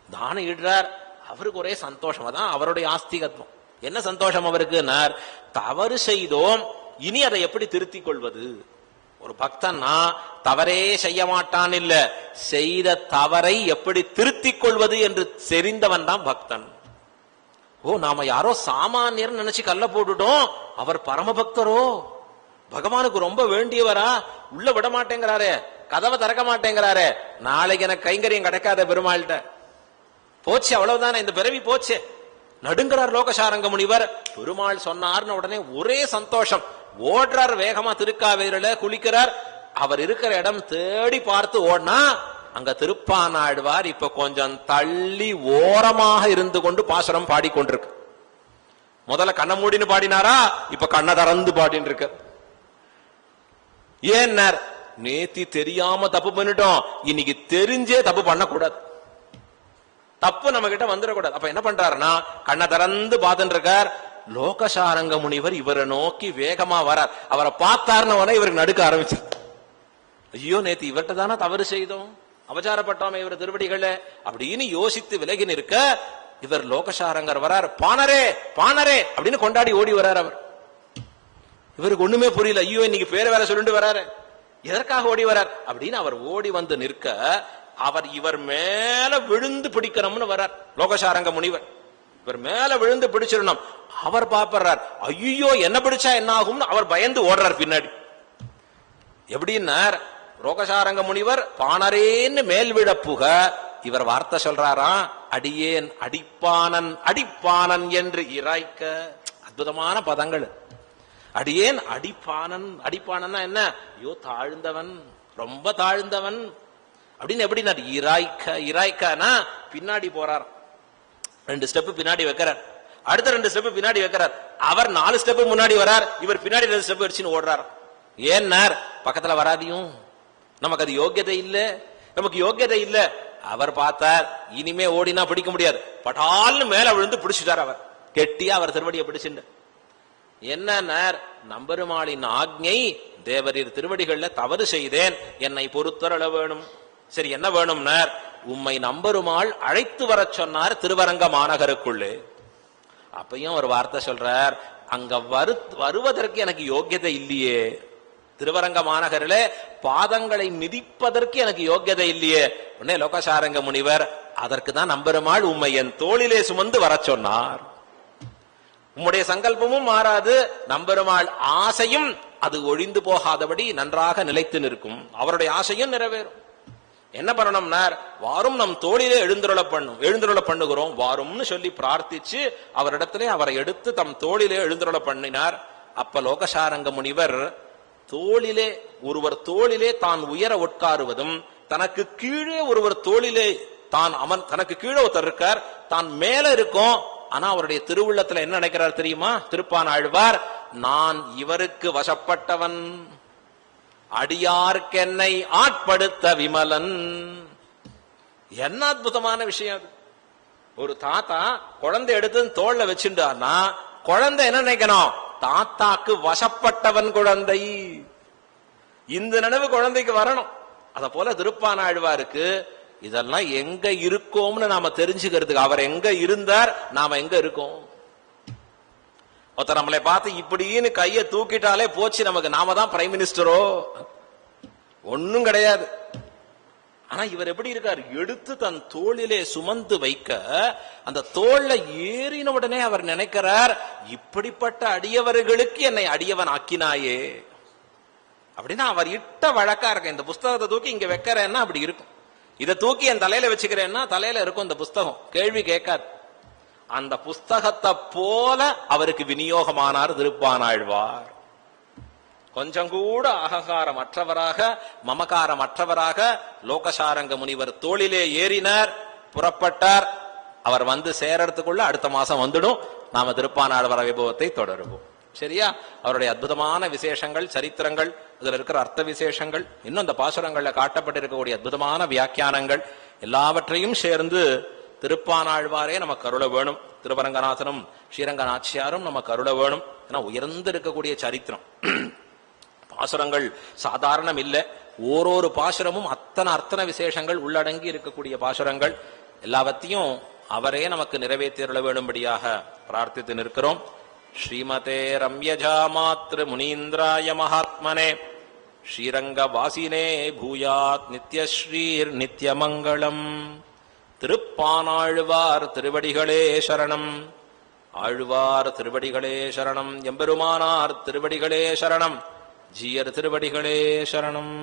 தானே இடுறார். அவருக்கு ஒரே சந்தோஷம். அதான் அவருடைய ஆஸ்திகத்துவம். என்ன சந்தோஷம் அவருக்கு? தவறு செய்தோம், இனி அதை எப்படி திருத்திக் கொள்வது? ஒரு பக்தன்னா தவறே செய்ய மாட்டான் இல்ல, செய்த தவறை எப்படி திருத்திக் கொள்வது என்று தெரிந்தவன் தான் பக்தன். ஓ, நாம யாரோ சாமானியர் நினைச்சு கல்ல போட்டுட்டோம், அவர் பரமபக்தரோ, பகவானுக்கு ரொம்ப வேண்டியவரா, உள்ள விட மாட்டேங்கிறாரே, கதவை திறக்க மாட்டேங்கிறாரே, நாளைக்கு எனக்கு கைங்கரியம் கிடைக்காத பெருமாள்கிட்ட போச்சு, அவ்வளவுதானே, இந்த பிறவி போச்சு நடுங்கிறார் லோகசாரங்க முனிவர். பெருமாள் சொன்னார்னு உடனே ஒரே சந்தோஷம். ஓடுறார் வேகமா திருக்காவேரியில குளிக்கிறார். அவர் இருக்கிற இடம் தேடி பார்த்து ஓடினா அங்க திருப்பானாழ்வார் இப்ப கொஞ்சம் தள்ளி ஓரமாக இருந்து கொண்டு பாசுரம் பாடிக்கொண்டிருக்கு. முதல்ல கண்ணை மூடின்னு பாடினாரா, இப்ப கண்ணை திறந்து பாடின்னு இருக்கு. ஏன்னார், நேத்தி தெரியாம தப்பு பண்ணிட்டோம், இன்னைக்கு தெரிஞ்சே தப்பு பண்ணக்கூடாது, தப்பு நம்ம கிட்ட வந்துடக்கூடாது. அப்ப என்ன பண்றாருன்னா கண்ணை திறந்து பார்த்துட்டு இருக்கார். லோகசாரங்க முனிவர் இவரை நோக்கி வேகமா வரார். அவரை பார்த்தாருன்னு இவருக்கு நடுக்க ஆரம்பிச்சு, ஐயோ நேத்து இவர்கிட்ட தானே தவறு செய்தோம், அபச்சாரப்பட்டோமே இவர் திருவடிகள அப்படின்னு யோசித்து விலகி நிற்க இவர் லோகசாரங்கர் வரார். பானரே பானரே அப்படின்னு கொண்டாடி ஓடி வரார். அவர் இவருக்கு ஒண்ணுமே புரியல. ஐயோ இன்னைக்கு பேரை வேற சொல்லிட்டு வராரு, எதற்காக ஓடி வரார் அப்படின்னு அவர் ஓடி வந்து நிற்க அவர் இவர் மேல விழுந்து பிடிக்கணும்னு வரார் லோகசாரங்க முனிவர். இவர் மேல விழுந்து பிடிச்சிடணும். அவர் பாப்பறார், ஐயோ என்ன பிடிச்சா என்ன ஆகும்னு அவர் பயந்து ஓடுறார் பின்னாடி. எப்படின்னா லோகசாரங்க முனிவர் பானரேன்னு மேல் விட புக இவர் வார்த்தை சொல்றாராம், அடியேன் அடிப்பானன் அடிப்பானன் என்று இராய்க்க. அற்புதமான பதங்கள். அடியேன் அடிப்பானன். அடிப்பானன்னா என்ன? ஐயோ தாழ்ந்தவன், ரொம்ப தாழ்ந்தவன் அப்படின்னு. எப்படின்னா இராய்க்க. இராய்க்கனா பின்னாடி போறார், 2 ஸ்டெப் பின்னாடி வைக்கிறார், அடுத்த 2 ஸ்டெப் பின்னாடி வைக்கிறார். அவர் 4 ஸ்டெப் முன்னாடி வரார், இவர் பின்னாடி 2 ஸ்டெப் அடிச்சுன்னு ஓடுறார். ஏன்னார், பக்கத்துல வராதியும், நமக்கு அது யோக்கியதை இல்ல, நமக்கு யோக்கியதை இல்ல. அவர் பார்த்தார், இனிமே ஓடினா பிடிக்க முடியாது, பட்டால்னு மேல விழுந்து பிடிச்சிட்டார். அவர் கெட்டியா அவர் திருவடியை பிடிச்சுட்டு என்னன்னார், நம்பெருமாளின் ஆக்ஞை, தேவரீர் திருவடிகள்ல தவறு செய்தேன், என்னை பொறுத்தருள வேணும். சரி என்ன வேணும்னார், உம்மை நம்பெருமாள் அழைத்து வர சொன்னார் திருவரங்க மாநகருக்குள்ளே. அப்பயும் ஒரு வார்த்தை சொல்றார், அங்க வருவதற்கு எனக்கு யோக்கியதை இல்லையே, திருவரங்க மாநகரிலே பாதங்களை மிதிப்பதற்கு எனக்கு யோக்கியதை இல்லையே. உடனே லோகசாரங்க முனிவர், அதற்கு தான் நம்பெருமாள் உம்மை என் தோளிலே சுமந்து வர சொன்னார். உம்முடைய சங்கல்பமும் மாறாது, நம்பெருமாள் ஆசையும் அது ஒழிந்து போகாதபடி நன்றாக நிலைத்து நிற்கும், அவருடைய ஆசையும் நிறைவேறும். என்ன பண்ணணும்னார், வாரும் நம் தோளிலே எழுந்துருள பண்ணுகிறோம் வாரும்னு சொல்லி பிரார்த்திச்சு அவரிடத்திலே அவரை எடுத்து தம் தோளிலே எழுந்துருள பண்ணினார். அப்ப லோகசாரங்க முனிவர் தோளிலே, ஒருவர் தோளிலே தான் உயர உட்காருவதும் தனக்கு கீழே ஒருவர் தோளிலே தனக்கு கீழே ஒருத்தர் இருக்கார், தான் மேல இருக்கும். ஆனா அவருடைய திருவுள்ளத்துல என்ன நினைக்கிறார் தெரியுமா? திருப்பான் ஆழ்வார், நான் இவருக்கு வசப்பட்டவன், அடியார்க்கென்னை ஆட்படுத்த விமலன். என்ன அற்புதமான விஷயம் அது! ஒரு தாத்தா குழந்தை எடுத்து தோல்ல வச்சுட்டார்னா குழந்தை என்ன நினைக்கணும்? தாத்தாக்கு வசப்பட்டவன் குழந்தை. இந்த நினைவு குழந்தைக்கு வரணும். அத போல திருப்பானாழ்வாருக்கு இதெல்லாம் எங்க இருக்கோம்னு நாம தெரிஞ்சுக்கிறதுக்கு, அவர் எங்க இருந்தார், நாம எங்க இருக்கோம். ஒருத்தர் நம்மளை பார்த்து இப்படின்னு கைய தூக்கிட்டாலே போச்சு நமக்கு, நாம தான் பிரைம் மினிஸ்டரோ? ஒன்னும் கிடையாது. ஆனா இவர் எப்படி இருக்கார்? எடுத்து தன் தோளிலே சுமந்து வைக்க, அந்த தோல்ல ஏறின உடனே அவர் நினைக்கிறார், இப்படிப்பட்ட அடியவர்களுக்கு என்னை அடியவன் ஆக்கினாயே அப்படின்னா அவர் இட்ட வழக்கா இருக்க. இந்த புஸ்தகத்தை தூக்கி இங்க வைக்கிறேன்னா அப்படி இருக்கும், இதை தூக்கி என் தலையில வச்சுக்கிறேன்னா தலையில இருக்கும் இந்த புஸ்தகம், கேள்வி கேட்காது. அந்த புஸ்தகத்தை போல அவருக்கு விநியோகமானார் திருப்பானாழ்வார். கொஞ்சம் கூட அகங்காரமற்றவராக, மமகாரமற்றவராக லோகசாரங்க முனிவர் தோளிலே ஏறினார், புறப்பட்டார். அவர் வந்து சேரறதுக்குள்ள அடுத்த மாசம் வந்துடும். நாம திருப்பானாழ்வார் வைபவத்தை தொடருவோம். சரியா? அவருடைய அற்புதமான விசேஷங்கள், சரித்திரங்கள், இதுல இருக்கிற அர்த்த விசேஷங்கள், இன்னும் அந்த பாசுரங்கள்ல காட்டப்பட்டிருக்கக்கூடிய அற்புதமான வியாக்கியானங்கள் எல்லாவற்றையும் சேர்ந்து திருப்பானாழ்வாரே நமக்கு அருள வேணும். திருவரங்கநாதனும் ஸ்ரீரங்கநாச்சியாரும் நமக்கு அருள வேணும். ஏன்னா உயர்ந்து இருக்கக்கூடிய சரித்திரம். பாசுரங்கள் சாதாரணம் இல்லை. ஓரொரு பாசுரமும் அத்தனை விசேஷங்கள் உள்ளடங்கி இருக்கக்கூடிய பாசுரங்கள். எல்லாவற்றையும் அவரே நமக்கு நிறைவேற்றிருள வேணும்படியாக பிரார்த்தித்து நிற்கிறோம். ஸ்ரீமதே ரம்யஜா மாத்ரு முனீந்திராய மகாத்மனே ஸ்ரீரங்க வாசினே பூயாத் நித்யஸ்ரீர் நித்யமங்கலம். திருப்பானாழ்வார் திருவடிகளே சரணம். ஆழ்வார் திருவடிகளே சரணம். எம்பெருமானார் திருவடிகளே சரணம். ஜீயர் திருவடிகளே சரணம்.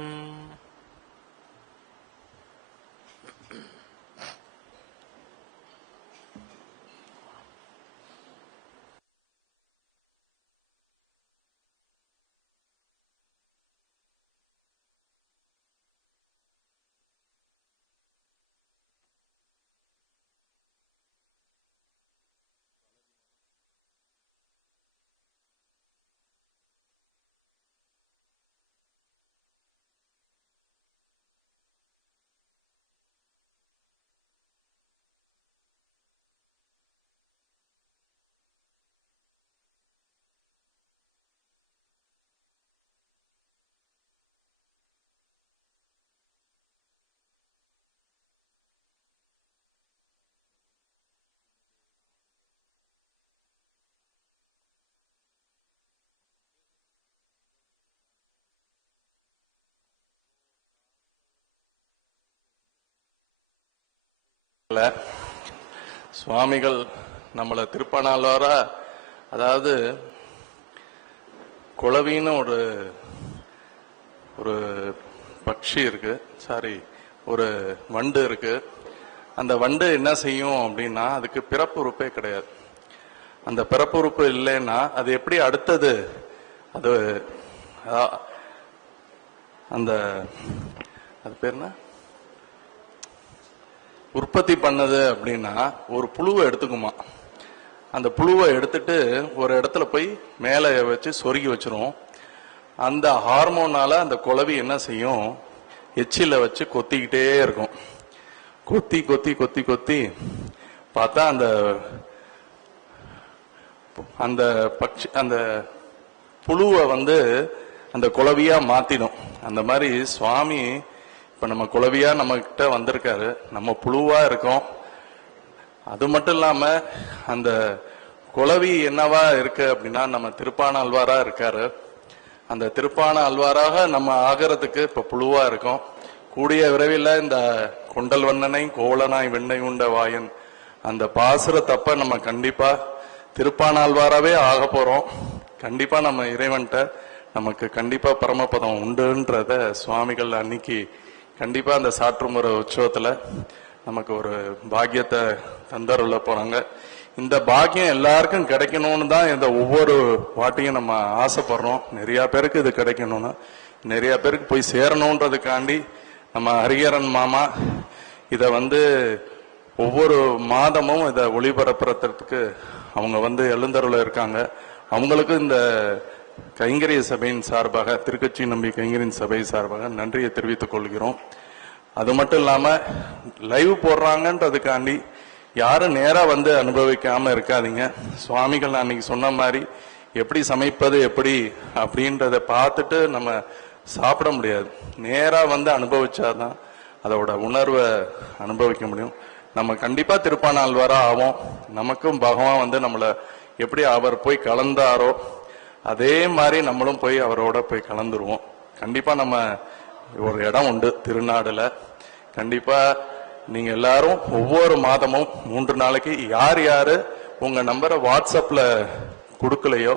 சுவாமிகள் நம்மளை திருப்பானாழ்வாரா, அதாவது குளவின்னு ஒரு பட்சி இருக்கு, ஒரு வண்டு இருக்கு. அந்த வண்டு என்ன செய்யும் அப்படின்னா, அதுக்கு பிறப்புறுப்பே கிடையாது. அந்த பிறப்புறுப்பு இல்லைன்னா அது எப்படி அடுத்தது அது பேர் என்ன உற்பத்தி பண்ணது அப்படின்னா, ஒரு புழுவை எடுத்துக்குமா. அந்த புழுவை எடுத்துட்டு ஒரு இடத்துல போய் மேலே வச்சு சொருகி வச்சிரும். அந்த ஹார்மோனால அந்த குளவி என்ன செய்யும், எச்சில வச்சு கொத்திக்கிட்டே இருக்கும். கொத்தி கொத்தி கொத்தி கொத்தி பார்த்தா அந்த புழுவை அந்த குளவியா மாத்திடும். அந்த மாதிரி சுவாமி இப்ப நம்ம குளவியா நம்ம கிட்ட வந்திருக்காரு, நம்ம புழுவா இருக்கோம். அது மட்டும் இல்லாம அந்த குளவி என்னவா இருக்கு அப்படின்னா, நம்ம திருப்பானாழ்வாரா இருக்காரு. அந்த திருப்பானாழ்வாராக நம்ம ஆகிறதுக்கு இப்ப புழுவா இருக்கோம். கூடிய விரைவில் இந்த கொண்டல் வண்ணனை கோவலனாய் வெண்ணை உண்ட வாயன் அந்த பாசுர தப்ப நம்ம கண்டிப்பா திருப்பானாழ்வாராவே ஆக போறோம். கண்டிப்பா நம்ம இறைவன்கிட்ட நமக்கு கண்டிப்பா பரமபதம் உண்டுன்றத சுவாமிகள் அன்னைக்கு கண்டிப்பா அந்த சாற்றுமுறை உற்சவத்துல நமக்கு ஒரு பாக்கியத்தை தந்தருள்ள போறாங்க. இந்த பாக்கியம் எல்லாருக்கும் கிடைக்கணும்னு தான் இந்த ஒவ்வொரு வாட்டியும் நம்ம ஆசைப்படுறோம். நிறைய பேருக்கு இது கிடைக்கணும்னு, நிறைய பேருக்கு போய் சேரணுன்றதுக்காண்டி நம்ம ஹரிஹரன் மாமா இதை ஒவ்வொரு மாதமும் இதை ஒளிபரப்புறதுக்கு அவங்க எழுந்தருள இருக்காங்க. அவங்களுக்கு இந்த கைங்கரிய சபையின் சார்பாக, திருக்கட்சி நம்பி கைங்கரின் சபை சார்பாக நன்றியை தெரிவித்துக் கொள்கிறோம். அது மட்டும் இல்லாம லைவ் போடுறாங்கன்றதுக்காண்டி யாரும் நேரா அனுபவிக்காம இருக்காதீங்க. சுவாமிகள் அன்னைக்கு சொன்ன மாதிரி எப்படி சமைப்பது எப்படி அப்படின்றத பார்த்துட்டு நம்ம சாப்பிட முடியாது. நேரா அனுபவிச்சாதான் அதோட உணர்வை அனுபவிக்க முடியும். நம்ம கண்டிப்பா திருப்பானாழ்வாரா ஆவோம். நமக்கும் பகவான் நம்மளை எப்படி அவர் போய் கலந்தாரோ அதே மாதிரி நம்மளும் போய் அவரோட போய் கலந்துருவோம். கண்டிப்பா நம்ம ஒரு இடம் உண்டு திருநாடுல. கண்டிப்பா நீங்க எல்லாரும் ஒவ்வொரு மாதமும் 3 நாளைக்கு யார் யாரு உங்க நம்பரை வாட்ஸ்அப்ல கொடுக்கலையோ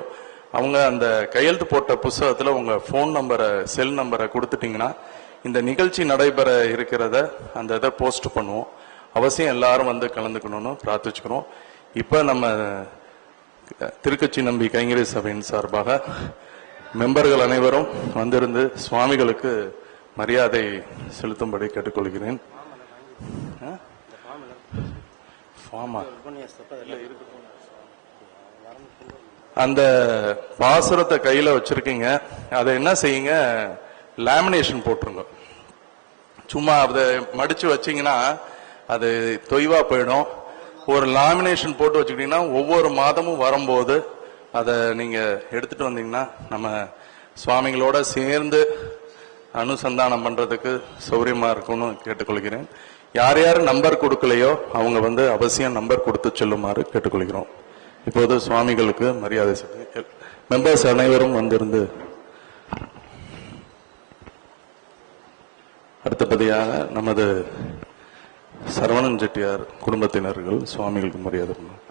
அவங்க அந்த கையெழுத்து போட்ட புஸ்தகத்துல உங்க போன் நம்பரை, செல் நம்பரை கொடுத்துட்டீங்கன்னா இந்த நிகழ்ச்சி நடைபெற இருக்கிறத அந்த இதை போஸ்ட் பண்ணுவோம். அவசியம் எல்லாரும் கலந்துக்கணும்னு பிரார்த்திச்சுக்கிறோம். இப்ப நம்ம திருக்கட்சி நம்பி கைங்கரிய சபையின் சார்பாக மெம்பர்கள் அனைவரும் வந்திருந்து சுவாமிகளுக்கு மரியாதை செலுத்தும்படி கேட்டுக்கொள்கிறேன். அந்த பாசுரத்தை கையில வச்சிருக்கீங்க, அதை என்ன செய்யுங்க, லேமினேஷன் போட்டுருங்க. சும்மா அதை மடிச்சு வச்சீங்கன்னா அது தொய்வா போயிடும். ஒரு லேமினேஷன் போட்டு வச்சுக்கிட்டீங்கன்னா ஒவ்வொரு மாதமும் வரும்போது அதை நீங்க எடுத்துட்டு வந்தீங்கன்னா நம்ம சுவாமிகளோட சேர்ந்து அனுசந்தானம் பண்றதுக்கு சௌரியமா இருக்கும்னு கேட்டுக்கொள்கிறேன். யார் யார் நம்பர் கொடுக்கலையோ அவங்க அவசியம் நம்பர் கொடுத்து சொல்லுமாறு கேட்டுக்கொள்கிறோம். இப்போது சுவாமிகளுக்கு மரியாதை செலுத்தி மெம்பர்ஸ் அனைவரும் வந்திருந்து அடுத்தபடியாக நமது சரவணன் செட்டியார் குடும்பத்தினர்கள் சுவாமிகளுக்கு மரியாதை பண்ணார்.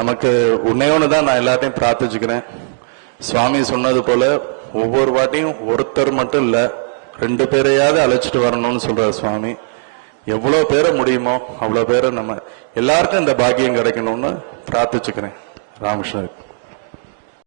நமக்கு உன்னையோன்னு நான் எல்லாத்தையும் பிரார்த்திச்சுக்கிறேன். சுவாமி சொன்னது போல ஒவ்வொரு வாட்டியும் ஒருத்தர் மட்டும் இல்ல 2 பேரையாவது அழைச்சிட்டு வரணும்னு சொல்றாரு சுவாமி. எவ்வளவு பேரை முடியுமோ அவ்வளவு பேரை நம்ம எல்லாருக்கும் இந்த பாக்கியம் கிடைக்கணும்னு பிரார்த்திச்சுக்கிறேன். ராமகிருஷ்ணன்.